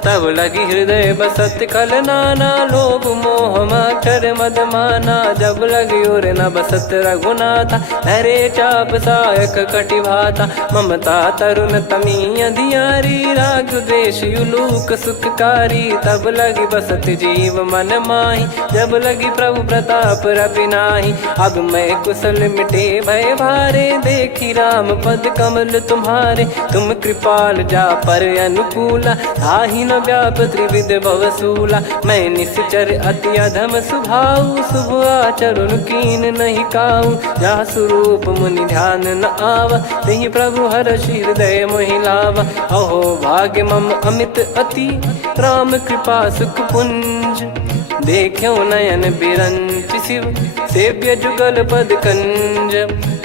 तब लगी हृदय बसत खल नाना, लोभ मोह मक्षर मद माना, जब लगी उर न बसत रघुनाथा, हरे चाप सायक कटि भाता, ममता तरुण तमी अधियारी, राग द्वेष युलूक सुखकारी, तब लगी बसत जीव मन माही, जब लगी प्रभु प्रताप रवि नाही, अब मैं कुशल मिटे भय भारे, देखी राम पद कमल तुम्हारे, तुम कृपाल जा पर अनुकूला, आही न व्याप त्रिविध भवसूला, मैं निश्चर अति अधम सुभाऊ, शुभ आचरण कीन नहीं काऊ, जहाँ स्वरूप मुनि ध्यान न आवा, तहि प्रभु हर्ष हृदय मोहि लावा, अहो भाग्य मम अमित अति, राम कृपा सुख पुंज, देखो नयन बिरंच शिव, सेव्य जुगल पद कंज,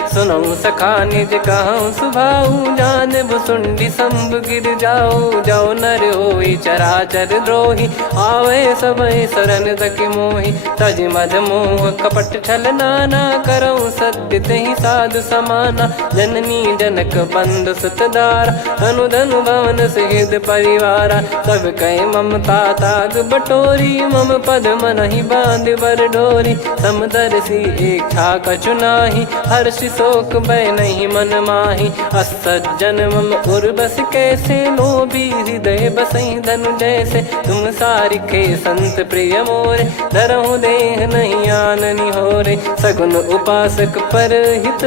सुनऊ सखा निज कहूँ सुभाऊ, जान भुसुंडी शंभ गिर जाओ, जाओ नर होई चराचर द्रोही, आवे सबय शरण तक मोहि, तज मद मोह कपट छल नाना, करऊँ सत्य तहि साधु समाना, जननी जनक बंधु सुतदारा, धनु धनु भवन सहित परिवारा, सब कहे ममता ताग बटोरी, मम पद मनहि बांध बर डोरी, समदर्शी इच्छा कछु नाही, हर्ष शोक भय नहीं मन माही, असज्जन मम उर्वश कैसे, लोभी हृदय बसई धनु जैसे, तुम सारिखे संत प्रिय मोरे, धरहु देह नहीं आननि होरे, सगुन उपासक पर हित,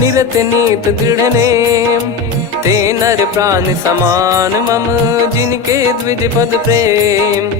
निरत नीत दृढ़ नेम, ते नर प्राण समान मम, जिनके द्विज पद प्रेम,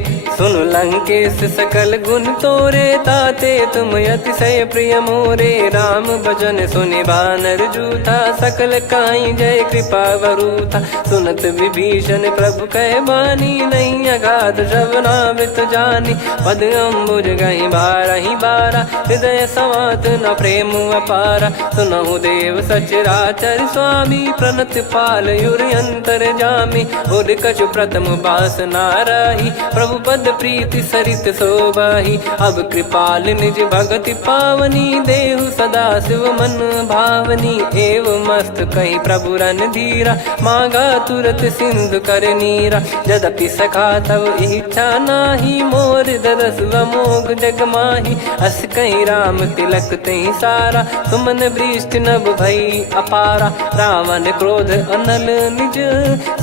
सुन लंकेश सकल गुण तोरे, ताते तुम अतिशय प्रिय मोरे। राम भजन सुनि बानर जूथा, सकल काई जय कृपा वरूथा। सुनत विभीषण प्रभु कह बानी, नहीं अगाध श्रवणामृत जानी। पद अम्बुज गहि बारहि बारा, हृदय समात न प्रेम अपारा। सुनहु देव सचराचर स्वामी, प्रणत पाल युर अंतर जामी। उर कछु प्रथम बास नाराही, प्रभु पद प्रीति सरित शोभाही। अब कृपाल निज भगति पावनी, देहु सदा शिव मन भावनी। एव मस्त कही प्रभु रन धीरा, मांगा तुरत सिंधु कर नीरा। यद्यपि सखा तब इच्छा नाही, मोर दरस मोग जग माही। अस कहीं राम तिलक तही सारा, सुमन वृष्टि नभ भई अपारा। रावण क्रोध अनल निज,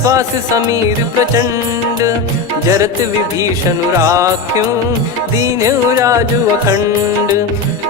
श्वास समीर प्रचंड। जरत विभीषण राख्यों, दीन्हु राजु अखंड।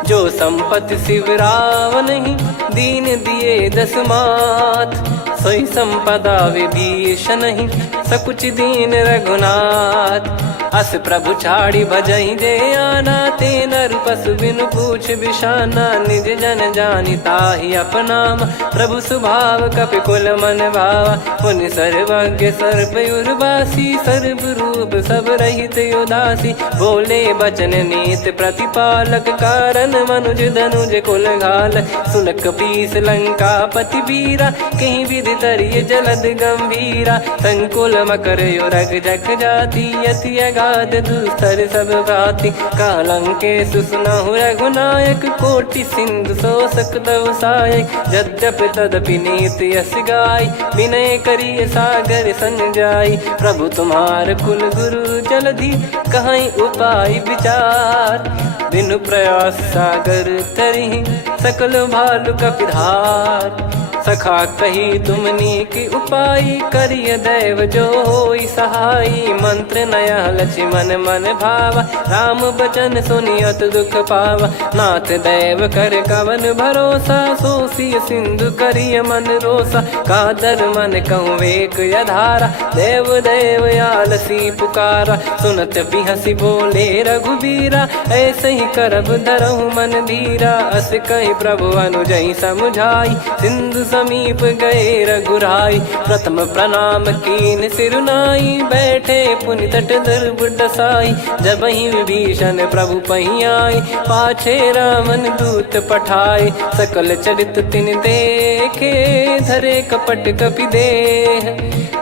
जो संपत्ति शिव रावण ही, दीन दिए दस मात। सोई संपदा विभीषण ही, सकुच दीन रघुनाथ। अस प्रभु छाड़ी भजई जे आना, ते नर पशु बिनु पूछ बिशाना। निज जन जानि ताहि अपनाम, प्रभु स्वभाव कपि कुल मन भावा। मुनि सर्वज्ञ सर्वयुर्वासी, सर्व रूप सब रहित उदासी। बोले बचन नीत प्रतिपालक, कारण मनुज धनुज कुल घाल। सुन कपीस लंका पति वीरा, कहीं विधि तरिय जलद गंभीरा। संकुल मकर युरग जख जाति, यति अगाध दुस्तर सब भाति। कालंकेश सुनहु रघुनायक, कोटि सिंधु शोषक तव सहायक। यद्यपि तदपि नीति यस गाय, विनय करिय सागर सन जाई। प्रभु तुम्हार कुल गुरु जलधि, कहीं उपाय विचार। बिनु प्रयास सागर तरिहि, सकल भालु कपिधार। सखा कही तुमनी की उपाय, करिय दैव जो होई सहाई। मंत्र नया लक्ष्मण मन भावा, राम बचन सुनियत दुख पावा। नाथ दैव कर कवन भरोसा, सोसिय सिंधु करिय मन रोसा। कादर मन कहूँ वेक यधारा, देव देव आलसी पुकारा। सुनत बिहसी बोले रघुबीरा, ऐसे ही करब धरहु मन धीरा। अस कही प्रभु अनुजई समुझाई, सिंधु समीप गए रघुराई। प्रथम प्रणाम कीन सिरुनाई, बैठे पुनि तट दर्भ डसाई। जब ही विभीषण प्रभु पही आई, पाछे रावण दूत पठाए। सकल चरित तिन देखे, धरे कपट कपि देह।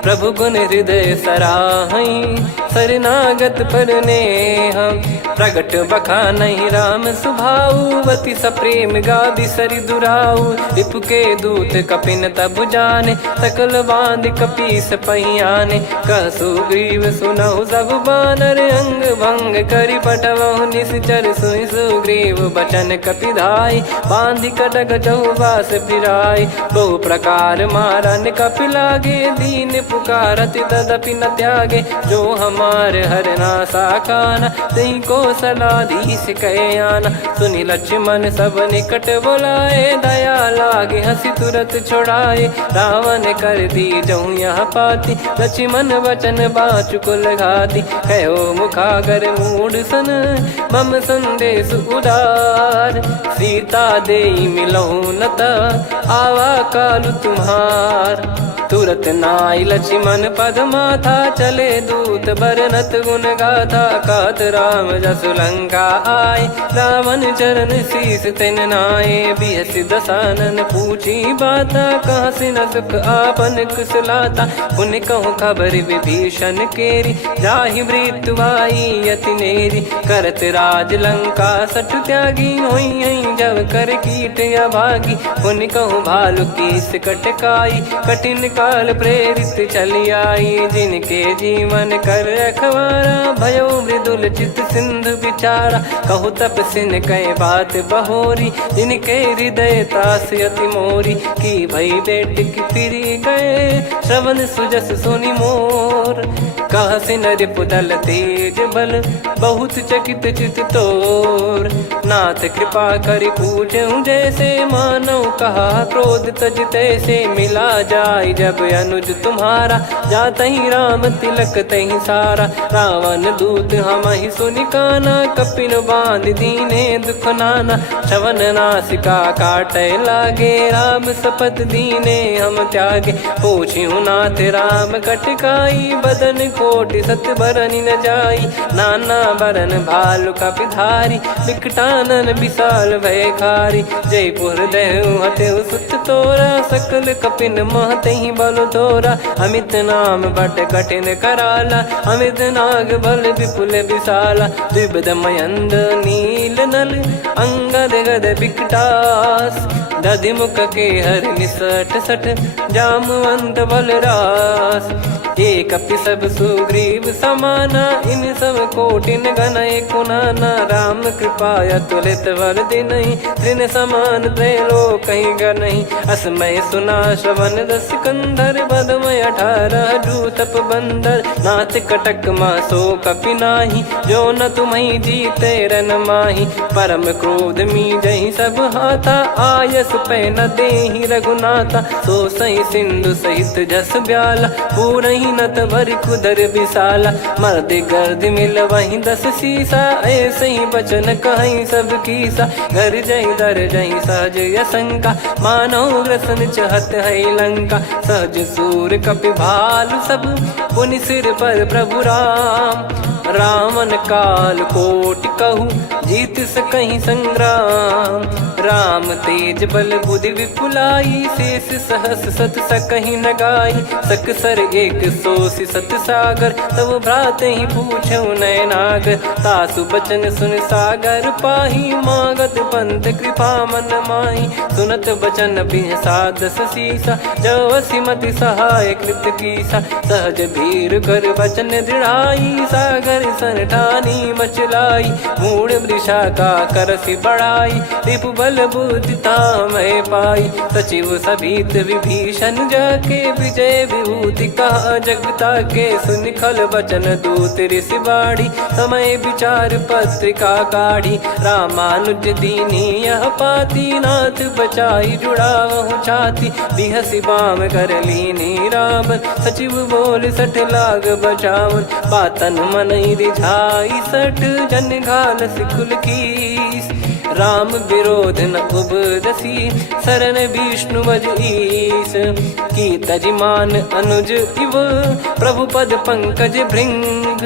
प्रभु गुण हृदय सराहई, शरणागत पर नेह। प्रगट बखानहि राम सुभाऊ, अति सप्रेम गादि सरि दुराऊ। रिपु के दूत कपिन तब जाने, सकल बांध कपीस पहियाने। कह सुग्रीव सुनहु सब बानर, अंग भंग करि पठवहु निश्चर। सुनि सुग्रीव बचन कपिधाई, बांधि कटक चहुबास फिराई। बहु प्रकार मारन कपि लागे, दीन पुकारत तदपि न त्यागे। जो हमार हरना साकाना, तई को सलाधीश कहे आना। सुनि लक्ष्मण सब निकट बुलाए, दया लागे हंसी तुरत छुड़ाए। रावण कर दी जऊँ यहाँ पाती, लक्ष्मण वचन बाचु कुल घाती। कहो मुखागर मूढ़ सन, मम संदेश उदार। सीता देई मिलहु नता, आवा कालु तुम्हार। तुरत नाई लक्ष्मण पद माथा, चले दूत बरनत गुण गाथा। कात राम जसु लंका आए, रावण चरण शीस तिन नाये। बिहसि दसानन पूछी बाता, कहाँ से न सुख आपन कुशलाता। पुन कहूँ खबर विभीषण केरी, जाहि मृत्यु आई अति नेरी। करत राज लंका सठ त्यागी, होई जब कर कीट अभागी। पुन कहूँ भालु कीस कटकाई, कठिन काल प्रेरित चली आई। जिनके जीवन कर रखवारा, भयो मृदुल चित सिंधु विचारा। कहु तपसिन कई बात बहोरी, जिनके हृदय तास अति मोरी। की भई बेट की फिरी गए, श्रवण सुजस सुनि मोर। कह से नर पुदल तेज बल बहुत चकित चित तोर। नाथ कृपा कर पूछूं जैसे मानव कहा क्रोध तज तैसे मिला जाय जब अनुज तुम्हारा जात ही राम तिलक तही सारा। रावण दूत हम ही सुनि काना कपिन बांध दीने दुख नाना। श्रवण नासिका काटे लागे राम शपथ दीने हम त्यागे। पूछ्यू नाथ राम कटकाई बदन कोटि सत बरनि न जाई। नाना बरन भालु कपिधारी विकटानन विशाल भयखारी। जयपुर देहु हतेउ सुत तोरा सकल कपिन महतहि बल तोरा। अमित नाम बट कठिन कराला अमित नाग बल विपुल विशाला। द्विबद मयंद नील नल अंगद गद विकटास। दधि मुख के हर निसठ सठ जामवंत बलरास। एक कपि सब सुग्रीव समाना इन सब कोटिन गनय कुनाना। राम कृपा अतुलित बल दिनहि तृण समान त्रैलोक गनहि। असमय सुना श्रवण दस कंधर बदमय 18 जूतप बंदर। नाथ कटक मासो कपि नाही जो न तुम्हि जीते रन माही। परम क्रोध मी जहि सब हाथा आयस पै न देहि रघुनाथा। सो सही सिंधु सहित जस ब्याला पूरहि नत भर कुदर विशाला। मर्द गर्द मिल वहीं 10 सीसा ऐसे ही बचन कहीं सब कीसा। घर जय दर जय सहज यसंका मानव ग्रसन चहत है लंका। सहज सूर कपि भालु सब पुनि सिर पर प्रभु राम। रामन काल कोटि कहु जीत सकहि संग्राम। राम तेज बल बुद्धि विपुलाई शेष सहस सत सकहि न गाई। सकसर एक सोसि सत सागर तब भ्रात ही पूछौ नयनागर। तासु बचन सुन सागर पाही मागत पंथ कृपा मन माही। सुनत बचन बिहसा 10 सीसा जवसि मति सहाय कृत कीसा। सहज भीर कर बचन दृढ़ाई सागर सन ठानी मचलाई। मूढ़ वृषा का करसि बढ़ाई रिपु बल बुद्धि तामय पाई। सचिव सभीत विभीषण जाके विजय विभूति कहा जगता के। सुनि खल बचन दूत ऋषि बाड़ी समय विचार पत्रिका काढ़ी। रामानुज दीनी यह पाती नाथ बचाई जुड़ावहु छाती। बिहसि बाम कर लीनी राम सचिव बोल 60 लाग बचावन। बातन मन रिझाई 60 जन घाल सिकुल कीस। राम विरोध न उपदसी शरण विष्णु बज ईस। की तजिमान अनुज इव प्रभु पद पंकज भृंग।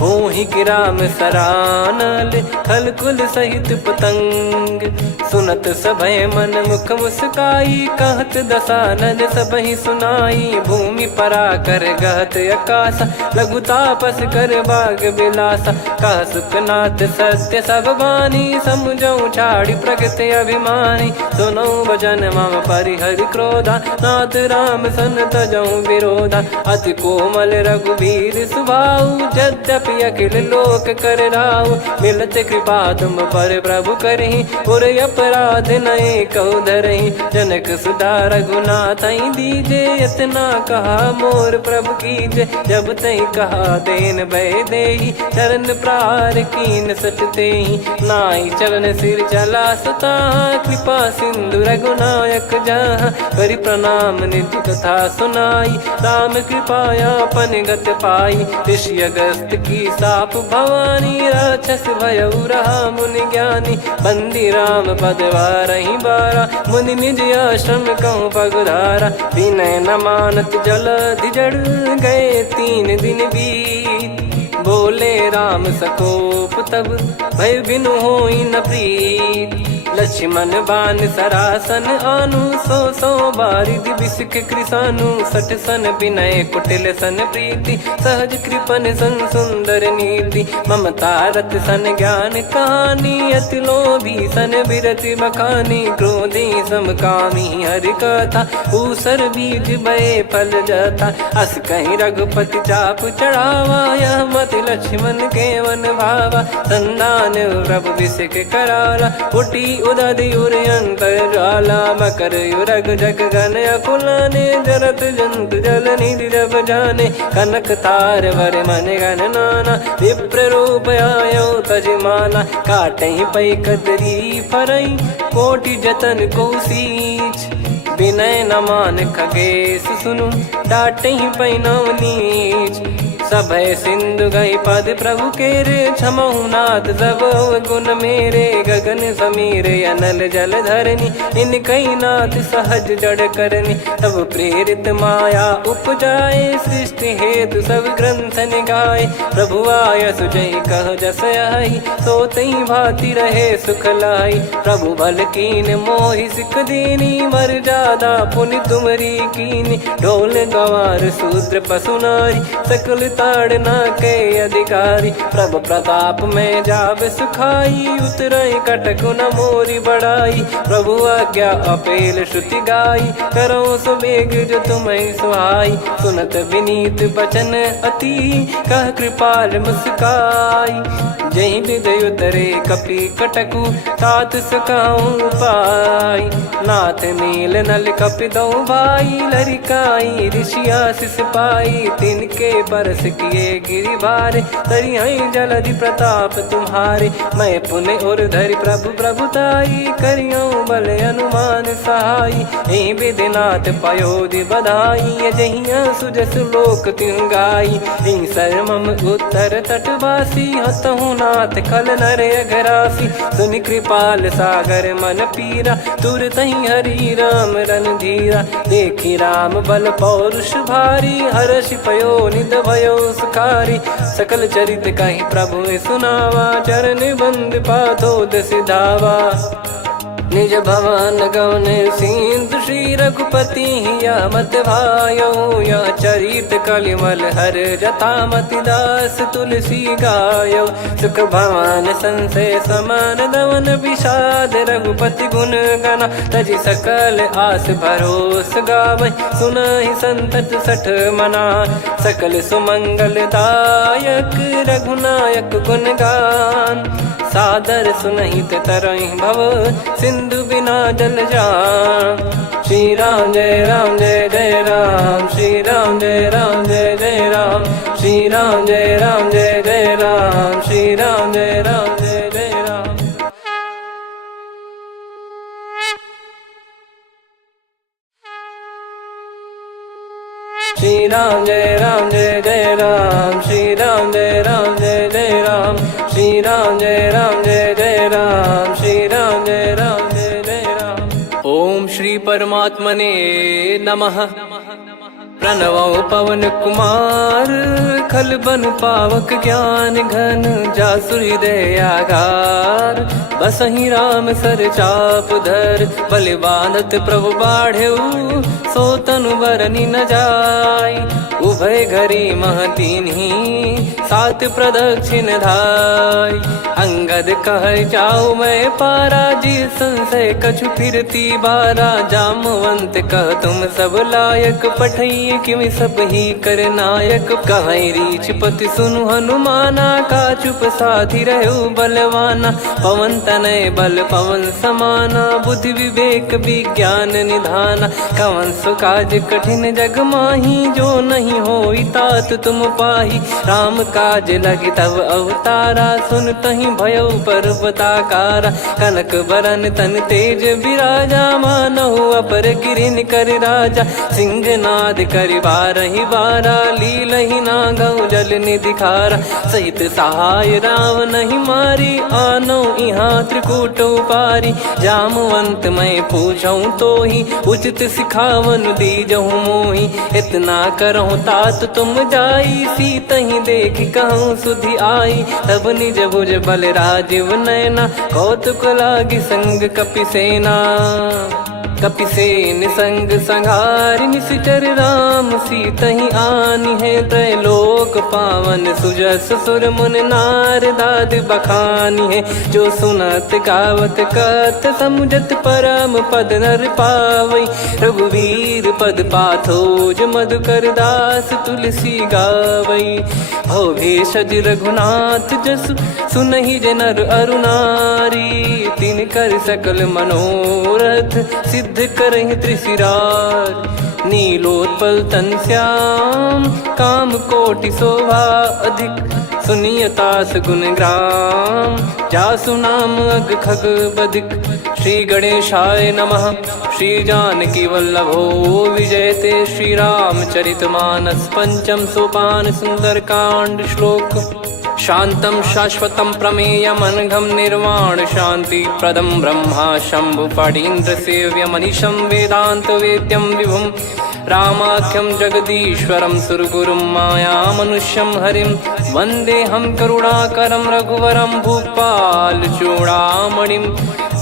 होहि कि राम सरानल खल कुल सहित पतंग। सुनत सभय मन मुख मुस्काई कहत दसानन सबहि सुनाई। भूमि परा कर गहत आकाशा लघु तापस कर बाग बिलासा। कह सुखनाथ सत्य सब बानी समुझौ छाड़ी प्रकृति अभिमानी। सुनो भजन मम परिहरि क्रोधा नाथ राम सन तजौ विरोधा। अति कोमल रघुवीर सुभाऊ यद्यपि अखिल लोक कर राऊ। मिलत कृपा तुम पर प्रभु करहि पुर अपराध नए कहु धरहि। जनक सुधा रघुनाथ दीजे इतना कहा मोर प्रभु कीजे। जब तई कहा देन भय देहि चरण प्रार कीन सटतेहि। नाई चरण सिर चला सता कृपा सिंधु रघुनायक जहाँ। करि प्रणाम नित्य कथा सुनाई राम कृपाया पन गत पाई। ऋषि अगस्त की साप भवानी राक्षस भयउ रहा मुनि ज्ञानी। बंदी राम पद वारहि बारा मुनि निज आश्रम कहूँ पगुधारा। विनय न मानत जल जड़ गए 3 दिन बीत। बोले राम सकोप तब भय बिनु होई न प्रीत। लक्ष्मण बान सरासन आनु 100 बारिधि बिसिख कृसानु। 60 सन विनय कुटिल सन प्रीति सहज कृपन सन सुंदर नीति। ममता रत सन ज्ञान कहानी अति लोभी सन बिरति बखानी। क्रोधी समकामी हरि कथा ऊसर बीज भय फल जाता। अस कहीं रघुपति चाप चढ़ावा यह मत लक्ष्मण के वन भावा। संदान प्रभु बिसिख कराला उठी उदधियुर अंतर्ज्वाला मकर युरग जग गण अकुलाने जरत जंत जल निधि जब जाने कनक तार वर मन गण नाना विप्र रूप आयो तजमाना काटहि पै कदरी फरई कोटि जतन को सींच विनय न मान खगेश सुनु डाटहि पै नव नीच सभय सिंधु गई पद प्रभु केरे क्षमहु नाथ सब गुण मेरे गगन समीरे अनल जल धरनी इन कई नाथ सहज जड़ करनी तब प्रेरित माया उपजाए सृष्टि हेतु सब ग्रंथ निगाए प्रभु आय सुजय कह जस आई सो तई भांति रहे सुख लाई प्रभु बल कीन मोहि सिख दीनी मर जादा पुनि तुमरी कीनी ढोल गवार शूद्र पशु नारी सकल ताड़ना के अधिकारी प्रभु प्रताप में जाब सुखाई उतरई कटक न मोरी बढ़ाई प्रभु आज्ञा अपेल श्रुति गाई करो सुबेग जो तुम्हें सुहाई सुनत विनीत बचन अति कह कृपाल मुस्काई जही विदय उतरे कपि कटकु तात सकाऊं पाई नाथ नील नल कपि दो भाई लरिकाई ऋषिया शिष पाई तिनके परस किए गिरि भारे तरियाई जलधि प्रताप तुम्हारे मैं पुण्य और धरि प्रभु प्रभुताई करियो बल अनुमान सहाई यही विधिनाथ पयोधि बधाई जहिया सुजस लोक तिहु गाई यही सरमम उत्तर तटवासी हतहु नाथ खल नर अघरासी सुनि कृपाल सागर मन पीरा तुरत ही हरि राम रणधीरा देखी राम बल पौरुष भारी हर्षि पयो निध भयो सुखारी सकल चरित कहीं प्रभु सुनावा चरण बंद पाथोद सिधावा निज भवन गौन सिंधु श्री रघुपति या मत भायो या चरित कलिमल हर जता मति दास तुलसी गायो सुख भवन संशय समान दवन विषाद रघुपति गुण गना तजि सकल आस भरोस गावै सुनहि संतत सठ मना सकल सुमंगल दायक रघुनायक गुण गान सादर सुनहित तरहि भव सिंधु बिना जल जान श्री राम जय जय राम श्री राम जय जय राम श्री राम जय जय राम श्री राम जय जय राम श्री राम जय जय राम श्री राम जय जय राम श्री राम जय जय राम श्री राम जय जय राम। ओम श्री परमात्मने नमः। प्रणवो पवन कुमार खल बन पावक ज्ञान घन जासु हृदय आगार बसहि राम सर चाप धर बलि बांधत प्रभु बाढ़ेऊ सो तनु बरनि न जाय उभय घरी महतीन्ही सात प्रदक्षिण धाय अंगद कह जाऊ मैं पारा जी संशय कछु फिरती बारा जामवंत कह तुम सब लायक पठई किमि सब ही कर नायक कहीं रीछ पति सुनु हनुमाना का चुप साधि रहो बलवाना पवन तनय बल पवन समाना बुद्धि विवेक विज्ञान निधाना कवन सो काज कठिन जग माही जो नहीं होई तात तुम पाही राम काज लगी तब अवतारा सुन तहि भयो पर्वताकारा कनक बरन तन तेज विराजा मानहु अपर गिरिन कर राजा सिंहनाद कर बारहि बारा लीलहि नागौ जल निधि खारा सहित सहाय राम नहीं मारी आनो इहाँ त्रिकूट पारी जामवंत मैं पूछऊं तो ही उचित सिखावन दीजहु मोही इतना करहु तात तुम जाई सीत ही देख कहूँ सुधि आई तब निज भुज बल राजीव नैना कौतुक लागी संग कपिसेना कपिसेन संग संहारि निशिचर राम सीतहि आनि है त्रैलोक पावन सुजस सुर मुन नार दाद बखानी है जो सुनत गावत कत समुझत परम पद नर पावई रघुवीर पद पाथोज मधुकर दास तुलसी गावई हो भेषज रघुनाथ जसु सुनहि जे नर अरु नारी। तिन कर सकल मनोरथ सिद्ध करहि त्रिशिरार। नीलोत्पल तन श्याम काम कोटि शोभा अधिक। सुनियतास गुण ग्राम जासु नाम अग खग बधिक। श्री गणेशाय नमः। श्री जानकी वल्लभो विजयते। श्री रामचरितमानस पंचम सोपान सुंदरकांड श्लोक। शांतं शाश्वतं प्रमेयम् अनघं निर्वाण शांति प्रदं ब्रह्मा शंभु फणीन्द्र सेव्य मनीषं वेदांत वेद्यं विभुं। रामाख्यं जगदीश्वरं सुरगुरुं माया मनुष्यं हरिं। वन्देऽहं करुणाकरं रघुवरं भूपाल चूडामणिं।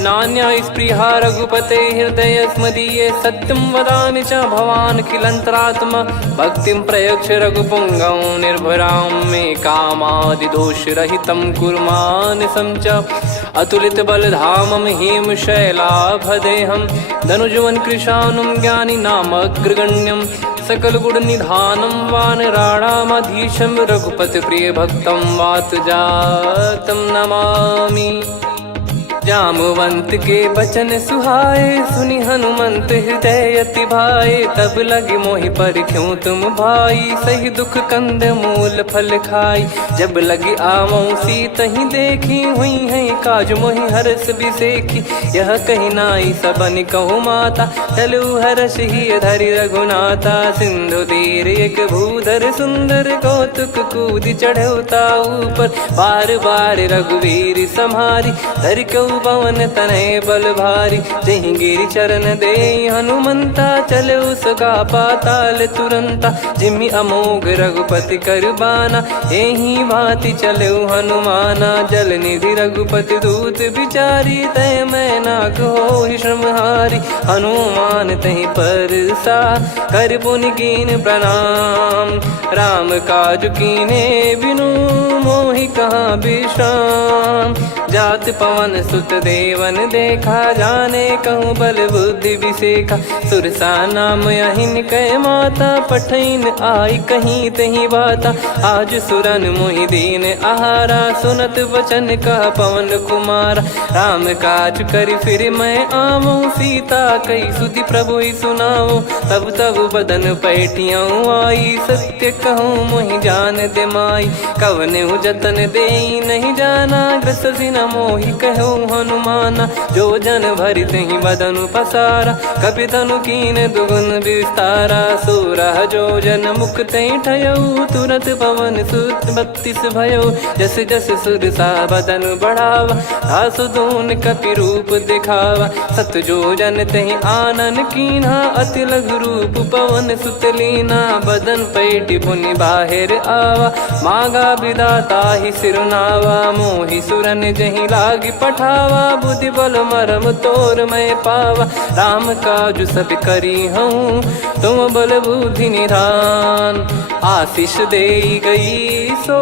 नान्या स्पृहा रघुपते हृदय स्मदीये। सत्यं वदामि च भवान् खिलन्तरात्मा। भक्तिं प्रयच्छ रघुपुङ्गं निर्भरां मे कामादिदोषरहितं कुर्मानसं च। अतुलित बलधामं हेमशैलाभदेहं। धनुजवन कृशानुं ज्ञानी नामग्रगण्यं। सकल गुण निधानं वानराणामधीशं। रघुपति प्रिय भक्तं वात जातं नमामि। जामवंत के बचन सुहाए सुनि हनुमंत हृदय अति भाए। तब लगे मोहि पर क्यों तुम भाई सही दुख कंद मूल फल खाई। जब लगी आवों सीत ही देखी हुई है काज मोहि हरस बिसेखी। यह कही नाई सबन कहु माता चलु हरष ही धरि रघुनाथा। सिंधु तीर एक भूधर सुंदर कौतुक कूद चढ़ौता ऊपर। बार बार रघुवीर सम्हारी धरि कऊ पवन तनय बल भारी। जहि गिरि चरण दे हनुमंता चले उसका पाताल तुरंता। जिमि अमोघ रघुपति कर बाना एहि भांति चले हनुमाना। जल निधि रघुपति दूत बिचारी तय मैं नाक होहि श्रमहारी। हनुमान तहि परसा कर पुनि कीन प्रणाम। राम काज कीने बिनु मोहि कहाँ विश्राम। जात पवन सुत देवन देखा जाने कहूँ बल बुद्धि विसेखा। सुरसा नाम यहिन कै माता पठैन आई कहीं तही बाता। आज सुरन मोहि दीन आहारा सुनत वचन कह पवन कुमारा। राम काज करि फिर मैं आवूं सीता कई सुधि प्रभु ही सुनाऊं। तब तब बदन पैठियाँ आई सत्य कहूँ मोहि जान दे माई। कवने जतन दे नहीं जाना ग्रसिन मोहि कहूँ हनुमाना। जो जन भरि तहि बदनु पसारा कपि तनु कीन दुगुन विस्तारा। सोरह जो जन मुख तहि ठयऊ तुरत पवन सुत 32 भयऊ। जस जस सुरसा बदनु बढ़ावा आसु दून कपि रूप दिखावा। सत जो जन तहि आनन कीन्हा अति लघु रूप पवन सुत लीना। बदन पैठि पुनि बाहिर आवा मांगा विधाता ही सिरुनावा। मोहि सुरन जहि लागी पठावा बुद्धि बल मरम तोर मैं पावा। राम काज सब करी हूँ तुम बल बुद्धि निधान। आशीष दे गई सो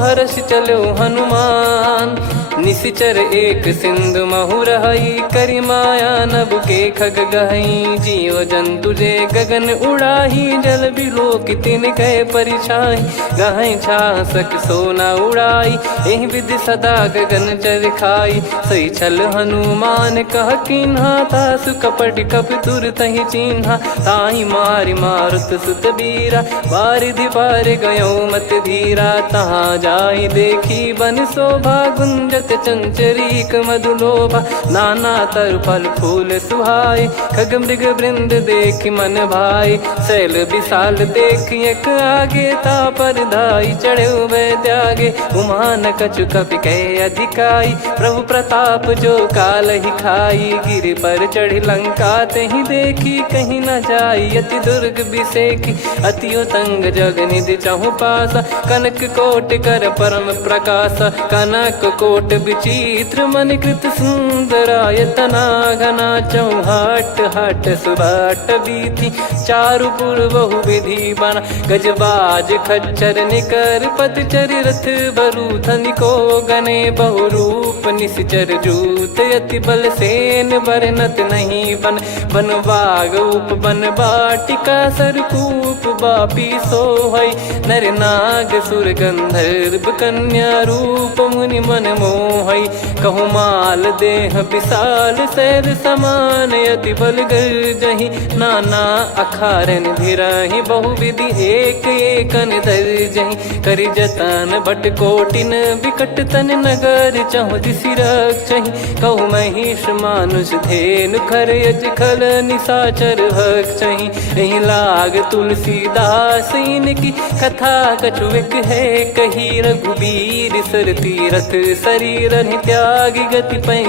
हर्ष चलो हनुमान। निशिचर एक सिंधु महु रहई करी माया नभ के खग गहई। जीव जंतु जे गगन उड़ाही जल बिलो कितिन गए परिछाई। गहई छासक सोना उड़ाई एहि विधि सदा गगन चर खाई। सही छल हनुमान कह कीन्हा तासु कपट कप तुर तहि चिन्हा। ताहि मारि मारुत सुत बीरा बारिधि पार गयो मत धीरा। तहाँ जाई देखी बन शोभा गुंजत चंचरीक मधुलोभा। नाना तरु फल फूल सुहाई खग मृग वृंद देख मन भाई। शैल विशाल देख एक आगे तापर धाई चढ़े वै त्यागे। उमा न कछु कपि कह अधिकाई प्रभु प्रताप जो काल ही खाई। गिर पर चढ़ी लंका तहि देखी कहीं न जाई अति दुर्ग बिसेखी। अति उतंग जग निधि चहु पासा कनक कोट कर परम प्रकाशा। कनक कोट विचित्र मन कृत सुंदरायतना घना चौहाट हाट सुबाट बीथी चारु पुर बहु विधि बना गजबाज खच्चर निकर पतचर रथ बरु धनिको गने बहु रूप निश्चर जूत अति बल सेन बरनत नहीं बन बन बाग उप बन बाटिका सरकूप बापी सोहई नर नाग सुर गंधर्व कन्या रूप मुनि मन मोहई कहु माल देह विशाल शैल समान अति बल गर्जहि नाना अखारन भिराहि बहुविधि एक एकन दर्जहि करि जतन बट कोटिन विकट तन नगर चहु दिसि रक्षहि कहु महिष मानुष धेनु खर यज खल निशाचर भक्षहि एहि लाग तुलसीदास इनकी कथा कछुक है कही रघुबीर सर तीरथ शरीर त्यागी गति पै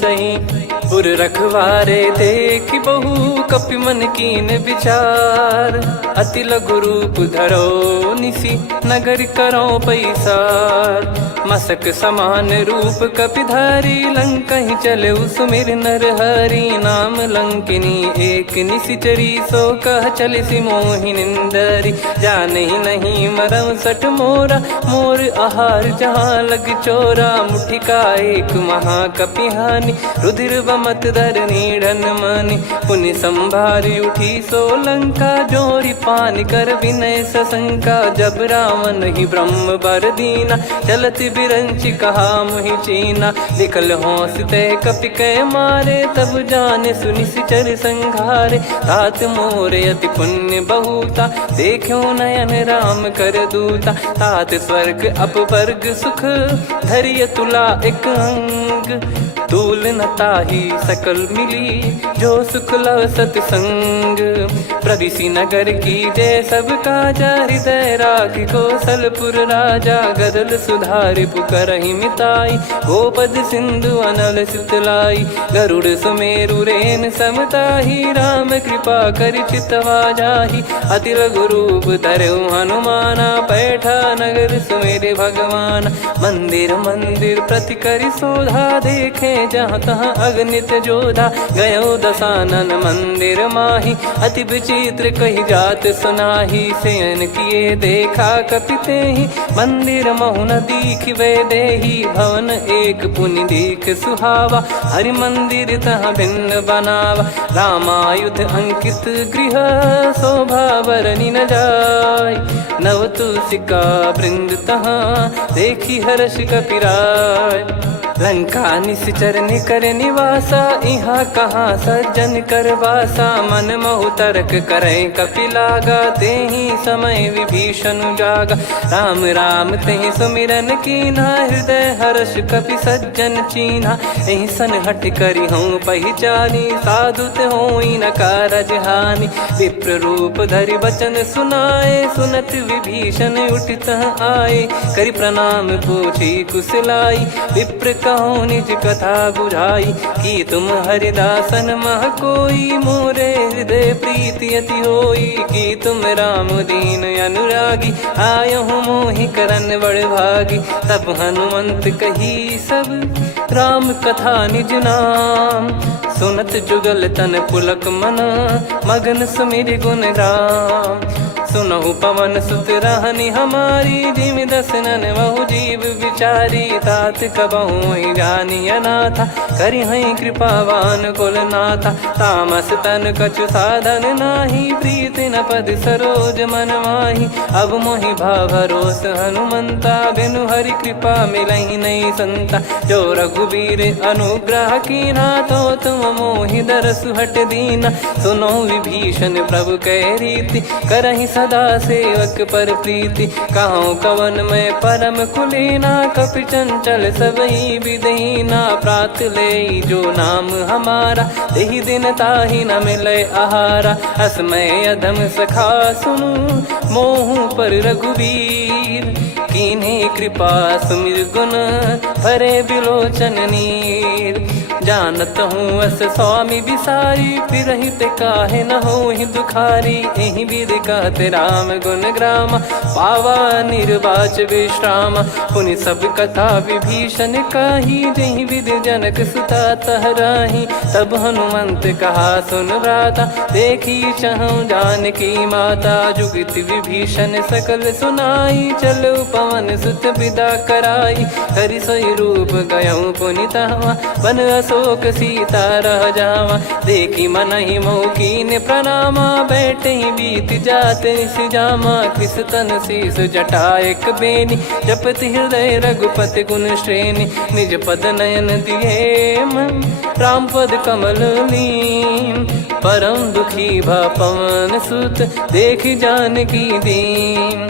सही पुर रखवारे देख बहु कपि मन कीन विचार अति लघु रूप धरो निसी नगर करो पैसार मसक समान रूप कपिधारी लंकहि चले सुमिर नर हरि नाम लंकिनी एक निशिचरी सो कह चले सि मोहि निंदरी जानहि नहीं मरम सठ मोरा मोर आहार जहाँ लग चोरा मुठिका एक महाकपिहानि रुधिर बमत धरनी ढन मानि पुनि संभारी उठी सो लंका जोरी पान कर विनय सशंका जब रावण ही ब्रह्म बर दीना चलति बिरंचि कहा मुहि चीना निकल हौसते कपि कै मारे तब जाने सुनि सिचर संघारे तात मोरे अति पुण्य बहुता देखो नयन राम कर दूता तात स्वर्ग अपवर्ग सुख धरिय तुला एक अंग तूल न ताही सकल मिली जो सुख लव सतसंग प्रदिशि नगर की जय सब काजा हृदय राख कौशलपुर राजा गदल सुधारि पुकरहि मिताई गोपद सिंधु अनल सितलाई गरुड़ सुमेरु रेन समताही राम कृपा कर चितवा जाहि अति लघु रूप धरऊ हनुमाना बैठा नगर सुमेरे भगवान मंदिर मंदिर प्रति करि शोधा देखे जहाँ तहाँ अगणित जोधा गयो दशानन मंदिर माही अति विचित्र कही जात सुनाही सेन किए देखा कपिते ही मंदिर महु न दीख वे देही भवन एक पुनि दीख सुहावा हरि मंदिर तहाँ भिन्न बनावा रामायुध अंकित गृह शोभा बरनी न जाय नव तुलसिका वृंद तहाँ देखी हर्ष कपिराय लंका निश्चर निकर निवासा इहाँ कहाँ सज्जन कर वासा मन महु तर्क करे कपिलागा तेहि समय विभीषण जागा राम राम तेहि सुमिरन कीना हृदय हर्ष कपि सज्जन चीन्हा एहि सन हट करी हूँ पहचानी साधु ते होई न कारज हानि विप्र रूप धरि वचन सुनाए सुनत विभीषण उठित आए करि प्रणाम पूछी कुशलाई विप्र कहो निज कथा बुझाई कि तुम हरिदासन मह कोई मोरे हृदय प्रीति अति होई कि तुम राम दीन अनुरागी आयहु मोहि करन बड़ भागी तब हनुमंत कही सब राम कथा निज नाम सुनत जुगल तन पुलक मन मगन सुमिर गुण राम सुनहु पवन सुत रहनी हमारी जिमि दसनन बहु जीव विचारी तात कबहु जानी अनाथा करि हई कृपावान कुल नाथा तामस तन कछु साधन नाही प्रीति न पद सरोज मन माही अब मोहि भाव भरोस हनुमंता बिनु हरि कृपा मिलहि नहीं संता जो रघुबीर अनुग्रह कीना तो तुम मोहि दरसु हट दीना सुनो विभीषण प्रभु कह रीति करहि सदा सेवक पर प्रीति कहूँ कवन में परम कुलीना कपि चंचल सबई विदहीना प्रात ले जो नाम हमारा तेहि दिन ताहि न मिले आहारा असमय अधम सखा सुनु मोहु पर रघुवीर कीन्हे कृपा सुमिर गुण भरे बिलोचन नीर जानत हूँ अस स्वामी बिसारी, फिर ही ते काहे न हो ही दुखारी। यही विधि कहते राम गुण ग्राम, पावा निर्वाच विश्राम। पुनि सब कथा विभीषण काही, जही विधि जनक सुता तहराही। तब हनुमंत कहा सुन भ्राता, देखी चहु जानकी माता। जुगित विभीषण सकल सुनाई, चलो पवन सुत विदा कराई। हरि सोई रूप गयऊँ पुनि तहवा, बन अशोक सीता रह जावा। देखी मनहि मौकीन प्रणामा, बैठे ही बीत जात निस जामा। कृस तन शीस जटा एक बेनी, जपति हृदय रघुपति गुण श्रेणी। निज पद नयन दिए मन, राम पद कमल लीन। परम दुखी भा पवन सुत, देखी जानकी दीन।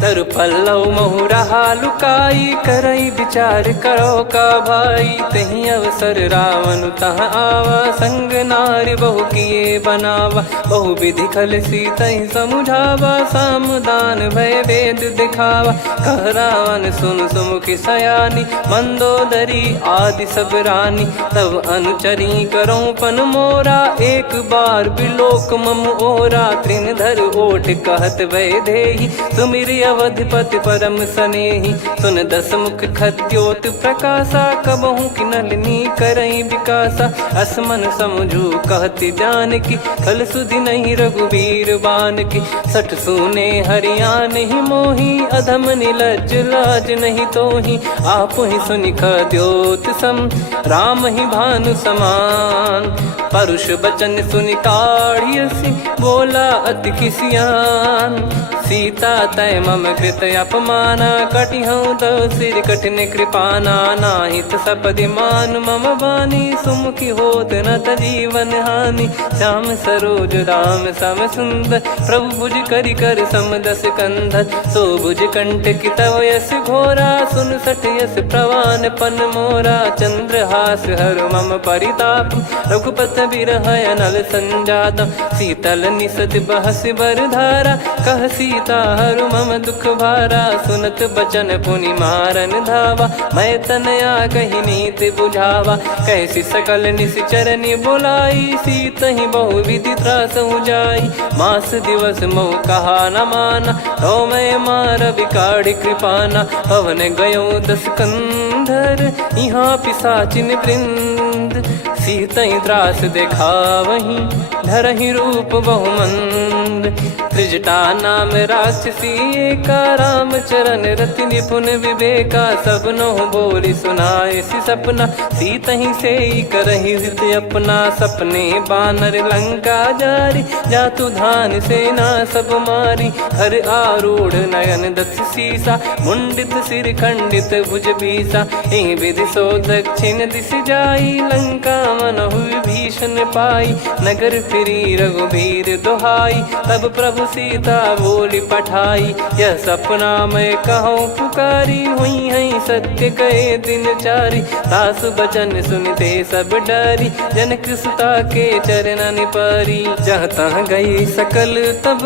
तरु पल्लव महु रहा लुकाई, करई विचार करो का भाई। तही अवसर रावण तहाँ आवा, संग नारी बहु किए बनावा। बहु विधि खल सीतहि समुझावा, सामदान भय वेद दिखावा। कह रावण सुन सुमुखी सयानी, मंदोदरी आदि सब रानी। तब अनुचरी करो पन मोरा, एक बार बिलोक मम ओरा। तृण धर ओठ कहत भय देहि, सुमिर अवधिपति परम सनेहि। सुन दस मुख खद्योत प्रकाशा, कबहु की नलिनी करई विकासा। असमन समझू कहति जानकी, खल सुधि नहीं रघुवीर बान की। सठ सुने हरियाण ही मोही, अधम निलज लाज नहीं तोही। आप ही सुनि खद्योत सम, राम ही भानु समान। परुष बचन सुनि काढ़ियसि, बोला अति किसियान। सीता तय मम कृत अपमाना, कटिहऊँ तो सिर कठिन कृपाना। नाहित सपदि मान मम बानी, सुमुखी होत न जीवन हानि। श्याम सरोज राम सम सुंदर, प्रभु भुज करि कर सम दस कंधर। सो भुज कंठ की तव यस घोरा, सुन सठ यस प्रवान पन मोरा। चंद्रहास हर मम परिताप, रघुपत बिरह अनल संजात। शीतल निसत बहस बर धारा, कह सीता हरु मम दुख भारा। सुनत बचन पुनि मारन धावा, मैं तनया कही नीति बुझावा। कैसी सकल निश्चरनि बुलाई, सीत ही बहु विधि त्रास जाई। मास दिवस मोह कहा न माना, तो मैं मार बिकाढ़ी कृपाना। पवन गयो दस कंधर, यहाँ पिशाचिन वृंद। सीतहि त्रास देखावहीं, धरहि रूप बहुमंद। त्रिजटा नाम राक्षसी एका, राम चरण रति निपुण विवेका। सबनो बोली सुनाए सि सपना, सीतहि से करहि हृद अपना। सपने बानर लंका जारी, जातु धान सेना सब मारी। हर आरूढ़ नयन दस सीसा, मुंडित सिर खंडित भुज बीसा। एहि विधि सो दक्षिण दिश जाई, लंका मनहु विभीषण पाई। नगर फिरी रघुबीर दुहाई, तब प्रभु सीता बोली पठाई। यह सपना मैं कहूँ पुकारी, हुई है सत्य कहे दिन चारी। सासु बचन सुनते सब डरी, जनक सुता के चरण परी। जहाँ तहाँ गई सकल तब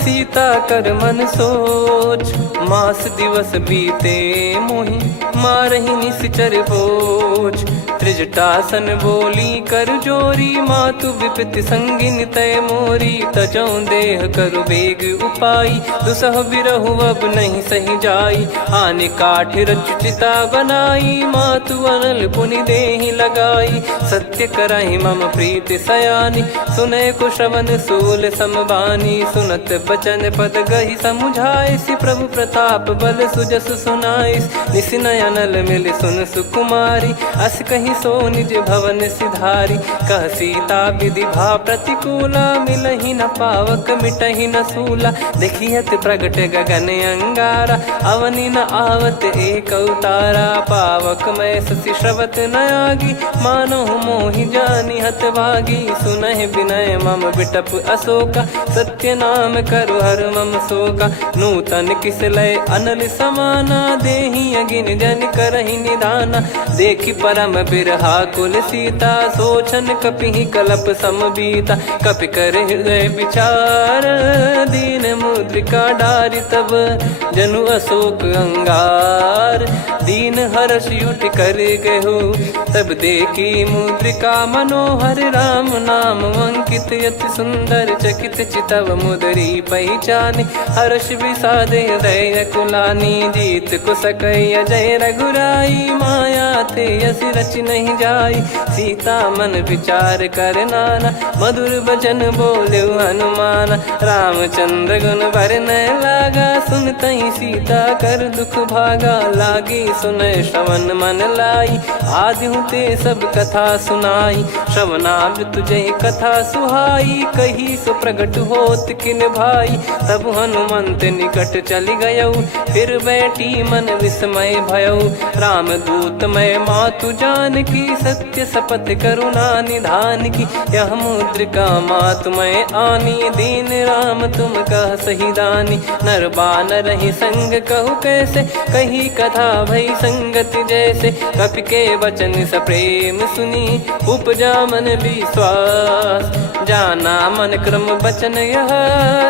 सीता कर मन सोच। मास दिवस बीते मोहि, मारहि निश्चर बोझ। त्रिजटासन बोली कर जोरी, मातु विपति संगिन तय मोरी। तजौ देह करु बेग उपाई, दुसह बिरहु अब नहीं सही जाई। आने काठ रचिता बनाई, मातु अनल पुनि देहि लगाई। सत्य करहि मम प्रीति सयानी, सुनय को श्रवण सूल समबानी। सुनत बचन पद गहि समुझाए, सि प्रभु प्रताप बल सुजस सुनाइस। निस नयनल मिल सुन सुकुमारी, अस कहि सो निज भवन सिधारी। कह सीता विधि भा प्रतिकूला, मिलहि न पावक मिटहि न सूला। देखियत प्रगट गगन अंगारा, अवनि न आवत एक अवतारा। पावक मैं ससि श्रवत न आगी, मानो मोहि जानि हत भागी। सुनहि विनय मम बिटप अशोका, सत्य नाम करु हर मम शोका। नूतन किस लय अनल समाना, देहि अगिन जन करहि निधाना। देखि परम बिरहा कुल सीता, सोचन कपि कलप सम बीता। कपि कर हृदय विचार, दीन मुद्रिका डारि तब जनु अशोक अंगार। दीन हर्ष युट कर गहु, तब देखी मुद्रिका मनोहर। राम नाम अंकित अति सुंदर, चकित चितव मुदरी पहचानी। हर्ष विषाद हृदय कुलानी, जीत को सकय जय रघुराई। माया थे यस रच नहीं जाई, सीता मन विचार कर नाना। मधुर बचन बोले हनुमान, रामचंद्र गुण बरनय लागा। सुनतहि सीता कर दुख भागा, लागी सुनय श्रवण मन लाई। आदिहु ते सब कथा सुनाई, श्रवणाब तुझे कथा सुहाई। कही सो प्रगट होत किन भाई, तब हनुमंत निकट चली गयऊ। फिर बैठी मन विस्मय भयऊ, राम दूत मैं मातु जानकी। सत्य शपथ करुणा निधान की, यह मुद्रिका मातु मैं आनी। दीन राम तुम कह सही दानी, नर बानर ही संग कहु कैसे। कही कथा भई संगति जैसे, कपि के वचन सप्रेम सुनी। उपजा मन विश्वास, जाना मन क्रम बचन यह।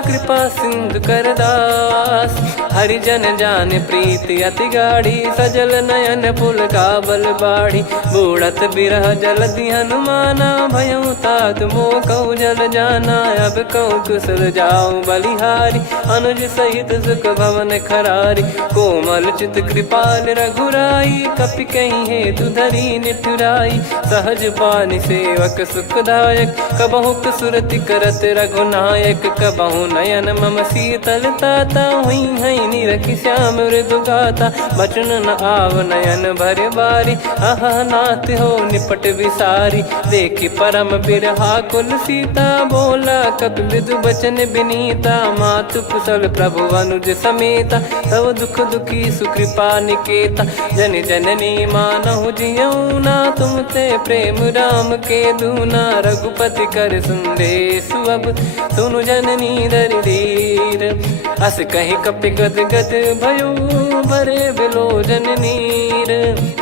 कृपा सिंधु कर दास, हरिजन जान प्रीति अति गाढ़ी। सजल नयन पुल काबल बाढ़ी, बूढ़त बिरह जलधि हनुमाना। भयउ तात मोह कहु जल जाना, अब कहु कुशल जाऊं बलिहारी। अनुज सहित सुख भवन खरारी, कोमल चित कृपाल रघुराई। कपि कहीं हेतु धरी निठुराई, सहज पानि सेवक सुखदायक। कबहु सुरति करत रघुनायक, कबहु नयन मम शीतल ताता। हुई हई निरखि श्याम मृदु गाता, बचन न आव नयन भर बारी। अह नाथ हो निपट विसारी, देखि परम बिरहा कुल सीता। बोला कपि मृदु बचन बिनीता, मातु कुशल प्रभु अनुज समेता। तव दुख दुखी सुकृपा निकेता, जन जननी मानहु जियऊ ना। तुम ते प्रेम राम के दूना, रघुपति कर संदेशु अब सुनु जननी दरि धीर। अस कहि कपि गद गद भयो, भरे बिलोचन नीर।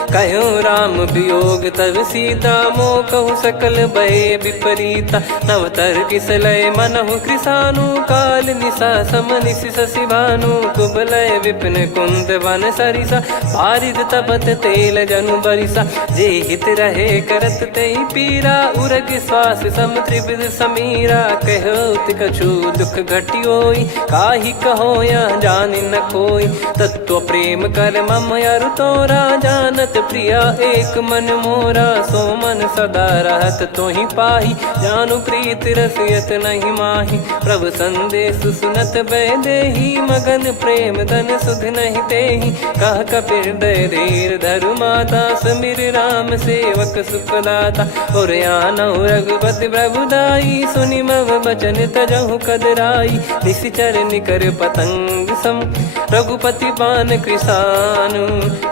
कहूँ राम वियोग तब सीता, मोह कहु सकल भय विपरीता। नव तर किसलय मनहु कृसानु, काल निशा सम निशि शशि भानु। कुबलय विपिन कुंद वन सरिसा, पारिद तपत तेल जनु बरिसा। जे हित रहे करत ते पीरा, उरग श्वास सम त्रिविध समीरा। कहो कछु दुख घटियोई, काहि कहो या जानि न कोई। तत्व प्रेम कर मम अरु तोरा, जानत प्रिया एक मन मोरा। सो मन सदा रहत तोहि पाही, जानु प्रीत रसियत नहीं माही। प्रभु संदेश सुनत भय देहि, मगन प्रेम धन सुध नहीं तेहि। कह कपिर दय धीर धरु माता, समीर राम सेवक सुखदाता। और आनहु रघुपति प्रभु दाई, सुनि मव बचन तजहु कदराई। निशिचर निकर पतंग सम, रघुपति पान कृसानु।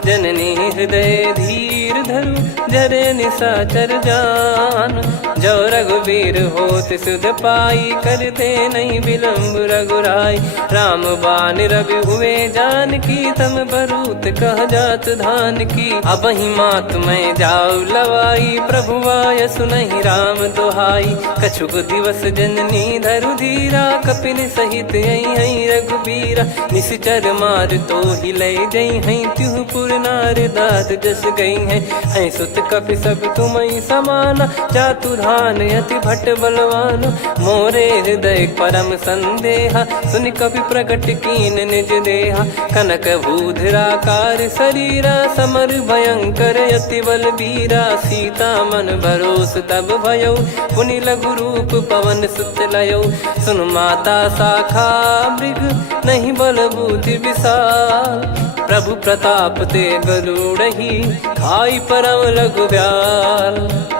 जननी हृदय धीर धरु, जरे निशाचर जान। जो रघुवीर होत सुध पाई, करते नहीं विलंब रघुराई। राम बान रवि हुए जानकी, तम बरूत कह जात धान की। अब ही मात मैं जाऊ लवाई, प्रभु आय सुनहि राम दोहाई। कछुक दिवस जननी धरु धीरा, कपिन सहित हई रघुबीरा। निश्चर मार तो ही लय जई हई, त्युह पुर नार दाद जस गई है। सुत कपि सब तुम समाना, जातु धान अति भट बलवान। मोरे हृदय परम संदेहा, सुनि कपि प्रकट कीन निज देहा। कनक भूधराकार शरीरा, समर भयंकर अति बलबीरा। सीता मन भरोस तब भयऊ, पुनि लघु रूप पवन सुत लयऊ। सुन माता शाखा मृग, नहीं बल बुद्धि विशाल। प्रभु प्रताप ते गरुड़हि, खाई परम लघु ब्याल।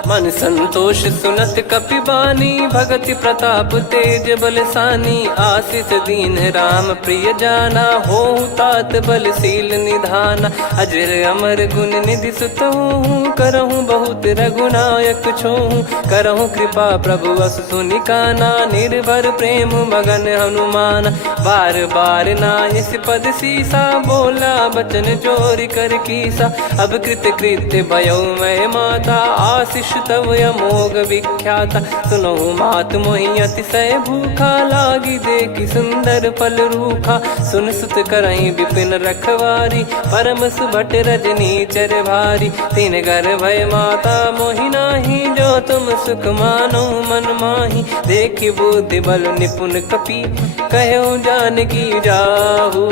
मन संतोष सुनत कपि बानी, भगति प्रताप तेज बलसानी। आशीष दीन राम प्रिय जाना, होहु तात बलशील निधाना। अजर अमर गुण निधि सुतहु, करहु बहुत रघुनायक छोहु। करहु कृपा प्रभु अस सुनि काना, निर्भर प्रेम मगन हनुमान। बार बार नायस पद सीसा, बोला बचन चोरी कर कीसा। अब कृत कृत्य भयो मैं माता, आशीष तव अमोघ विख्याता। सुनो मात मोहि अतिशय भूखा, लागी देखी सुंदर फल रूखा। सुन सुत करई विपिन रखवारी, परम सुभट रजनी चर भारी। तीन घर भय माता मोहि नाही, जो तुम सुख मानो मन माही। देखी बुद्धि बल निपुण कपि, कहो जानकी जाहू।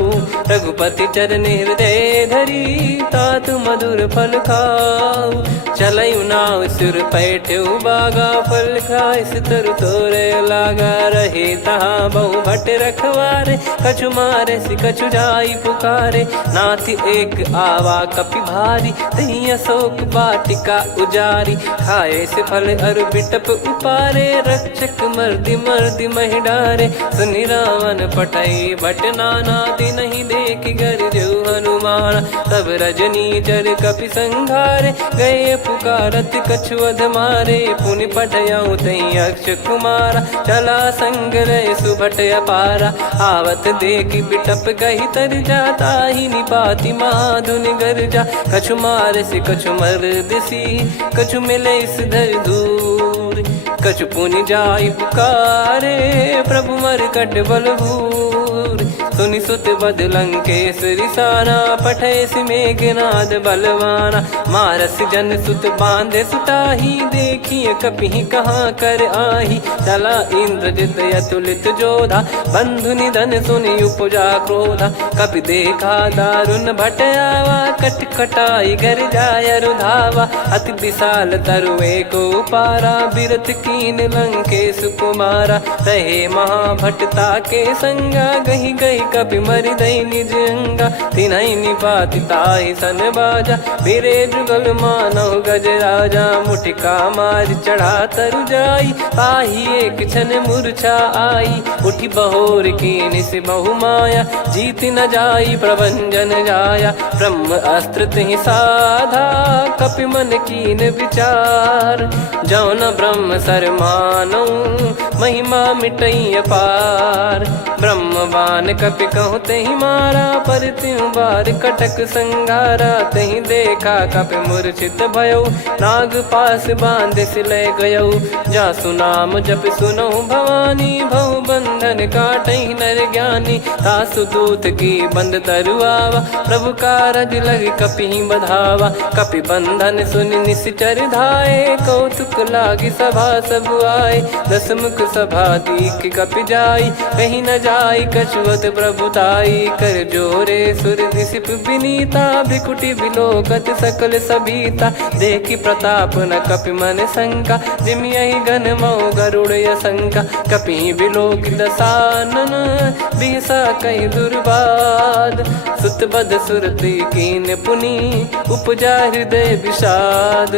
रघुपति चरण हृदय धरी, तात मधुर फल खाऊ। चलऊ नाव सुर पैठऊ बागा, फल खाइस तरु तोरे लागा। रहे तहाँ बहु भट रखवारे, कछु मारे सि कछु जाई पुकारे। नाथ एक आवा कपि भारी, तही अशोक वाटिका उजारी। खाए से फल अरु बिटप उपारे, रक्षक मर्दि मर्दि महि डारे। सुनि रावण पटई भट नाना, नहीं देखि गरजु हनुमान। तब रजनी चर कपि संघारे, गए पुकारत कछु अध मारे। पुनि पटयऊ तई अक्ष कुमारा, चला संग रहे सुभट अपारा। आवत देखि बिटप कही तर जाता, ही निपाति माधुन गर्जा। कछु मार से कछु मर्द सी, कछु मिले इस धर दूर। कछु पुनि जाई पुकारे, प्रभु मरकट बलभूर। सुनि सुत बद लंकेश्वरी साना, पठे सि मेघनाद बलवाना। मारस जन सुत बांधे सुताही, देखिए कपि कहाँ कर आही। चला इंद्रजित अतुलित जोधा, बंधु निधन सुनि उपजा क्रोधा। कपि देखा दारुण भट आवा, कट कटाई गर जाय रुधावा। अति विशाल तरुए को पारा, बिरत कीन लंकेश कुमारा। रहे महाभटता के संगा, गही गही कपि मरि दई निज अंगा। तिन्हि निपाति ताहि सन बाजा, फिरे जुगल मानव गज राजा। मुटिका मार चढ़ा तरु जाई, ताहि एक क्षण मूर्छा आई। उठी बहोर कीन से बहु माया, जीत न जाई प्रभंजन जाया। ब्रह्म अस्त्र तिहि साधा, कपि मन कीन विचार। जौ न ब्रह्म सर मानौ, महिमा मिटई अपार। ब्रह्मवान कपि कहु तहि मारा, पर त्यों बार कटक संगारा। तहि देखा कपि मूर्छित भयउ, नाग पास बांध सिले गयउ। जासु नाम जप सुनौ भवानी, भव बंधन काटहि नर ज्ञानी। तासु दूत की बंद तरुआवा, प्रभु कारज लग कपि बधावा। कपि बंधन सुनि निश्चर धाये, कौतुक लागी सभा सब आए। दस मुख सभा दीख कपि जाई, कहीं न जाई कछुअत प्रभुताई। कर जोरे सुर दिसिप विनीता, भ्रिकुटि बिलोकत सकल सबीता। देखि प्रताप न कपि मन शंका, जिमियहि घन मऊ गरुड़ असंका। कपि बिलोक दसानन, बिहसा कहि दुर्बाद। सुत बद सुरति कीन पुनि, उपजा हृदय विषाद।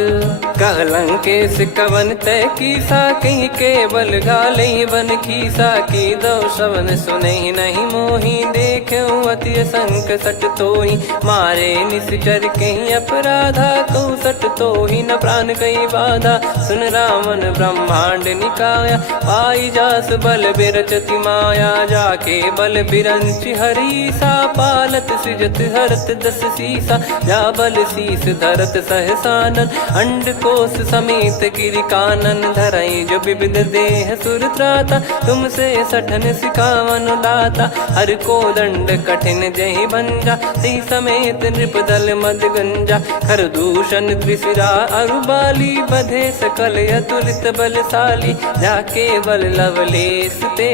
कह लंकेश कवन तय कीसा, कहीं केवल गाले बन खीसा। की दो श्रवण सुनहि नहीं मोही, देखऊं अति संक सट तोहि। मारे निश्चर कहीं अपराधा, कहूँ सट तोहि न प्राण कहीं बाधा। सुन रावण ब्रह्मांड निकाया, पाई जास बल बिरचति माया। जाके बल बिरंच हरीसा, पालत सृजत हरत दस सीसा। जा बल शीस धरत सहसानन, अंड कोश समेत गिरि कानन। धरई जो विविध देह सुर त्राता, तुमसे सठन सिखावन दाता। हर को दंड कठिन जहि भंजा, ती समेत नृप दल मद गंजा। खर दूषण त्रिशिरा अरुबाली, बधे सकल अतुलित बलशाली। जाके बल लवलेस ते,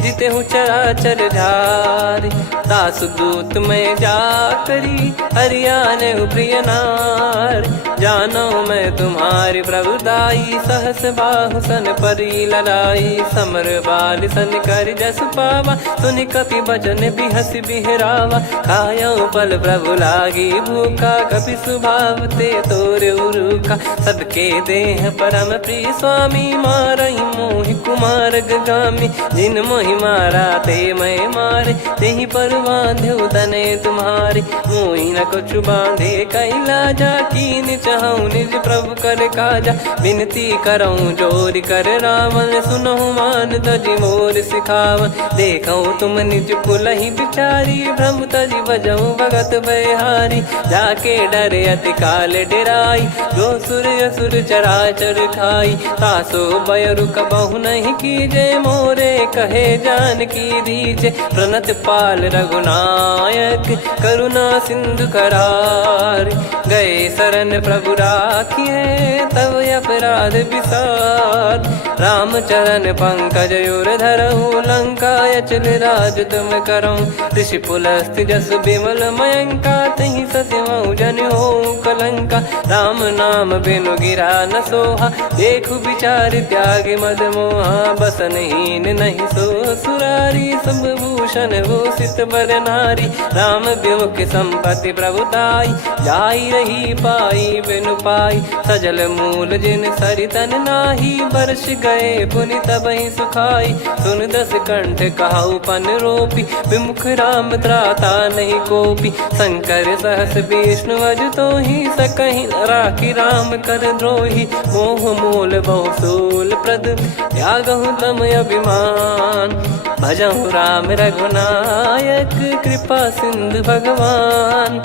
जिते हूँ चराचर झारी। दास दूत में जा करी, हरियाने प्रिय नार। जानो मैं तुम्हारी प्रभुदाई, सहस बाहु सन परी लड़ाई। समर बाल सन कर जस पावा, सुनि कपि बचन बिहस बिहरावा। खायऊ पल प्रभु लागी भूखा, कपि स्वभाव ते तोर उरुखा। सबके देह परम प्रिय स्वामी, मारई मोहि कुमार गगामी। जिन मोहि मारा ते मैं मारे, तेहि पर बांधे तने तुम्हारे। मोहि न कुछ बांधे कैला, जा कीन चहूँ निज प्रभु कर काजा। विनती करऊँ जोर कर रावण, सुनहु मान तजी मोर सिखावन। देखऊँ तुम निज कुलहि बिचारी, भ्रम तजी बजऊँ भगत बहारी। जाके डरे अति काल डेराई, जो सुर असुर चराचर खाई। तासो बयरु कबहु नहीं कीजे, मोरे कहे जान की दीजे। प्रणत पाल रघुनायक, करुणा सिंधु करार। गए शरण प्रभु राखिए, तब अपराध विसार। राम चरण पंकज उर धरहु, लंका अचल राज तुम करऊँ। ऋषि पुलस्त्य जस विमल मयंका, तहि सत्यमऊ जन हो कलंका। राम नाम बिनु गिरा न सोहा, देखु विचार त्याग मद मोहा। बसनहीन नहीं सो सुरारी, सब भूषण भूषित बर नारी। राम विमुख संपत्ति प्रभुताई, जाई रही पाई बिनु पाई। सजल मूल जिन सरितन नाही, बरस गए पुनि तबहि सुखाई। सुन दस कंठ कहाऊ पन रोपी, विमुख राम त्राता नहीं कोपी। शंकर सहस विष्णु अज तोहि, सकहि न राखी राम कर द्रोही। मोह मूल बहु सूल प्रद, त्यागहु तम अभिमान। भजहु राम रघुनायक, कृपा सिंधु भगवान।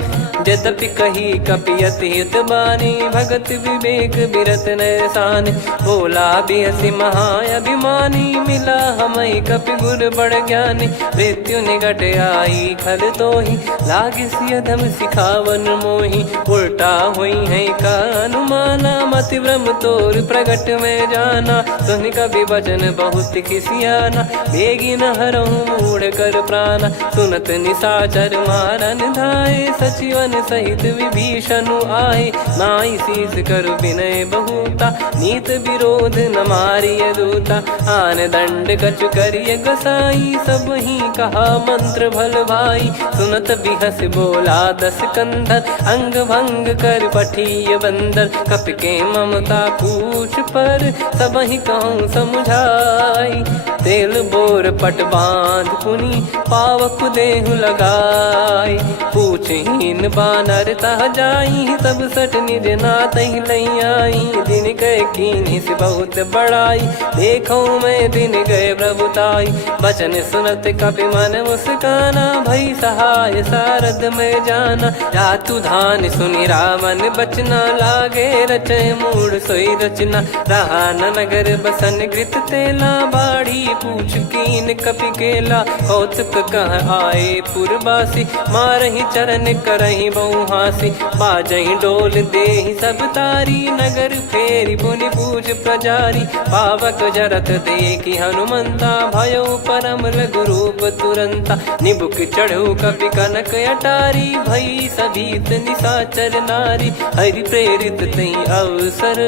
यद्यपि कही कपियति हित बानी, भगत विवेक बिरत नैसान। बोला बिहसि महाअभिमानी, मिला हमई कपि गुर बड़ ज्ञानी। मृत्यु निकट आई खल तोहि, लागिसि अधम सिखावन मोहि। उल्टा हुई है का अनुमाना, मति भ्रम तोर प्रगट में जाना। सुनि कपि वचन बहुत खिसियाना, बेगी न हरहु मूढ़ कर प्राणा। सुनत निशाचर मारन धाये, सचिवन सहित विभीषण आए। नाई शीस कर विनय बहुता, नीत विरोध न मारिय दूता। आन दंड कछु करिय गसाई, सब ही कहा मंत्र भल भाई। सुनत बिहस बोला दस कंधर, अंग भंग कर पठिय बंदर। कपि के ममता पूछ पर, सब ही कहूँ समझाई। तेल बोर पट बांध पुनि, पावक देहु लगाई। पूछहीन बानर तह जाई, तब सट निज नाथ ही लई आई। दिन गए कीन्ही से बहुत बड़ाई, देखो मैं दिन गए प्रभुताई। बचन सुनत कपि मन मुस्काना, भई सहाय सारद में जाना। जातु धान सुनि रावण बचना, लागे रचय मूढ़ सोई रचना। रहा न नगर बसन घृत तेला, बाढ़ी पूछ कीन कपि केला। कौतुक कह आए पुरबासी, मारहि चरण करहि बहु हासी। बाजहि डोल देहि सब तारी, नगर फेरी पुनि पूज प्रजारी। पावक जरत देखि हनुमंता, भयो परम लघु रूप तुरंता। निबुक चढ़ऊ कपि कनक अटारी, भई सभीत निशाचर नारी। हरि प्रेरित तई अवसर,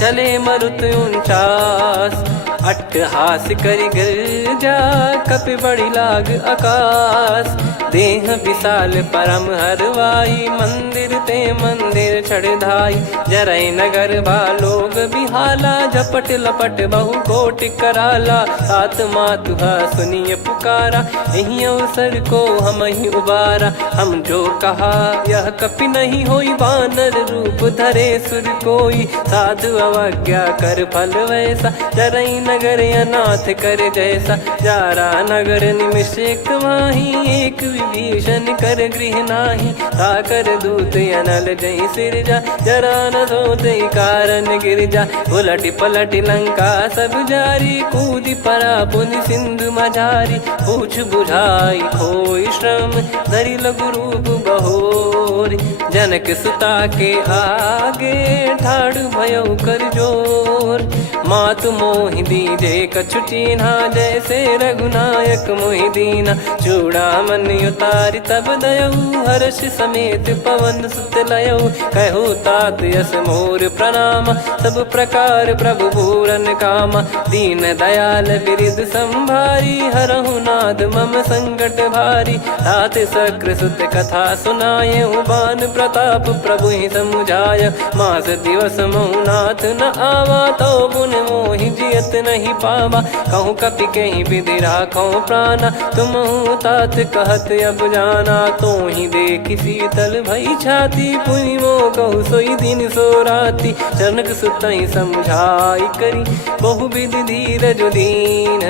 चले मरुत 49। अट्टहास करि गिरजा, कपि बड़ी लाग आकाश। देह विशाल परम हरवाई, मंदिर ते मंदिर चढ़धाई। जरई नगर बालोग बिहाला, झपट लपट बहु कोटि कराला। सात मातुहा सुनिय पुकारा, यही अवसर को हम ही उबारा। हम जो कहा यह कपि नहीं होई, वानर रूप धरे सुर कोई। साधु अवज्ञा कर फल वैसा, जरई नगर अनाथ कर जैसा। जारा नगर निमिष एक माही, एक विभीषण कर गृह नाही। ताकर दूत अनल जय सिरजा, जरा न सोते कारण गिरजा। उलटि पलटि लंका सब जारी, कूदि परा पुनि सिंधु मझारी। पूछ बुझाई खोई श्रम, धरि लघु रूप बहोरी। जनक सुता के आगे, ठाड़ भयउ कर जोर। मातु मोहि दीजे कछु चीन्हा, जैसे रघुनायक मोहि दीना। चूड़ामणि उतारि तब दयऊ, हर्ष समेत पवन सुत लयऊ। कहु तात यस मोर प्रणाम, सब प्रकार प्रभु पूरन कामा। दीन दयाल बिरिद संभारी, हरहु नाद मम संकट भारी। तात सक्र सुत कथा सुनाये, बान प्रताप प्रभु ही समुझाय। मास दिवस महु नाथ न आवा, तो पुन मोहि जियत नहीं पावा। कहूँ कपि कहीं विधि राखो प्राणा, तुम तात कहत अब जाना। तो ही देखी शीतल भई छाती, पुनि मो कहु सोई दिन सो राती। जनक सुतहि समझाई करी, बहु विधि धीरज दीन।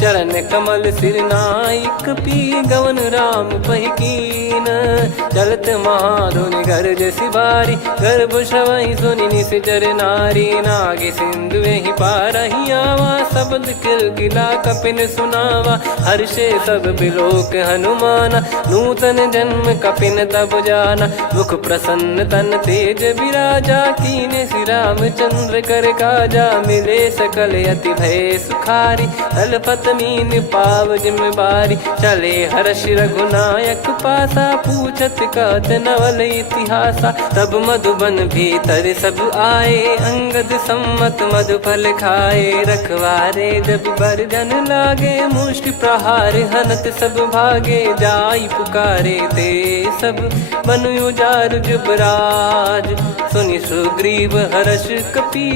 चरण कमल सिर नायक, पी गवन राम पहिकीन। चलत महाधुनि गरज सिबारी, गर्भ श्रवहि सुनि निश्चर नारी। नागे सिंधु ही पारहि आवा, शब्द किलकिला कपिन सुनावा। हर्षे सब बिलोक हनुमाना, नूतन जन्म कपिन तब जाना। मुख प्रसन्न तन तेज विराजा, कीने श्री रामचंद्र कर काजा। मिले सकल अति भय सुखारी, तलपत मीन पाव जिम्मेवारी। चले हर्ष रघुनायक पासा, पूछत कहत नवल इतिहासा। तब मधुबन भीतर सब आए, अंगद सम्मत मधुफल खाए। रखवारे जब बरजन लागे, मुष्टि प्रहार हनत सब भागे। जाई पुकारे ते सब, बन उजार जुबराज। सुनि सुग्रीव हर्ष कपि,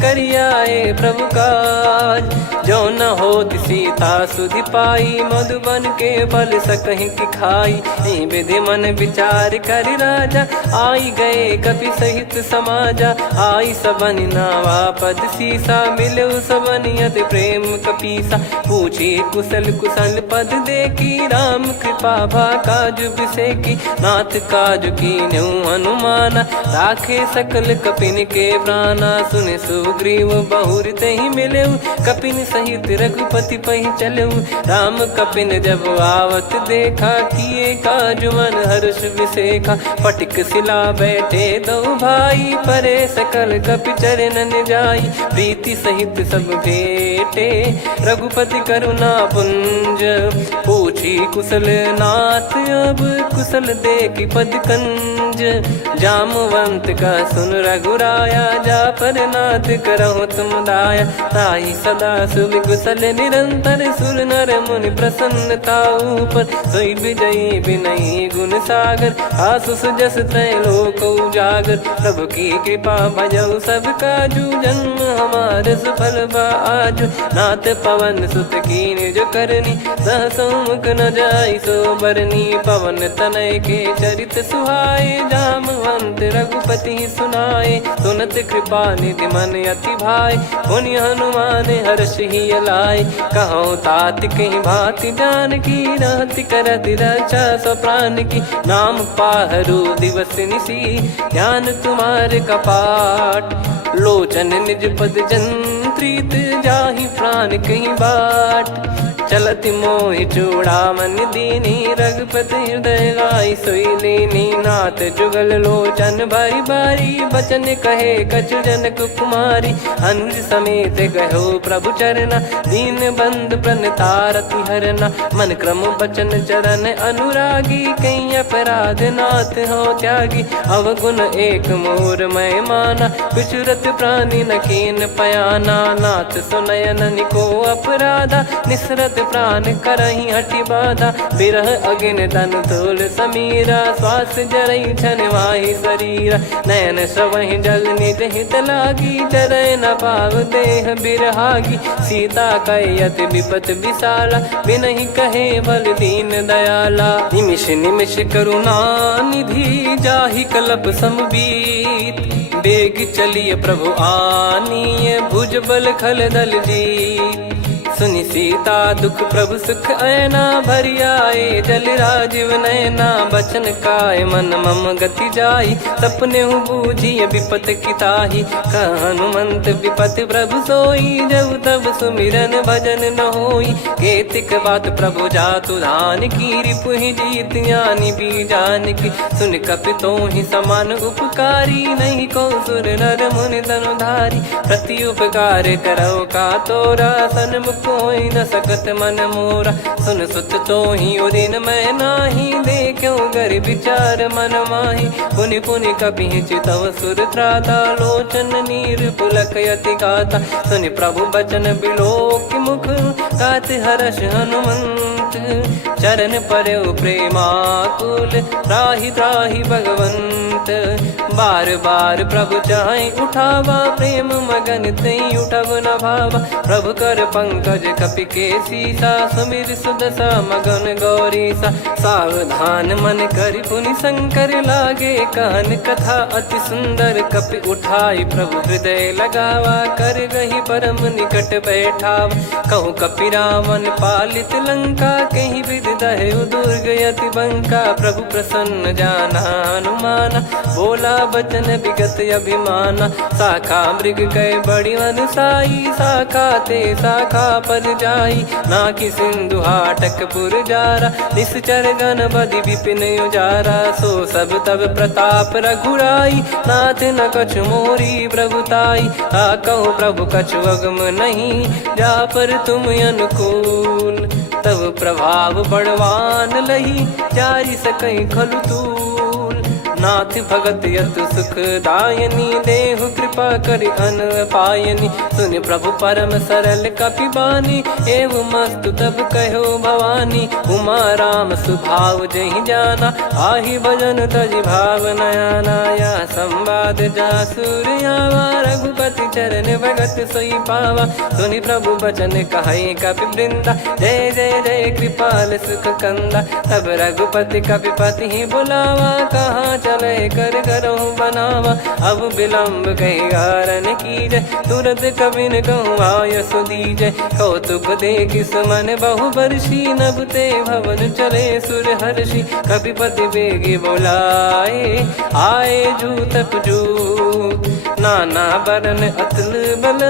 करियाए प्रभु काज। जो न होत सीता सुधि पाई, मधुबन के बल सकहि की खाई। विधि मन विचार कर राजा, आई गए कपि सहित समाजा। आई सबनि नावा पद सीसा, मिलु सबनि अति प्रेम कपीसा। पूछी कुशल कुशल पद देखी, राम कृपा भा काज बिसेकी। नाथ काज कीन्हु हनुमाना, राखे सकल कपिन के प्राणा। सुनि सुग्रीव बहुर तेहि मिलेउ, कपिन सहित रघुपति पहि चलेउ। राम कपिन जब आवत देखा, किए काज मन हर्ष विसेखा। पटिक सिला बैठे दो भाई, परे सकल कपि चरणन जाई। प्रीति सहित सब भेटे, रघुपति करुणा पुंज। पूछी कुशल नाथ अब, कुशल देखि पद कंज। जामवंत का सुन रघुराया, जा पर नाथ करहु तुम दाया। ताहि सदा सुभि कुशल निरंतर, सुर नर मुनि प्रसन्नता ऊपर। सोई विजयी विनयी गुण सागर, आसु सुजस त्रैलोक उजागर। प्रभु की कृपा भजऊ सब काजू, जन्म हमार सफल बा आजु। नाथ पवन सुत कीन्ह जो करनी, सहसो मुख न जाई सो बरनी। पवन तनय के चरित सुहाए, जामवंत रघुपति सुनाए। सुनत कृपा निधि मन अति भाई, पुनि हनुमान हर्ष ही लाए। कहो तात कहीं भांति जान की, रहति करति रक्षा सो प्राण की। नाम पाहरु दिवस निसी, ध्यान तुम्हारे कपाट। लोचन निज पद जंत्रित, जाहि प्राण कहीं बाट। चलति मोहि चूड़ामन दीनी, रघुपति हृदय लाई सोई लीनी। नाथ जुगल लोचन बारी बारी, बचन कहे कछु जनक कुमारी। अनुज समेत गयो प्रभु चरना, दीन बंधु प्रणतारति हरना। मन क्रम बचन चरण अनुरागी, कहीं अपराध नाथ हो त्यागी। अवगुण एक मोर मैं माना, बिचुरत प्राणी न कीन पयाना। नाथ सुनयन को अपराधा, निसरत प्राण करहि हटि बाधा। बिरह अगिन तन तोल समीरा, श्वास जरई छन वाहि शरीरा। नयन श्रवहि जल निज हित लागी, चरय न पाव देह बिरहागी। सीता कयत विपत विशाला, बिनहि कहे बल दीन दयाला। निमिष निमिष करुणा निधि, जाहि कल्प समबीत। बेग चलिए प्रभु आनीय, भुज बल खल दल जीत। सुनि सीता दुख प्रभु सुख ऐना, भरि आए जल राजीव नैना। बचन काय मन मम गति जाई, सपने बूझी विपत किताही। हनुमंत विपत प्रभु सोई, जब तब सुमिरन भजन न होई। केतिक बात प्रभु जातु धान की, रिपुहि जीत ज्ञानी बीजान की। सुन कपि तोहि समान उपकारी, नहीं को सुर नर मुनि तनुधारी। प्रति उपकार करो का तोरा, सन्मुख कोई न सकत मन मोरा। सुन सुत तो ही उदिन मैं नाही, देखो गर विचार मन माही। पुनि पुनि कपि चितव सुर त्राता, लोचन नीर पुलक यति गाता। सुनि प्रभु बचन बिलोक मुख, गात हर्ष हनुमंत। चरण परउ प्रेमाकुल, त्राहि त्राहि भगवंत। बार बार प्रभु चाहे उठावा, प्रेम मगन तई उठब न भावा। प्रभु कर पंकज कपि के सीसा, सुमिर सुदशा मगन गौरीसा। सावधान मन कर पुनि शंकर लागे, कहन कथा अति सुंदर कपि उठाई। प्रभु हृदय लगावा, कर गही परम निकट बैठावा। कहूँ कपि रावण पालित लंका, कहीं विधि दहु दुर्ग अति बंका। प्रभु प्रसन्न जाना हनुमाना, बोला बचन विगत अभिमाना। शाखा मृग कह बड़ी अनुसाई, शाखा ते शाखा पर जाई। ना कि सिंधु हाटक पुर जारा, निश्चर गण बधि विपिन उजारा। सो सब तब प्रताप रघुराई, नाथ न कछु मोरी प्रभुताई। कहूँ प्रभु कछु अगम नहीं, जा पर तुम अनुकूल। तब प्रभाव बड़वान लही, जारी सकई खलु तूल। नाथ भगत यतु सुख दायनी, देहु कृपा करि अन पायनी। सुन प्रभु परम सरल कपि बानी, एवं मस्तु तब कहो भवानी। उमा राम सुभाव जहि जाना, आहि भजन तजि भाव नया नाया। संवाद जासुर आवा, रघुपति चरण भगत सोई पावा। सुनि प्रभु बचन कहै कपि वृंदा, जय जय जय कृपाल सुख कंदा। तब रघुपति कपिपति ही बुलावा, कहाँ चले कर करहु बनावा। अब विलम्ब कही कारण कीजय, तुरत कबिन कहूँ आयस दीजय। कौतुक देख सुमन बहु बरसी, नभ ते भवन चले सुर हर्षि। कपिपति बेगी बोलाए, आए जूतक जूत। नाना बरन अतुल बल,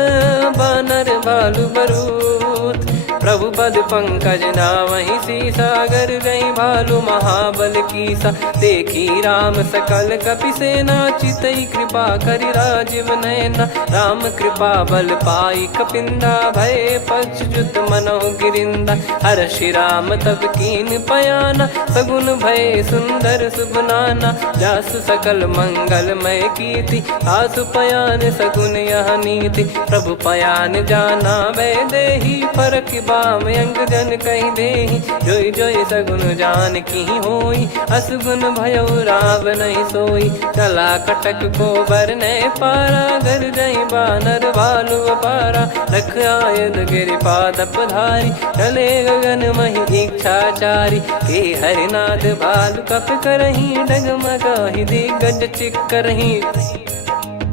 बानर भालु बरूत। प्रभु पद पंकज नामहि सीसा, गर गई भालु महाबल कीसा। देखी राम सकल कपि सेना, चितई कृपा करि राजीव नयना। राम कृपा बल पाई कपिंदा, भय पक्षजुत मनोह गिरिंदा। हर्षि राम तब कीन पयाना, सगुन भय सुंदर सुबनाना। जासु सकल मंगलमय कीर्ति, आसु पयान सगुन यह नीति। प्रभु पयान जाना वै देहि, फरक बाम अंग जन कहि देहि। जोई जोई सगुन जान की होई, असगुन भयो राव नहीं सोई। कला कटक को बरने पारा, घर जई बानर भालु अपारा। लख आयद गिरिपाद पधारी, चले गगन महि इच्छाचारी। के हरिनाथ भालु कप करही, डगमगाहि दिग्गज चिक्करही।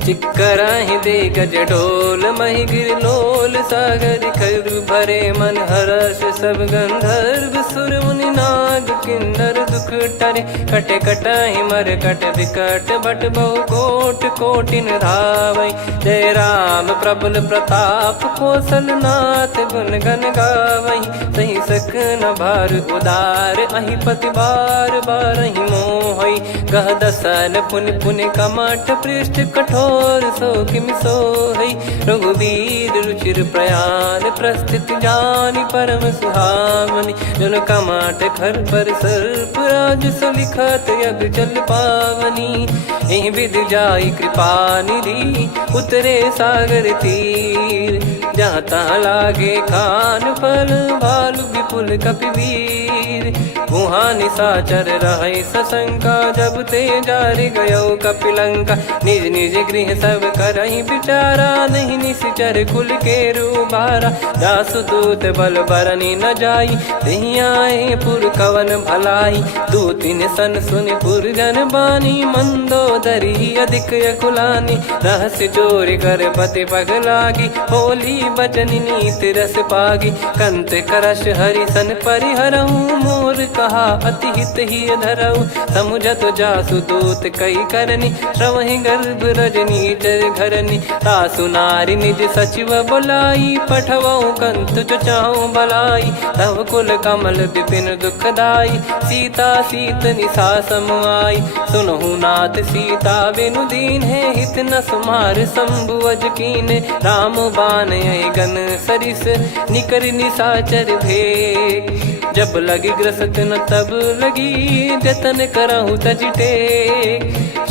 चिक्कराहि दे गज ढोल, महि गिर लोल। सागर खर भरे मन हर्ष, सब गंधर्व सुर मुनि नाग किन्नर दुख टरे। कटे कटाहि मर कट विकट, भट बहु कोट कोटिन धावै। जय राम प्रबल प्रताप, कौशल नाथ गुण गन गावै। सही सख न भार उदार, अहि पति बार बारहि मोहै। गह दसन पुन पुन कमठ, पृष्ठ कठोर सो किमि सोहै। रघुवीर रुचिर प्रयाण, प्रस्थित जानि परम सुहावनी। जन कमाट खर पर सर्प, राज सलिखत यग जल पावनी। एहि विधि जाई कृपा निधि, उतरे सागर तीर। जहाँ तहाँ लागे खान फल, भालु विपुल कपिवीर। वहाँ निशाचर रहै सशंका, जब ते जारि गयो कपिलंका। निज निज गृह सब करहि विचारा, नहीं निश्चर कुल के रूबारा। दासु दूत बल बरनी न जाई, तेहि आए पुर कवन भलाई। दूतिन सन सुनि पुर जन बानी, मंदोदरी अधिक अकुलानी। रहस्य चोरी कर पति पग लागी, होली बचन नीत रस पागी। कंत करश हरि सन परिहरहु, मोर कहा अति हित ही धरऊ। समुझत जासु दूत कई करनी, श्रवहि गर्भ रजनी चर घरनी। तासु नारी निज सचिव बुलाई, पठवऊ कंत जो चाहूं भलाई। तव कुल कमल विपिन दुखदाई, सीता सीत निशा समाई। सुनहु नाथ सीता बिनु दीन है, हित न सुमार शंभु अज कीने। राम बान गन सरिस, निकर निशाचर भेग। जब लगी ग्रसत न तब लगी, जतन करहु तज टेक।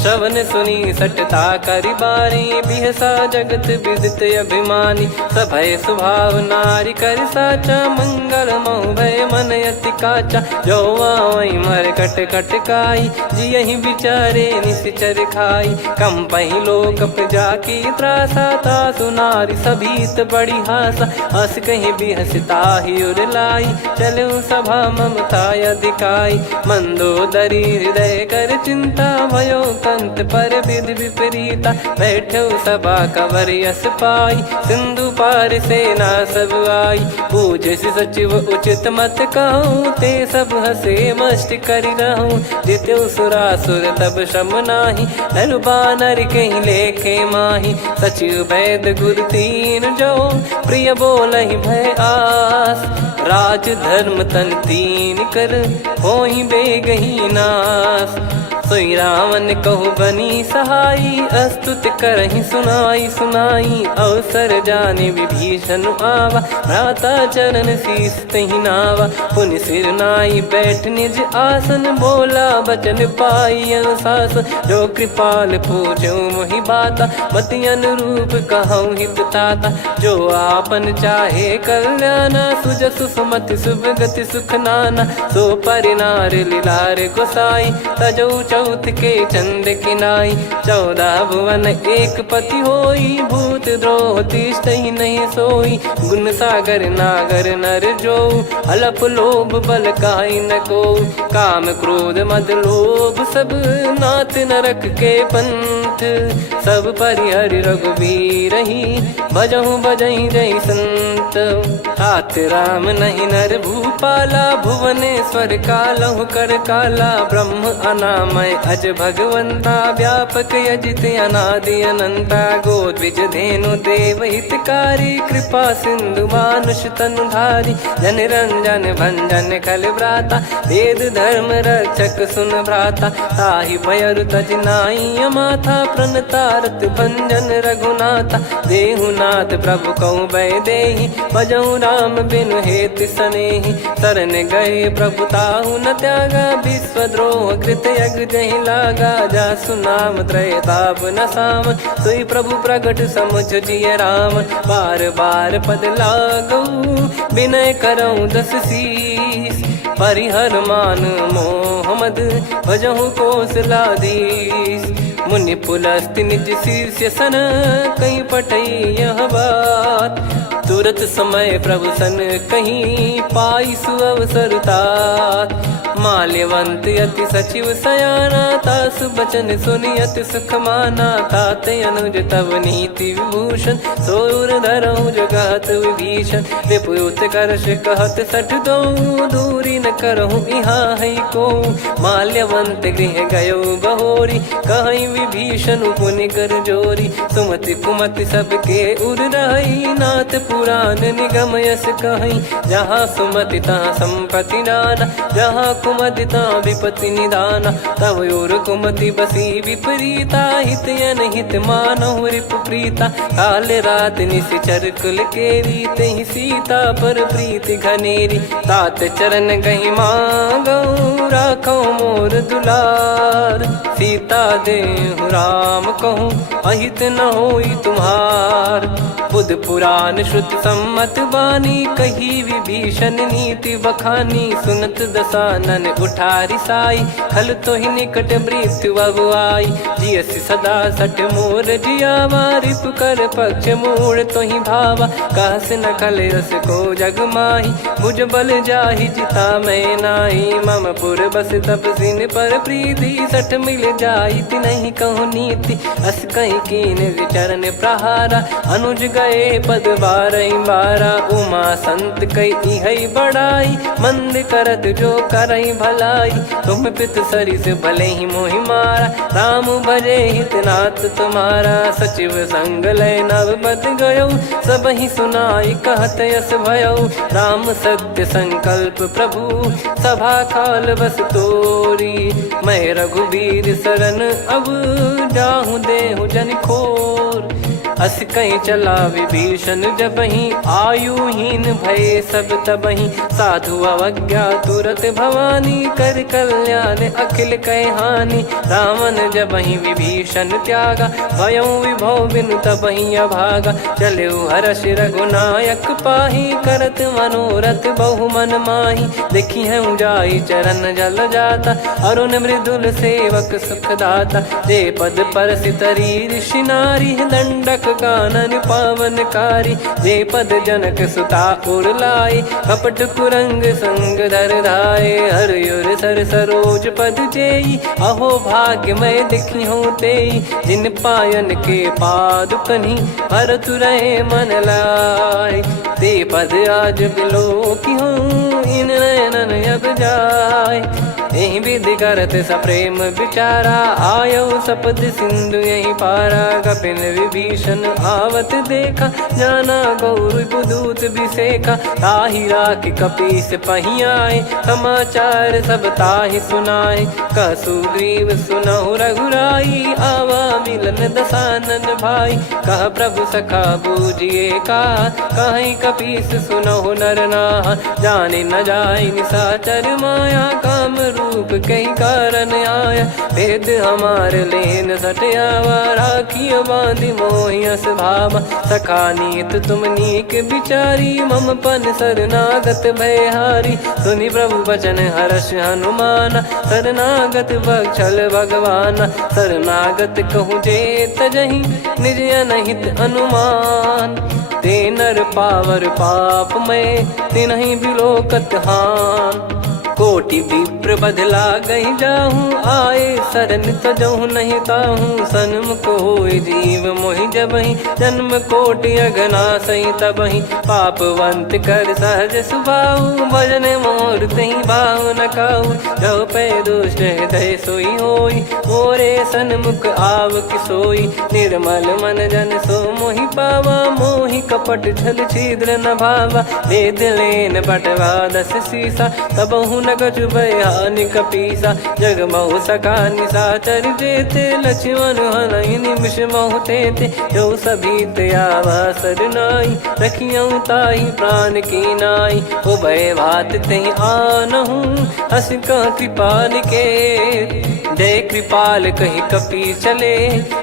श्रवण सुनी सटता करि बारी, बिहसा जगत विदित अभिमानी। सभय स्वभाव नारी कर साचा, मंगल मोह भय मन अति काचा। जो आवई मर कट कट काई, जियहि विचारे निश्चर खाई। कम पही लोक जाकी त्रासा, तासु नारी सभीत बड़ी हासा। हस कहीं भी हंसता ही उर लाई, चलूं सभा ममता अधिकाई। मंदोदरी हृदय कर चिंता, भयो कंत पर विधि विपरीता। बैठो सभा कवर यस पाई, सिंधु पार सेना सब आई। पूजे सचिव उचित मत कहूँ, ते सब हसे मस्त करि रहूं। जित्यु सुरासुर तब श्रम नाही, नर बानर कहीं लेखे माही। सचिव वैद गुरु तीन जो, प्रिय बोलहि भय आस। राज धर्म तन तीन कर, होहि बेगहि नास। सोई रावण कहु बनी सहाई, अस्तुत करहि सुनाई सुनाई। अवसर जाने विभीषण आवा, भ्राता चरण शीस तहि नावा। पुनि सिर नाई बैठ निज आसन, बोला बचन पाई अनुशासन। जो कृपाल पूछो मोहि बाता, मति अनुरूप कहूँ हित ताता। जो आपन चाहे कल्याणा, सुजसु सुमति शुभ गति सुख नाना। सो परिनार लीलार गोसाई, तजौ चौथ के चंद किनाई। 14 भुवन एक पति होई, भूत द्रोह तिष्ठहि नहीं सोई। गुण सागर नागर नर जो, अलप लोभ बल काई न को। काम क्रोध मद लोभ सब, नाथ नरक के पंथ। सब परिहरि रघुवीर ही, भजहु भजहि जय संत। तात राम नहीं नर भूपाला, भुवनेश्वर कालहु कर काला। ब्रह्म अनामय अज भगवंता, व्यापक यजित अनादि अनंता। गोद्विज धेनु देव हितकारी, कृपा सिंधु मानुष तनुधारी। जन रंजन भंजन खल भ्राता, वेद धर्म रक्षक सुन भ्राता। ताहि भयरु तज नाई माथा, प्रणतारत भंजन रघुनाथा। देहुनाथ प्रभु कहु भय देहि, भजहु राम बिनु हेतु सनेहि। शरण गए प्रभु ताहु न त्यागा, विश्वद्रोह कृत यज्ञ जहि लागा। जासु नाम त्रय ताप न साम, सोई प्रभु प्रगट समुझ जिय राम। बार बार पद लागऊ, विनय करऊँ दस शीस। परिहर मान मोह मद, भजहु कौशलाधीश। मुनि पुलस्त्य निज शीर्ष सन, कहीं पटई यह बात। तुरत समय प्रभु सन कहीं, पाई सुअवसर तात। माल्यवंत अति सचिव सयाना, तासु बचन सुनि अति सुख माना। तात अनुज तव नीति विभूषण, सोर धरहु जगत विभीषण। विपुत करश कहत सठ दो, दूरी न करहु यहाँ है को। माल्यवंत गृह गयो बहोरी, कहीं विभीषण पुनि कर जोरी। सुमति कुमति सबके उर रही, नाथ पुराण निगम यस कहीं। जहाँ सुमति तहाँ संपत्ति नाना, जहाँ कुमति तहाँ विपत्ति निदाना। तव और कुमति बसी विपरीता, हित अनहित मानहु रिप प्रीता। काल रात निशिचर कुल केरी, तहि सीता पर प्रीति घनेरी। तात चरण गहि मांगऊ, राखो मोर दुलार। सीता देहु राम कहूँ, अहित न होई तुम्हार। बुध पुराण श्रुति सम्मत बानी, कही विभीषण नीति बखानी। सुनत दसानन उठारी साई, खल तो ही निकट मृत्यु अब आई। जियसि सदा सठ मोर जियावा, रिप कर पक्ष मूड़ तो ही भावा। कहस न खल रस को जग माही, भुज बल जाहि जिता मैं नाही। मम पुर बस तपसिन पर प्रीति, सठ मिल जाई तिनहि कहूँ नीति। अस कहीं कीन विचरण प्रहारा, अनुज गए पद बारहि बारा। उमा संत कई इहै बड़ाई, मंद करत जो करई भलाई। तुम पित सरिस भले ही मोहि मारा, राम भजे हितनाथ तुम्हारा। सचिव संग लय नवबत गयो, सब ही सुनाई कहत यस भयो। राम सत्य संकल्प प्रभु, सभा काल बस तोरी। मैं रघुबीर शरण अब, जाहु देहु जन खोर। अस कहीं चला विभीषण जबहि, आयुहीन भये सब तबहि। साधु अवज्ञा तुरत भवानी, कर कल्याण अखिल कह हानि। रावण जबहि विभीषण त्यागा, भयउ विभव बिनु तबहि अभागा। चलऊ हर्ष रघुनायक पाहि, करत मनोरथ बहु मन माहि। देखी हूँ जाई चरण जल जाता, अरुण मृदुल सेवक सुखदाता। जे पद परसि तरी ऋषि नारी, दंडक कानन पावनकारी। जे पद जनक सुता उर लाई, कपट कुरंग संग धर धाये। हरियुर सर सरोज पद जेई, अहो भाग्य मैं दिखी हूँ तेई। जिन पायन के पाद कन्ही, भरत रहे मन लाय। ते पद आज बिलो की हूँ, इन नयनन अब जाय। यही विधि करत सप्रेम विचारा, आयो सपद सिंधु यही पारा। कपिन विभीषण आवत देखा, जाना गौर बुदूत बिसेखा। ताहि राख कपीस पही आए, समाचार सब ताहि सुनाए। कह सुग्रीव सुनहु रघुराई, आवा मिलन दसानन भाई। कह प्रभु सखा बूझिए का, कहीं कपीस सुनहु नर नाहा। जाने न जाय निशाचर माया, काम रूप कई कारण आया। भेद हमार लेन सटयावा, राखिय बांधि मोहियस भावा। सखा नीत तुम नीक बिचारी, मम पन शरणागत भयहारी। सुनि प्रभु बचन हर्ष हनुमाना, शरणागत बक्षल भगवाना। शरणागत कहूँ जे तजहि, निज अनहित अनुमान। ते नर पावर पाप में, तिन्हि बिलोकत हान। कोटि विप्र बदला गई जाहूँ, आए शरण तजहु नहीं ताहूँ। सन्मुख होय जीव मोहि जबहि, जन्म कोटि अगना सही तबहि। पापवंत कर सहज सुभाऊ, भजन मोर तहि भाव न काऊ। जो पै दुष्ट हृदय सोई होई, मोरे सन्मुख आव किसोई। निर्मल मन जन सो मोहि पावा, मोहि कपट छल छिद्र न भावा। वेद लेन बटवा दस सीसा, तबहु न कछु बयानि कपीसा। जग महु सका निशाचर जेते, लक्ष्मण हनहि निमिष महु तेते। जो सभी त्यावा सरनाई, रखियऊँ ताहि प्राण की नाई। उभय भात तहि आनहूँ, अस कह कृपाल के। जय कृपाल कहि कपी चले,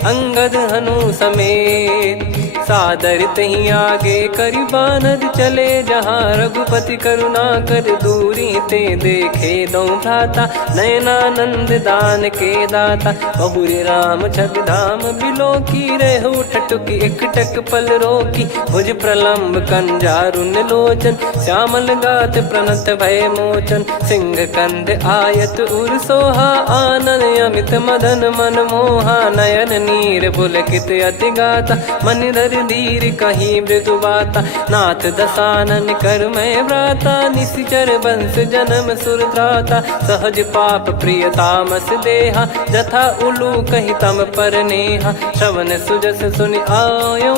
अंगद हनु समेत। सादर तही आगे करि बानर चले, जहाँ रघुपति करुणा कर दूरी ते देखे दो भ्राता। नयनानंद दान के दाता, बहुरे राम छवि धाम बिलो की। रहु ठटुकी एकटक पल रोकी, भुज प्रलम्ब कंजारुन लोचन। श्यामल गात प्रणत भय मोचन, सिंह कंध आयत उर सोहा। आनन अमित मदन मन मोहा, नयन नीर पुलकित अति गाता। मन धर धीर कहीं मृदु बाता, नाथ दसानन कर मैं व्राता। निशिचर वंश जन्म सुरत्राता, सहज पाप प्रिय तामस देहा। जथा उलू कही तम पर नेहा, श्रवण सुजस सुनि आयो।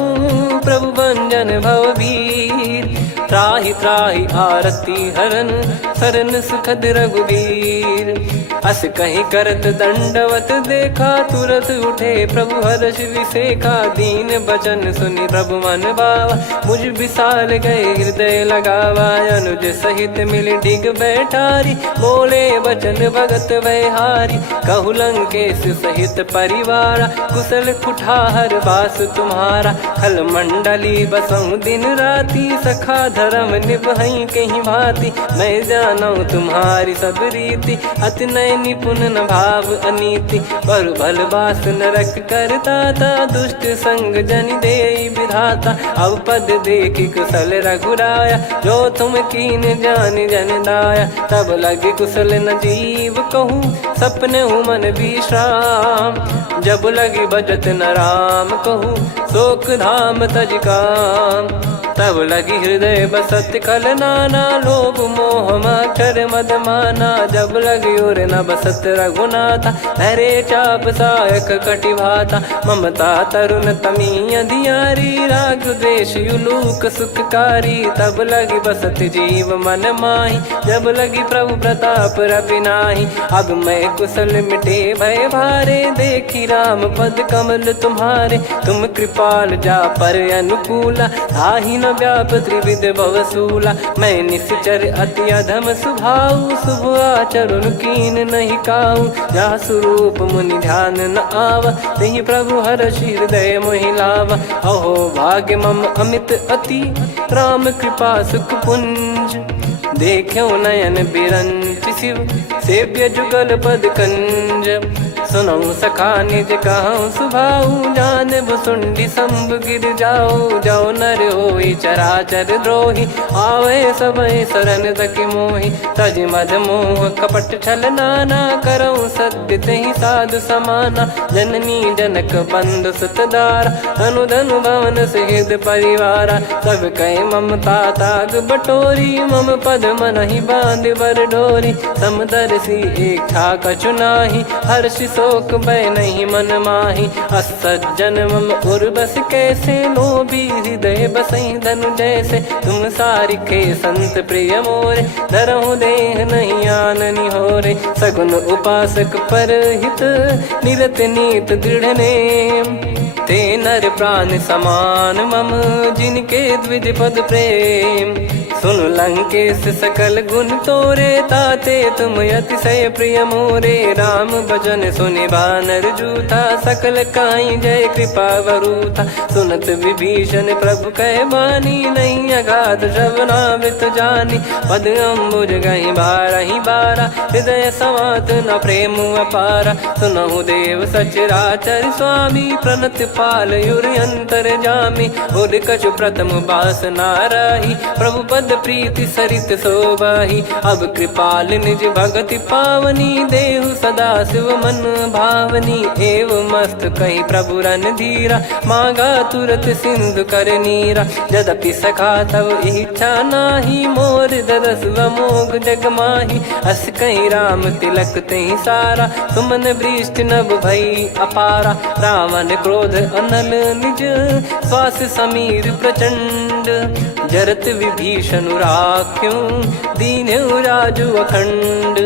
प्रभु भंजन भवभीर, त्राहि त्राहि आरती हरन। शरण सुखद रघुबीर, अस कहीं करत दंडवत देखा। तुरत उठे प्रभु हर्ष विसेखा, दीन बचन सुनि प्रभु मन भावा। मुझ विशाल गए हृदय लगावा, अनुज सहित मिल डिग बैठारी। बोले बचन भगत भयहारी, कहु लंकेश सहित परिवारा। कुशल कुठार बास तुम्हारा, खल मंडली बसऊं दिन राती। सखा धर्म निभई कहीं भांति, मैं जानू तुम्हारी सब रीति। अति नय निपुण न भाव अनीति, पर भल बास नरक करता था। दुष्ट संग जन दे विधाता, अब पद देखी कुशल रघुराया। जो तुम कीन जान जन दाया, तब लगे कुशल न जीव कहूँ। सपने मन विश्राम, जब लगी बजत न राम कहूँ। शोक धाम तज काम, तब लगी हृदय बसत कल नाना। लोभ मोह मक्षर मद माना, जब लगी उर न बसत रघुनाथा। हरे चाप सायक कटि भाता, ममता तरुण तमी अधियारी। राग द्वेष युलूक सुखकारी, तब लगी बसत जीव मन माही। जब लगी प्रभु प्रताप रवि नाही, अब मैं कुशल मिटे भय भारे। देखी राम पद कमल तुम्हारे। तुम कृपाल जा पर अनुकूला, ताहि न व्याप त्रिविध भवसूला। मैं निश्चर अति अधम सुभाऊ, शुभ आचरण कीन नहीं काऊ। जा स्वरूप मुनि ध्यान न आवा, तेहि प्रभु हर्षि हृदय मोहि लावा। अहो भाग्य मम अमित अति, राम कृपा सुख पुंज। देखो नयन बिरंच शिव, सेव्य जुगल पद कंज। सुनऊ सखा निज कहूँ सुभाऊ, जान भुसुंडी शंभ गिर जाओ। जाओ नर होई चराचर द्रोही, आवे सबय शरण तकी मोहि। तज मद मोह कपट छल नाना, करऊँ सत्य तेहि साधु समाना। जननी जनक बंधु सुतदारा, धनु धनु भवन सहित परिवारा। सब कहे ममता ताग बटोरी, मम पद मनहि बांध बर डोरी। समदर्शी इच्छा कछु नाही, हर्ष शोक भय नहीं मन माही। असज्जन मम उर्वश कैसे, लोभी हृदय बसई धनु जैसे। तुम सारिखे संत प्रिय मोरे, धरहु देह नहीं आननि होरे। सगुन उपासक परहित, निरत नीत दृढ़ नेम। ते नर प्राण समान मम, जिनके द्विज पद प्रेम। सुन लंकेश सकल गुण तोरे, ताते तुम अतिशय प्रिय मोरे। राम भजन सुनि बानर जूथा, सकल काई जय कृपा वरूथा। सुनत विभीषण प्रभु कह बानी, नहीं अगाध श्रवणामृत जानी। पद अम्बुज गहि बारहि बारा, हृदय समात न प्रेम अपारा। सुनहु देव सचराचर स्वामी, प्रणत पाल युर अंतर जामी। उर कछु प्रथम बास नाराही, प्रभु पद प्रीति सरित शोभाही। अब कृपाल निज भगति पावनी, देहु सदा शिव मन भावनी। एव मस्त कही प्रभु रन धीरा, मांगा तुरत सिंधु कर नीरा। यद्यपि सखा तब इच्छा नाही, मोर दरस मोग जग माही। अस कहीं राम तिलक तेहि सारा, सुमन वृष्टि नभ भई अपारा। रावण क्रोध अनल निज, श्वास समीर प्रचंड। जरत विभीषण राख्यों, दीन्हु राजु अखंड।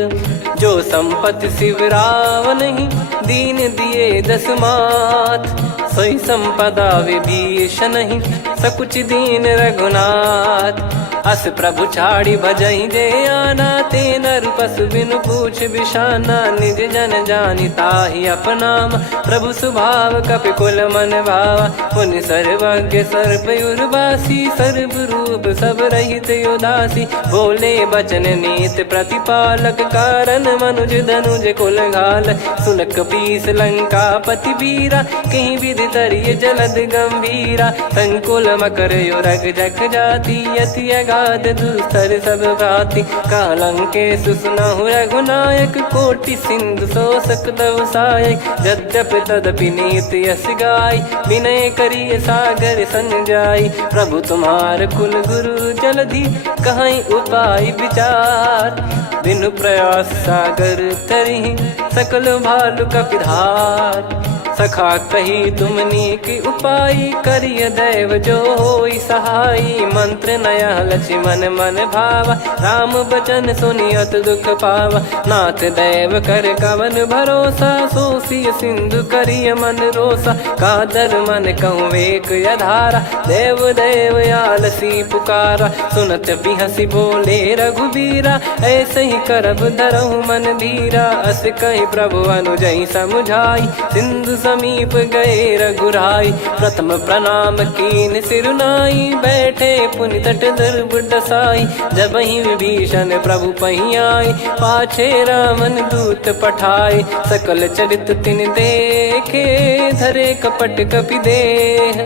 जो संपत्ति शिव रावण ही, दीन दिए दस मात। सोई संपदा विभीषण ही, सकुच दीन रघुनाथ। अस प्रभु छाड़ी भजई जे आना, ते नर पशु बिनु पूछ बिशाना। निज जन जानि ताहि अपनाम, प्रभु स्वभाव कपि कुल मन भावा। मुनि सर्वज्ञ सर्वयुर्वासी, सर्व रूप सब रहित उदासी। बोले बचन नीत प्रतिपालक, कारण मनुज धनुज कुल घाल। सुन कपीस लंका पति वीरा, कहीं विधि तरिय जलद गंभीरा। संकुल मकर युरग जग जाति, यति अगाध दुस्तर सब घाति। कालंकेश सुनहु रघुनायक, कोटि सिंधु शोषक तव सहायक। यद्यपि तदपि नीति यस गाय, विनय करिय सागर सन जाई। प्रभु तुम्हार कुल गुरु जलधि, कहीं उपाय विचार। बिनु प्रयास सागर तरिहि, सकल भालु कपिधार। सखा कही तुमनी की उपाय, करिय दैव जो होई सहाई। मंत्र नया लक्ष्मण मन भावा, राम बचन सुनियत दुख पावा। नाथ दैव कर कवन भरोसा, सोसिय सिंधु करिय मन रोसा। कादर मन कहूँ एक यधारा, देव देव आलसी पुकारा। सुनत बिहसी बोले रघुबीरा, ऐसे ही करब धरहु मन धीरा। अस कही प्रभु अनुजई समुझाई, सिंधु समीप गए रघुराई। प्रथम प्रणाम कीन सिरुनाई, बैठे पुनि तट दर्भ डसाई। जब ही विभीषण प्रभु पही आई, पाछे रामन दूत पठाए। सकल चरित तिन देखे, धरे कपट कपि देह।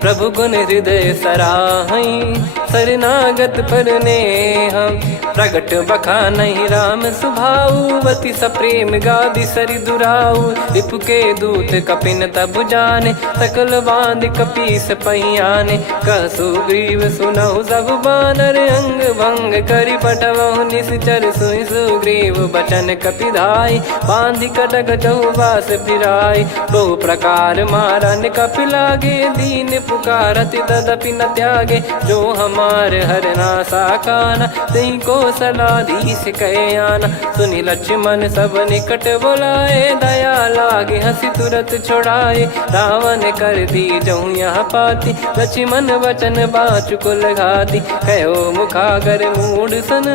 प्रभु गुण हृदय सराहई, शरणागत पर नेह। प्रगट बखानहि राम सुभाऊ, बति सप्रेम गादि सरि दुराऊ। रिपु के दूत कपिन तब जाने, सकल बांध कपीस पहियाने। कह सुग्रीव सुनहु सब बानर, अंग भंग करि पठवहु निश्चर। सुनि सुग्रीव बचन कपिधाई, बांधि कटक चहुबास फिराई। बहु प्रकार मारन कपि लागे, दीन पुकारति तदपि न त्यागे। जो हम कुमार हरना साकाना, तई को सलाधीश कहे आना। सुनि लक्ष्मण सब निकट बुलाए, दया लागे हंसी तुरत छुड़ाए। रावण कर दी जऊँ यहाँ पाती, लक्ष्मण वचन बाचु कुल घाती। कहो मुखागर मूड सन,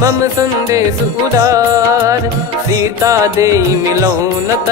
मम संदेश उदार। सीता देई मिलहु नत,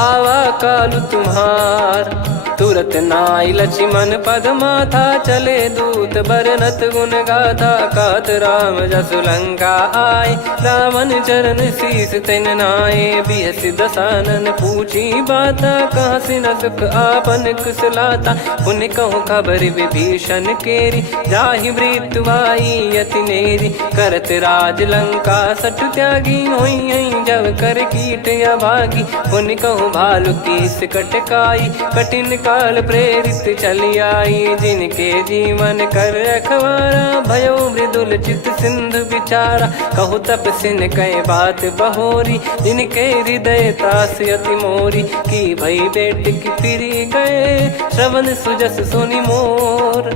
आवा कालु तुम्हार। तुरत नाई लक्ष्मण पद माथा, चले दूत बरनत गुण गाथा। कहत राम जसु लंका आए, रावण चरण शीस तिन नाये। बिहसि दसानन पूछी बाता, कहाँ से न सुख आपन कुशलाता। पुन कहूँ खबर विभीषण केरी, जाहि मृत्यु आई अति नेरी। करत राज लंका सठ त्यागी, होई जब कर कीट अभागी। पुन कहूँ भालु कीस कटकाई, कठिन काल प्रेरित चली आई। जिनके जीवन कर रखवारा, भयो मृदुल चित सिंधु विचारा। कहु तपसिन कई बात बहोरी, जिनके हृदय तास अति मोरी। की भई बेट की फिरी गए, श्रवण सुजस सुनि मोर।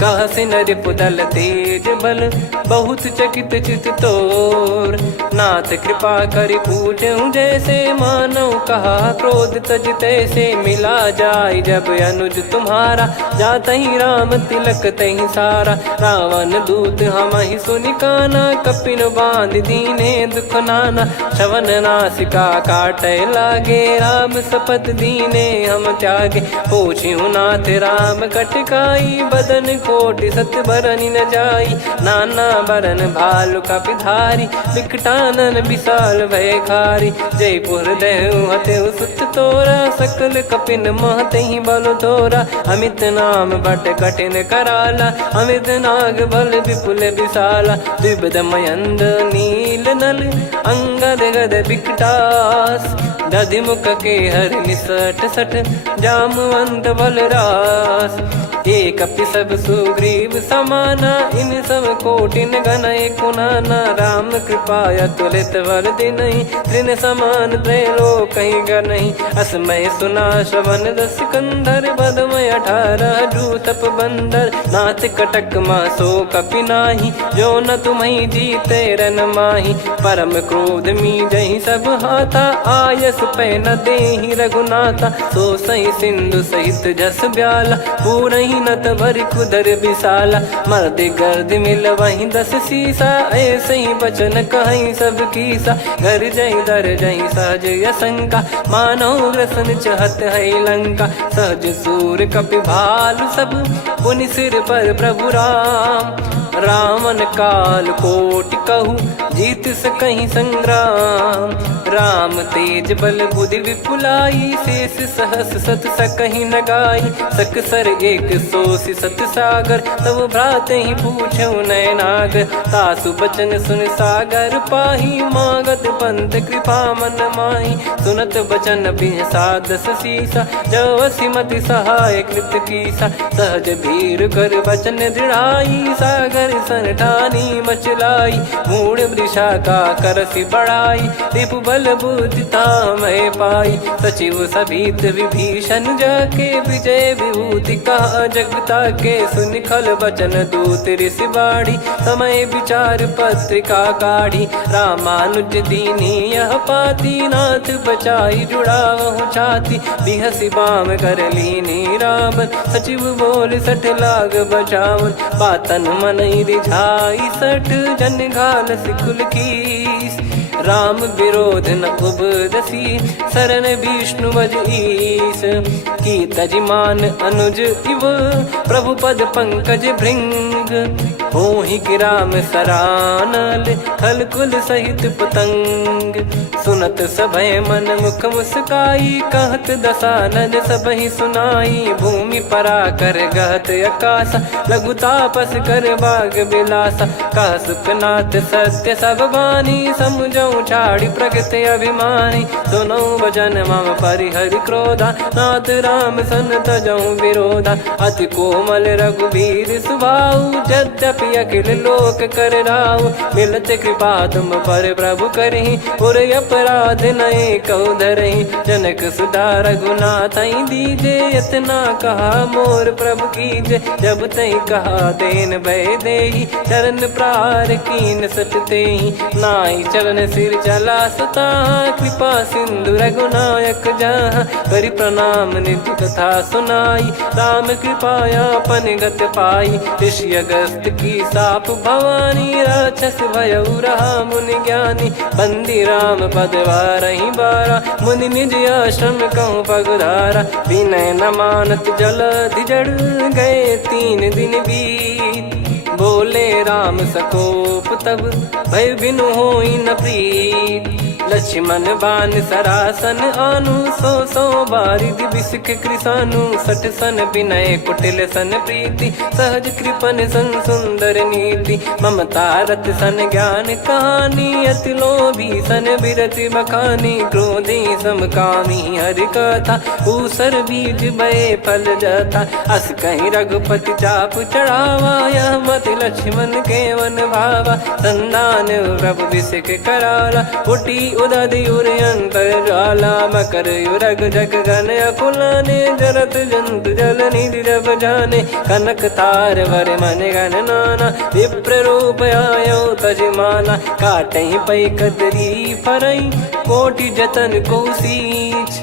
कह सिन रिपुदल तेज बल, बहुत चकित चित तोर। नाथ कृपा करि पूछऊँ जैसे, मानव कहा क्रोध तज तैसे। मिला जाय जब अनुज तुम्हारा, जातहि राम तिलक तहि सारा। रावण दूत हमहि सुनि काना, कपिन बांध दीने दुख नाना। श्रवण नासिका काटै लागे, राम शपथ दीने हम त्यागे। पूछिहु नाथ राम कटकाई, बदन कोटि सत बरनि न जाई। नाना बरन भालु कपिधारी, विकटानन विशाल भयखारी। जयपुर देहु हतेउ सुत तोरा, सकल कपिन महतहि बल तोरा। अमित नाम बट कठिन कराला, अमित नाग बल विपुल विशाला। द्विविध मयंद नील नल, अंगद गद विकटास। दधिमुख के हर निसठ सठ, जामवंत बलरास। एक कपि सब सुग्रीव समाना, इन सब कोटिन गनय कुनाना। राम कृपा अतुलित बल दिनहि, तृण समान त्रैलोकहि गनहि। असमय सुना श्रवण दस कंधर, बदमय 18 जूतप बंदर। नाथ कटक मासो कपि नाही, जो न तुम्हि जीते रन माही। परम क्रोध मीजहि सब हाथा, आयस पै न देहि रघुनाथा। सो सही सिंधु सहित जस ब्याला, पूरहि नत भर कुदर विशाला। मर्द गर्द मिल वहीं 10 सीसा, ऐसे ही बचन कहीं सब कीसा। घर जय दर जय सहज यसंका, मानो ग्रसन चहत है लंका। सहज सूर कपि भालु सब, पुनि सिर पर प्रभु राम। रामन काल कोटि कहु, जीत सकहि संग्राम। राम तेज बल बुद्धि विपुलाई, शेष सहस सत सकहि न गाई। सकसर एक सोसि सत सागर, तब भ्राते ही पूछौ नयनागर। तासु बचन सुन सागर पाही, मागत पंथ कृपा मन माही। सुनत बचन बिहसा 10 सीसा, जवसि मति सहाय कृत कीसा। सहज भीर कर बचन दृढ़ाई, सागर सन ठानी मचलाई। मूढ़ वृषा का करसि बढ़ाई, रिपु बल बुद्धि तामय पाई। सचिव सभीत विभीषण जाके, विजय विभूति कहा जगता के। सुनि खल बचन दूत ऋषि बाढ़ी, समय विचार पत्रिका काढ़ी। रामानुज दीनी यह पाती, नाथ बचाई जुड़ावहु छाती। बिहसि बाम कर लीनी रावण, सचिव बोल 60 लाग बचावन। बातन मन रिझाई 60, जन घाल सिकुल कीस। राम विरोध न उपदसी, शरण विष्णु भज ईस। की तजिमान अनुज इव, प्रभु पद पंकज भृंग। होहि कि राम सरानल, खल कुल सहित पतंग। सुनत सभय मन मुख मुस्काई, कहत दसानन सबहि सुनाई। भूमि परा कर गहत आकाशा, लघु तापस कर बाग बिलासा। कह सुखनाथ सत्य सब बानी, समुझौ छाड़ी प्रगति अभिमानी। सुनो भजन मम परिहरि क्रोधा, नाथ राम सन तजौ विरोधा। अति कोमल रघुवीर सुभाऊ, यद्यपि कि अखिल लोक कर राव। मिलत कृपा तुम पर प्रभु करही, और अपराध नए कौ धरही। जनक सुधा रघुनाथ दीजे, इतना कहा मोर प्रभु कीजे। जब तई कहा देन भय देही, चरण प्रार कीन सटते ही। नाई चरण सिर चला सता, कृपा सिंधु रघुनायक जहाँ। करि प्रणाम निधि कथा सुनाई, राम कृपाया अपन गत पाई। ऋषि अगस्त की साप भवानी, राक्षस भयउ रहा मुनि ज्ञानी। बंदी राम पद वारहि बारा, मुनि निज आश्रम कहूँ पगधारा। विनय न मानत जलधि जड़, गए 3 दिन बीत। बोले राम सकोप तब, भय बिनु होई न प्रीत। लक्ष्मण बान सरासन आनु, 100 बारिधि बिसिख कृसानु। 60 सन विनय कुटिल सन प्रीति, सहज कृपन सन सुंदर नीति। ममता रत सन ज्ञान कहानी, अति लोभी सन बिरति बखानी। क्रोधी समकामी हरि कथा, ऊसर बीज भय फल जथा। अस कहीं रघुपति चाप चढ़ावा, यह मत लक्ष्मण के वन भावा। संदान प्रभु बिसिख कराला, उठी उदधि उर अंतर ज्वाला। मकर युरग जग गण अकुलाने, जरत जंतु जल निधि जब जाने। कनक तार वर मन गण नाना, विप्र रूप आयो तजमाना। काटहि पै कदरी फरई, कोटि जतन को सींच।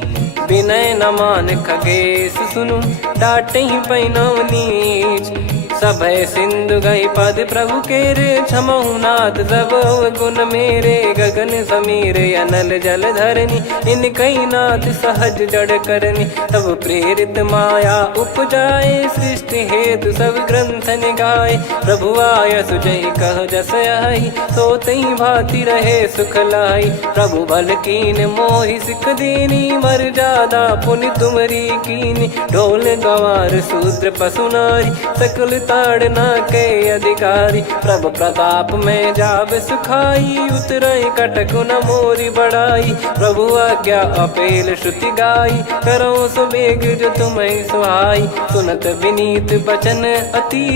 विनय न मान खगेश सुनु, डांटहि पै नव नीच। सभय सिंधु गई पद प्रभु केरे, क्षमहु नाथ सब गुण मेरे। गगन समीरे अनल जल धरनी, इन कई नाथ सहज जड़ करनी। तब प्रेरित माया उपजाए, सृष्टि हेतु सब ग्रंथ निगाए। प्रभु आय सुजई कह जस आई, सोतई भांति रहे सुख लाई। प्रभु बल कीन मोहि सिख दीनी, मर्यादा पुनि तुमरी कीनी। ढोल गवार शूद्र पशु नारी, सकल ताड़ना के अधिकारी। प्रभु प्रताप में जाब सुखाई, उतरई कटक न मोरी बढ़ाई। प्रभु आज्ञा अपेल श्रुति गाई, करो सुबेग जो तुम्हें सुहाई। सुनत विनीत बचन अति,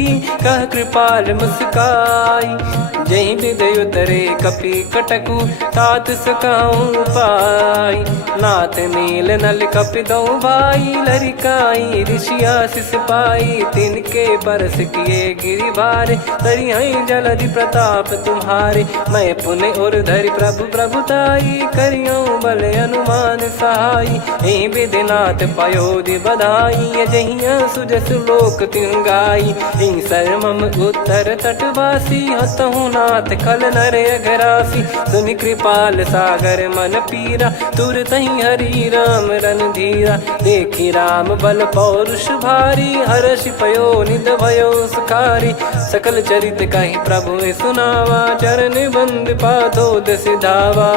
कह कृपाल मुस्काई। जही विदय उतरे कपि कटकु, तात सकाऊं पाई। नाथ नील नल कपि दो भाई, लरिकाई ऋषि आशीष पाई। तिनके परस किए गिरि भारे, तरिहै जलधि प्रताप तुम्हारे। मैं पुण्य और धरि प्रभु प्रभुताई, करियऊं बल अनुमान सहाई। एहि विधिनाथ पयोधि बधाई, जहिया सुजस लोक तिहुँ गाई। हिंसर मम उत्तर तटवासी, हतहु नाथ खल नर अघरासी। सुनि कृपाल सागर मन पीरा, तुरतहि हरि राम रणधीरा। देखि राम बल पौरुष भारी, हर्षि पयो निध भयो सुखारी। सकल चरित कहि प्रभु सुनावा, चरण बंद पादोद सिधावा।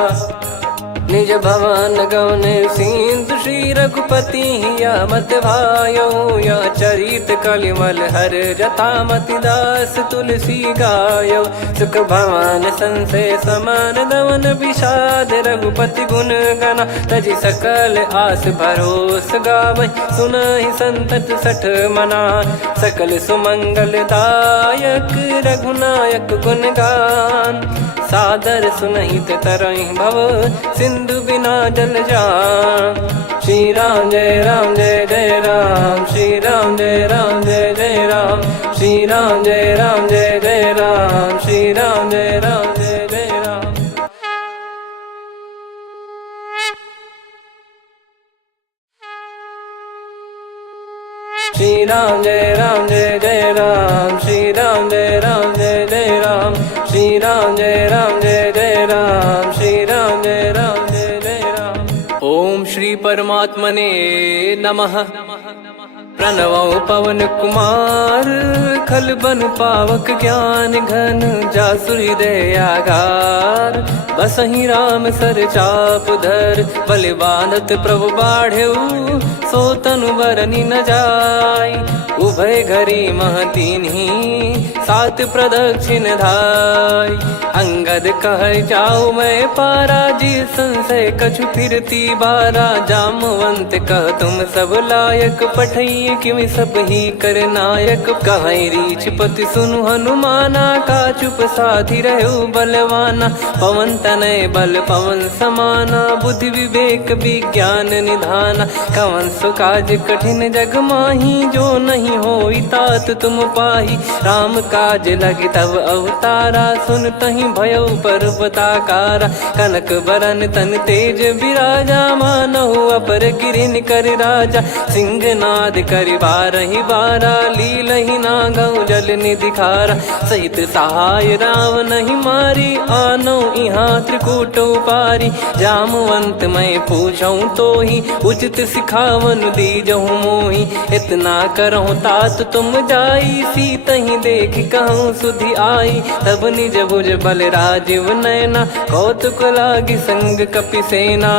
निज भवन गौन सिंधु, श्री रघुपति हिया मत भायो। यह चरित कलिमल हर जथा, मति दास तुलसी गायो। सुख भवन संशय समान दवन, विषाद रघुपति गुण गना। तजि सकल आस भरोस गावै, सुनहि संतत सठ मना। सकल सुमंगल दायक, रघुनायक गुण गान। सादर सुनहित तरहि भव, सिंधु बिना जल जान। श्री राम जय राम जय जय राम, श्री राम जय राम जय जय राम। श्री राम जय राम जय जय राम, श्री राम जय राम जय जय राम। श्री राम जय राम जय जय राम, श्री राम जय राम जय जय राम। श्री राम जय राम जय जय राम, श्री राम जय राम जय जय राम। ओम श्री परमात्मने नमः। प्रणवौ पवन कुमार, खल बन पावक ज्ञान घन। जासु हृदय आगार, बसहि राम सर चाप धर। बलि बांधत प्रभु बाढ़ेऊ, सो तनु बरनि न जाय। उभय घरी महतीन्ही, सात प्रदक्षिण धाय। अंगद कह जाऊ मैं पारा, जी संशय कछु फिरती बारा। जामवंत कह तुम सब लायक, पठई किमि सब ही कर नायक। कहीं रीछ पति सुनु हनुमाना, का चुप साधि रहु बलवाना। पवन तनय बल पवन समाना, बुद्धि विवेक विज्ञान निधाना। कवन सो काज कठिन जग माही, जो नहीं होई तात तुम पाही। राम काज लगी तब अवतारा, सुन तहि भयउ पर्वताकारा। कनक बरन तन तेज बिराजा, मानहु अपर गिरिन कर राजा। सिंहनाद करि बारहि बारा, लीलहि नागहु जल निधि खारा। सहित सहाय रावणहि मारी, आनौ इहाँ त्रिकूट उपारी। जामवंत मैं पूछऊँ तोहि, उचित सिखावन दीजहु मोहि। इतना करहु तात तुम जाई, सीतहि देख कहूँ सुधि आई। तब निज भुज बल राजीव नयना, कौतुक लागी संग कपिसेना।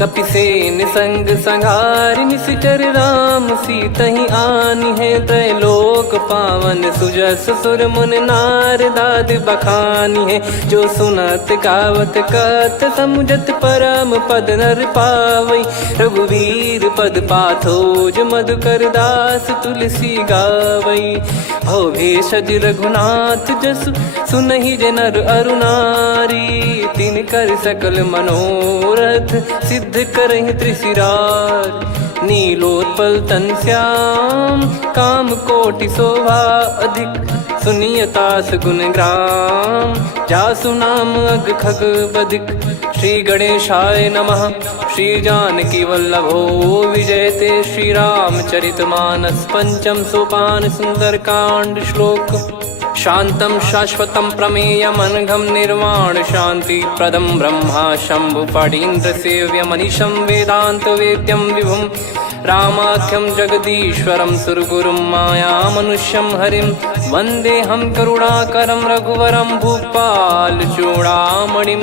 कपिसेन संग संहारि निशिचर राम, सीतहि आनि है त्रैलोक पावन। सुजस सुर मुन नार दाद बखानी है, जो सुनत गावत कथ समुझत परम पद नर पावई। रघुवीर पद पाथोज मधुकर दास तुलसी गावई। भव भेषज रघुनाथ जसु, सुनहि जे नर अरु नारी। तिन कर सकल मनोरथ, सिद्ध करहि त्रिशिरार। नीलोत्पल तन श्याम, काम कोटि शोभा अधिक। सुनियतास गुण ग्राम, जासु नाम अग खग बधिक। श्री गणेशाय नमः। श्री जानकी वल्लभो विजयते, श्री रामचरित मानस पंचम सोपान सुंदरकांड श्लोक। शांतं शाश्वतं प्रमेयमनघं निर्वाण शांति प्रदं ब्रह्मा शंभु फणीन्द्र सेव्य मनीषं वेदांत वेद्यं विभुं। रामाख्यं जगदीश्वरं सुरगुरुं माया मनुष्यं हरिं। वन्देऽहं करुणाकरं रघुवरं भूपाल चूडामणिं।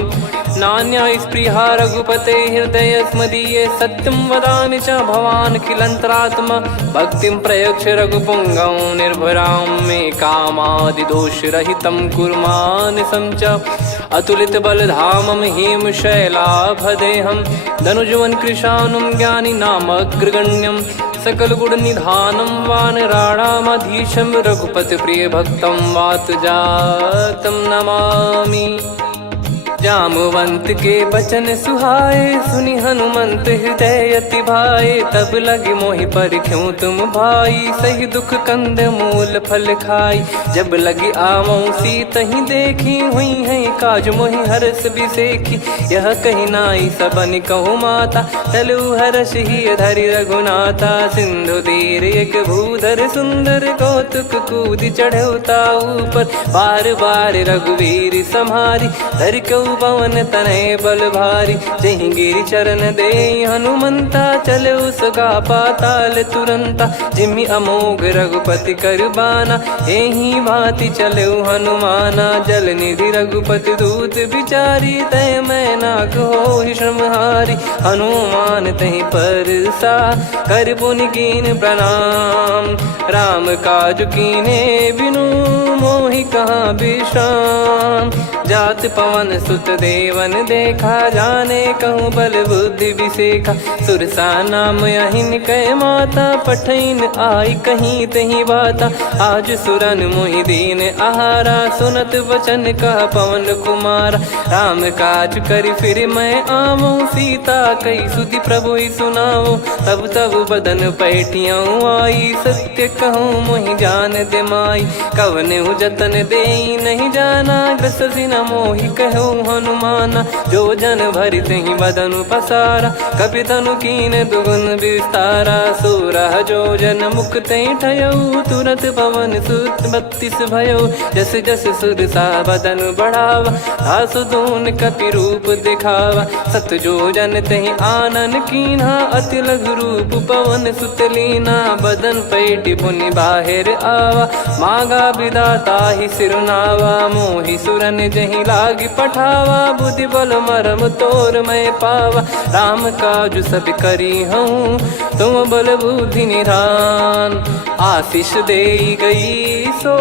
नान्या स्पृहा रघुपते हृदय स्मदीये, सत्यं वदामि च भवान् खिलन्तरात्मा। भक्तिं प्रयच्छ रघुपुङ्गं निर्भरां मे कामादिदोषरहितं कुर्मानसं च। अतुलित बलधामं हेमशैलाभदेहं, धनुजवन कृशानुं ज्ञानिनामग्रगण्यं। सकल गुण निधानं वानराणामधीशं, रघुपति प्रिय भक्तं वात जातं नमामि। जामवंत के बचन सुहाए, सुनि हनुमंत हृदय अति भाए। तब लगे मोहि परख्यूं तुम भाई, सही दुख कंद मूल फल खाई। जब लगी आवऊं सीतहि देखी, हुई है काज मोहि हरस बिसेखी। यह कही नाई सबन कहु माता, चलु हरष ही धरि रघुनाथा। सिंधु तीर एक भूधर सुंदर, कौतुक कूद चढ़ौता ऊपर। बार बार रघुवीर सम्हारी, धरि कऊ पवन तनय बल भारी। जहि गिरि चरण दे हनुमंता, चले उसका पाताल तुरंता। जिमि अमोघ रघुपति कर बाना, एहि भांति चले हनुमाना। जल निधि रघुपति दूत बिचारी, तय मैं नाक होहि श्रमहारी। हनुमान तहि परसा, कर पुनि कीन प्रणाम। राम काज कीने बिनु, मोहि कहाँ विश्राम। जात पवन सुत देवन देखा, जाने कहूँ बल बुद्धि विसेखा। सुरसा नाम अहिन कै माता, पठैन आई कहीं तही बाता। आज सुरन मोहि दीन आहारा, सुनत वचन कह पवन कुमारा। राम काज करि फिर मैं आवऊं, सीता कई सुधि प्रभु ही सुनाऊं। तब तब बदन पैठियाँ आई, सत्य कहूँ मोहि जान दे माई। कवनेहु जतन देई नहीं जाना, ग्रसि न मोहि कहूँ हनुमाना। जो जन भरि तहि बदनु पसारा, कपि तनु कीन दुगुन विस्तारा। सोरह जो जन मुख तहि ठयऊ, तुरत पवन सुत 32 भयऊ। जस जस सुरसा बदनु बढ़ावा, आसु दून कपि रूप दिखावा। सत जो जन तहि आनन कीन्हा, अति लघु रूप पवन सुत लीना। बदन पैठि पुनि बाहिर आवा, मागा विधाता ही सिरुनावा। मोहि सुरन जय नहीं लागी पठावा, बुद्धि बल मरम तोर मैं पावा। राम काज सब करी हूँ तुम बल बुद्धि निधान, आशीष दे गई सो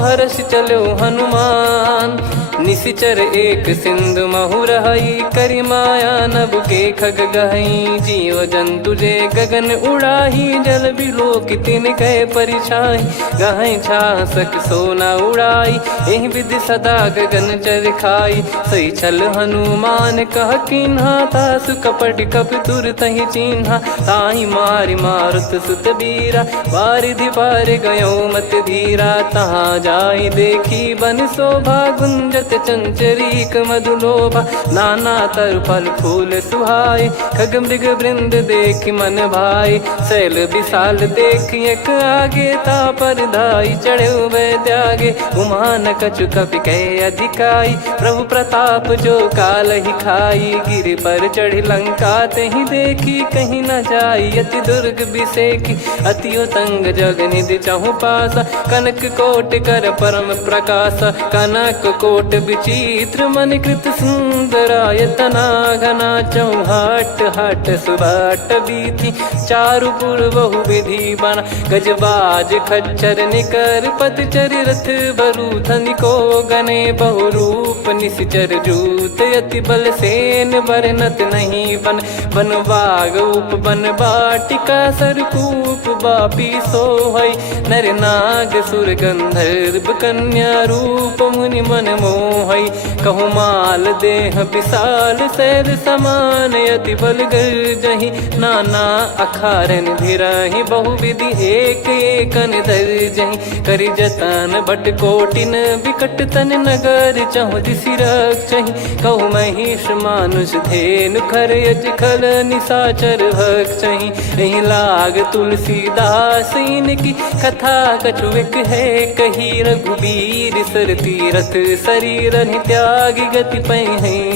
हर्ष चलो हनुमान। निशिचर एक सिंधु महु रहई, करी माया नभ के खग गहई। जीव जंतु जे गगन उड़ाही, जल बिलो कितिन गए परिछाई। गहई छासक सोना उड़ाई, एहि विधि सदा गगन चर खाई। सही छल हनुमान कह किन्हा, तासु कपट कप तुर तहि चिन्हा। ताहि मारि मारुत सुत बीरा, वारिधि पार गयो मत धीरा। तहाँ जाई देखी बन शोभा, गुंजत चंचरीक मधुलोभा। नाना तर फल फूल सुहाए, खग मृग वृंद देख मन भाई। शैल विशाल देख एक आगे, तापर धाई चढ़े वै त्यागे। उमा न कछु कपि कह अधिकाई, प्रभु प्रताप जो काल ही खाई। गिर पर चढ़ी लंका तहि देखी, कहीं न जाई अति दुर्ग बिसेकी। अति उतंग जग निधि चहु पासा, कनक कोट कर परम प्रकाशा। कनक कोट विचित्र मन कृत सुंदरायतना, घना चौहाट हाट सुबाट बीथी। चारु पुर बहु विधि बना, गजबाज खच्चर निकर पतचर। रथ बरु धनिको गने बहु रूप, निशिचर जूत अति बल सेन। बरनत नहीं बन बन बाग उप बन बाटिका। सरकूप बापी सोहई, नर नाग सुर गंधर्व कन्या। रूप मुनि मन मोहई, कहु माल देह विशाल। शैल समान अति बल गर्जहि, नाना अखारन भिरहि। बहु विधि एक एकन धरजहि, करि जतन बट कोटिन। विकट तन नगर चहु दिसि रक्षहि, कहु महिष मानुष धेनु। खर यज खल निशाचर भक्षहि, एहि लाग तुलसीदास। इनकी कथा कछु एक है कही, रघुबीर सर तीरथ शरीर। त्यागी गति पै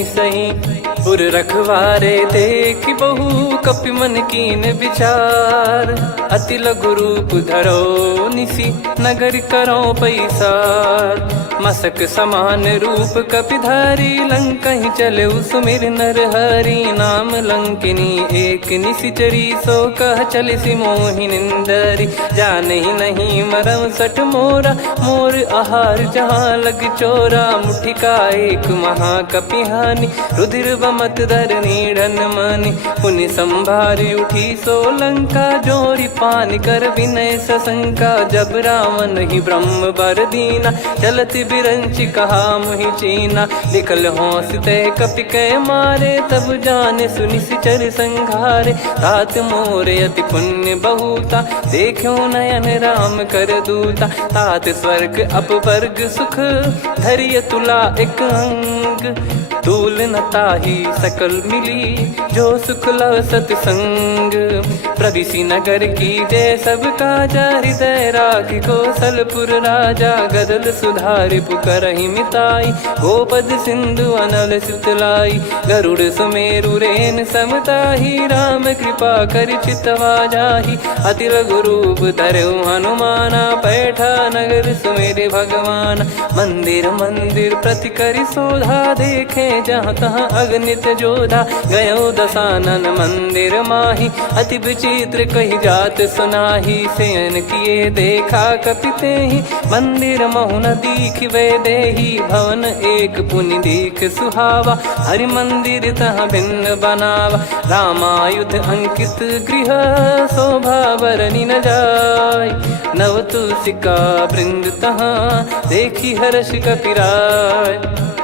सही, पुर रखवारे देख बहु कपि मन कीन विचार। अति लघु रूप धरो निसी, नगर करो पैसार। मसक समान रूप कपिधारी, लंकहि चले सुमिर नर हरि। नाम लंकिनी एक निशिचरी, सो कह चलिसि मोहि निंदरी। जानहि नहीं मरम सठ मोरा, मोर आहार जहाँ लग चोरा। मुठिका एक महाकपिहानि, रुधिर बमत धरनी ढन मानि। पुनि संभारी उठी सो लंका, जोरी पान कर विनय सशंका। जब रावण ही ब्रह्म बर दीना, चलत बिरंचि कहा मुहि चीना। निकल होंस तय कपि कै मारे, तब जाने सुनि सिचर संघारे। तात मोरे अति पुण्य बहुता, देखो नयन राम कर दूता। तात स्वर्ग अपवर्ग सुख, धैर्य तुला एक अंग। तूल न ताहि सकल मिली, जो सुख लव सतसंग। प्रविशि नगर की जय सब काजा, हृदय राखि कौशलपुर राजा। गदल सुधारि पुकारहि मिताई, गोपद सिंधु अनल सितलाई। गरुड़ सुमेरु रेन समताहि, राम कृपा करि चितवा जाहि। अति लघु रूप धरऊ हनुमाना, पैठा नगर सुमेरे भगवान। मंदिर मंदिर प्रति करि शोधा, देखे जहाँ तहाँ अगणित जोधा। गयो दशानन मंदिर माही, अति विचित्र कही जात सुनाही। शयन किए देखा कपितेहि, मंदिर महु न दीख वे देही। भवन एक पुनि दीख सुहावा, हरि मंदिर तहाँ भिन्न बनावा। रामायुध अंकित गृह, शोभा बरनि न जाय। नव तुलसिका वृंद तहाँ, देखी हर्ष कपिराय।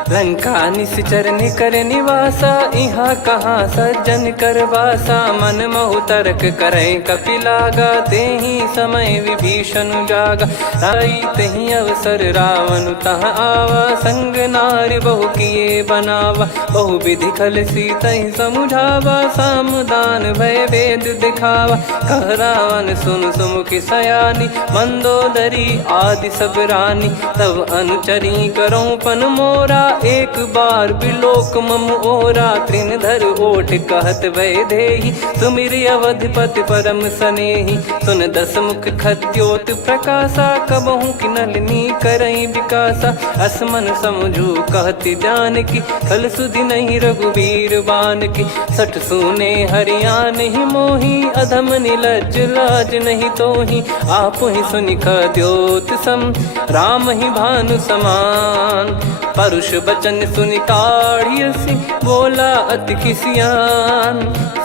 लंका निश्चर निकर निवासा, इहाँ कहाँ सज्जन कर वासा। मन महु तर्क करे कपिलागा, तेहि समय विभीषण जागा। आई तहि अवसर रावण तहाँ आवा, संग नारी बहु किए बनावा। बहु विधि खल सीतहि समुझावा, सामदान भय वेद दिखावा। कह रावण सुन सुमुखि सयानी, मंदोदरी आदि सब रानी। तब अनुचरी करो पन मोरा, एक बार बिलोक मम ओरा तृण धर ओट कहत वैदेही सुमिर अवधिपति परम सनेही सुन दस मुख खद्योत प्रकाशा कबहू की नलिनी करई विकासा असमन समझू कहती जान की कल सुधि नहीं रघुवीर बान की सठ सुने हरियान ही मोही अधम निलज लाज नहीं तो ही आप ही सुनि खद्योत सम राम ही भानु समान परुष बचन सुनि काढ़ियसि बोला अति किसियान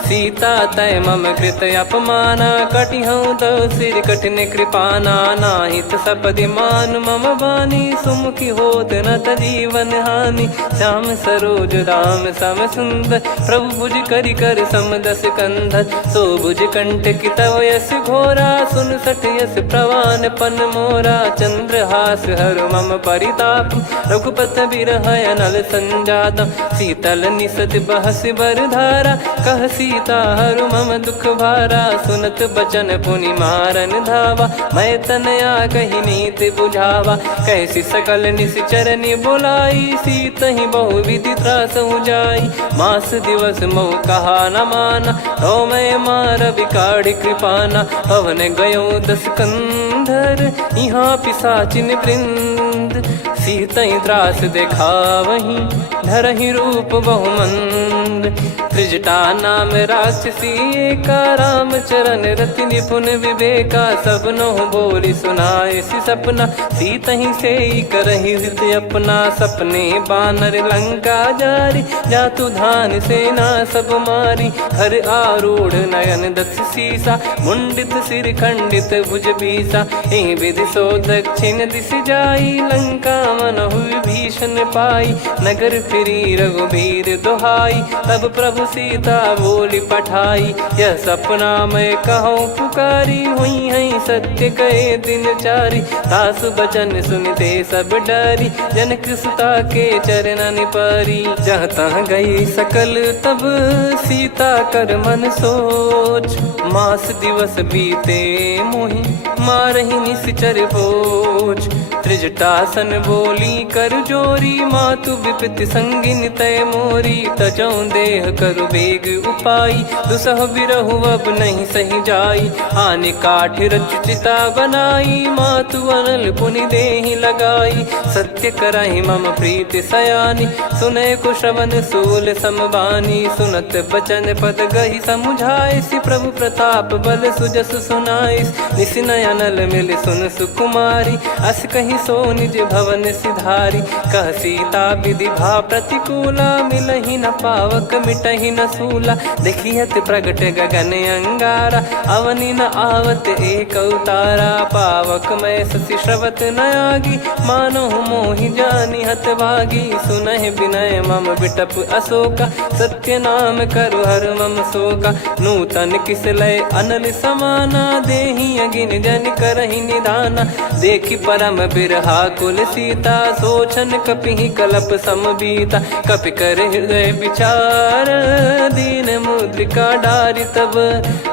सीता तय मम कृत अपमाना कटिहऊँ तो सिर कठिन कृपाना नाहित सपदि मान मम बानी सुमुखी होत न जीवन हानि श्याम सरोज राम सम सुंदर प्रभु भुज करि कर समदस कंधर सो भुज कंठ की तव यस घोरा सुन सठ यस प्रवान पन मोरा चंद्रहास हर मम परिताप रघुपत बिरह अनल संजातम शीतल निसत बहस बर धारा कह सीता हरु मम दुख भारा सुनत बचन पुनि मारन धावा मैं तनया कही नीत बुझावा कैसी सकल निश्चर बुलाई सीत ही बहु विधि त्रास जाई मास दिवस मऊ कहा न माना तो मैं मार विकाढ़ कृपाना पवन गयो दस कंधर यहाँ पिसाचिन वृंद सीतई त्रास देखा वहीं धरहि रूप बहुमंद त्रिजटा नाम राक्षसी का राम चरण रति निपुण विवेका सबनो बोली सुनाए सी सपना सीत ही से करहि हृदय अपना सपने बानर लंका जारी जातु धान सेना सब मारी हर आरूढ़ नयन दस सीसा मुंडित सिर खंडित भुज बीसा एहि विधि सो दक्षिण दिश जाई लंका मनहु भीषण पाई नगर फिरी रघुबीर दोहाई तब प्रभु सीता बोली पठाई यह सपना मैं कहूँ पुकारी हुई है सत्य कहे दिन चारी सासु बचन सुनते सब डरी जनक सुता के चरण परी जहाँ तहाँ गई सकल तब सीता कर मन सोच मास दिवस बीते मोहि मारहि निश्चर बोझ त्रिजटासन बोली कर जोरी मातु विपति संगिन तय मोरी तजौ देह करु बेग उपाई दुसह बिरहु अब नहीं सही जाई आने काठ रचिता बनाई मातु अनल पुनि देहि लगाई सत्य कराई मम प्रीति सयानी सुनय को श्रवण सूल समबानी सुनत बचन पद गही समुझाए सि प्रभु प्रताप बल सुजस सुनाइस निसिनय अनल मिल सुन सुकुमारी अस कहीं सो निज भवन सिधारी कह सीता विधि भा प्रतिकूला मिलहि न पावक मिटहि न सूला देखियत प्रगट गगन अंगारा अवनि न आवत एक अवतारा पावक मैं शशि श्रवत न आगी मानो मोहि जानि हत भागी सुनहि विनय मम बिटप अशोका सत्य नाम करु हर मम शोका नूतन किस लय अनल समाना देहि अगिन जन करहि निदाना देखि परम बिरहा कुल सीता सोचन कपिहि कलप समबीता कपि कर हृदय विचार दीन मुद्रिका डारि तब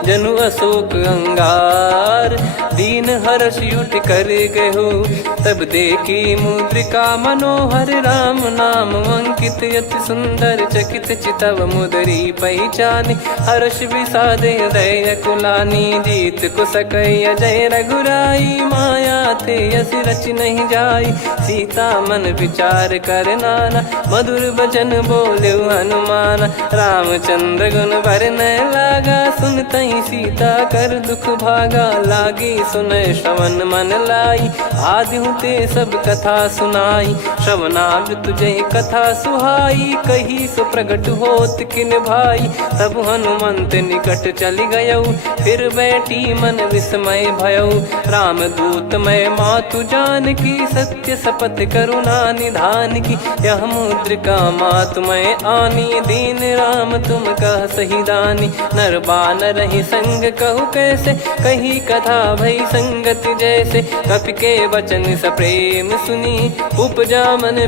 जनु अशोक अंगार दीन हर्ष युट कर गहु तब देखी मुद्रिका मनोहर राम नाम अंकित अति सुंदर चकित चितव मुदरी पहचान हर्ष विषाद हृदय कुलानी जीत को सकय जय रघुराई माया थे यस रच नहीं जाई सीता मन विचार कर नाना मधुर बचन बोले हनुमान रामचंद्र गुण भरने लागा सुनतई सीता कर दुख भागा लागी सुनय श्रवण मन लाई आदि ते सब कथा सुनाई श्रवणाब तुझे कथा सुहाई कही सो प्रगट होत किन भाई तब हनुमंत निकट चली गयऊ फिर बैठी मन विस्मय भयऊ राम दूत मैं मातु जान की सत्य शपथ करुणा निधान की यह मुद्रिका मातु मैं आनी दीन राम तुम कह सही दानी नर बानर ही संग कहु कैसे कही कथा भई संगति जैसे कपि के वचन सप्रेम सुनी उपजा मन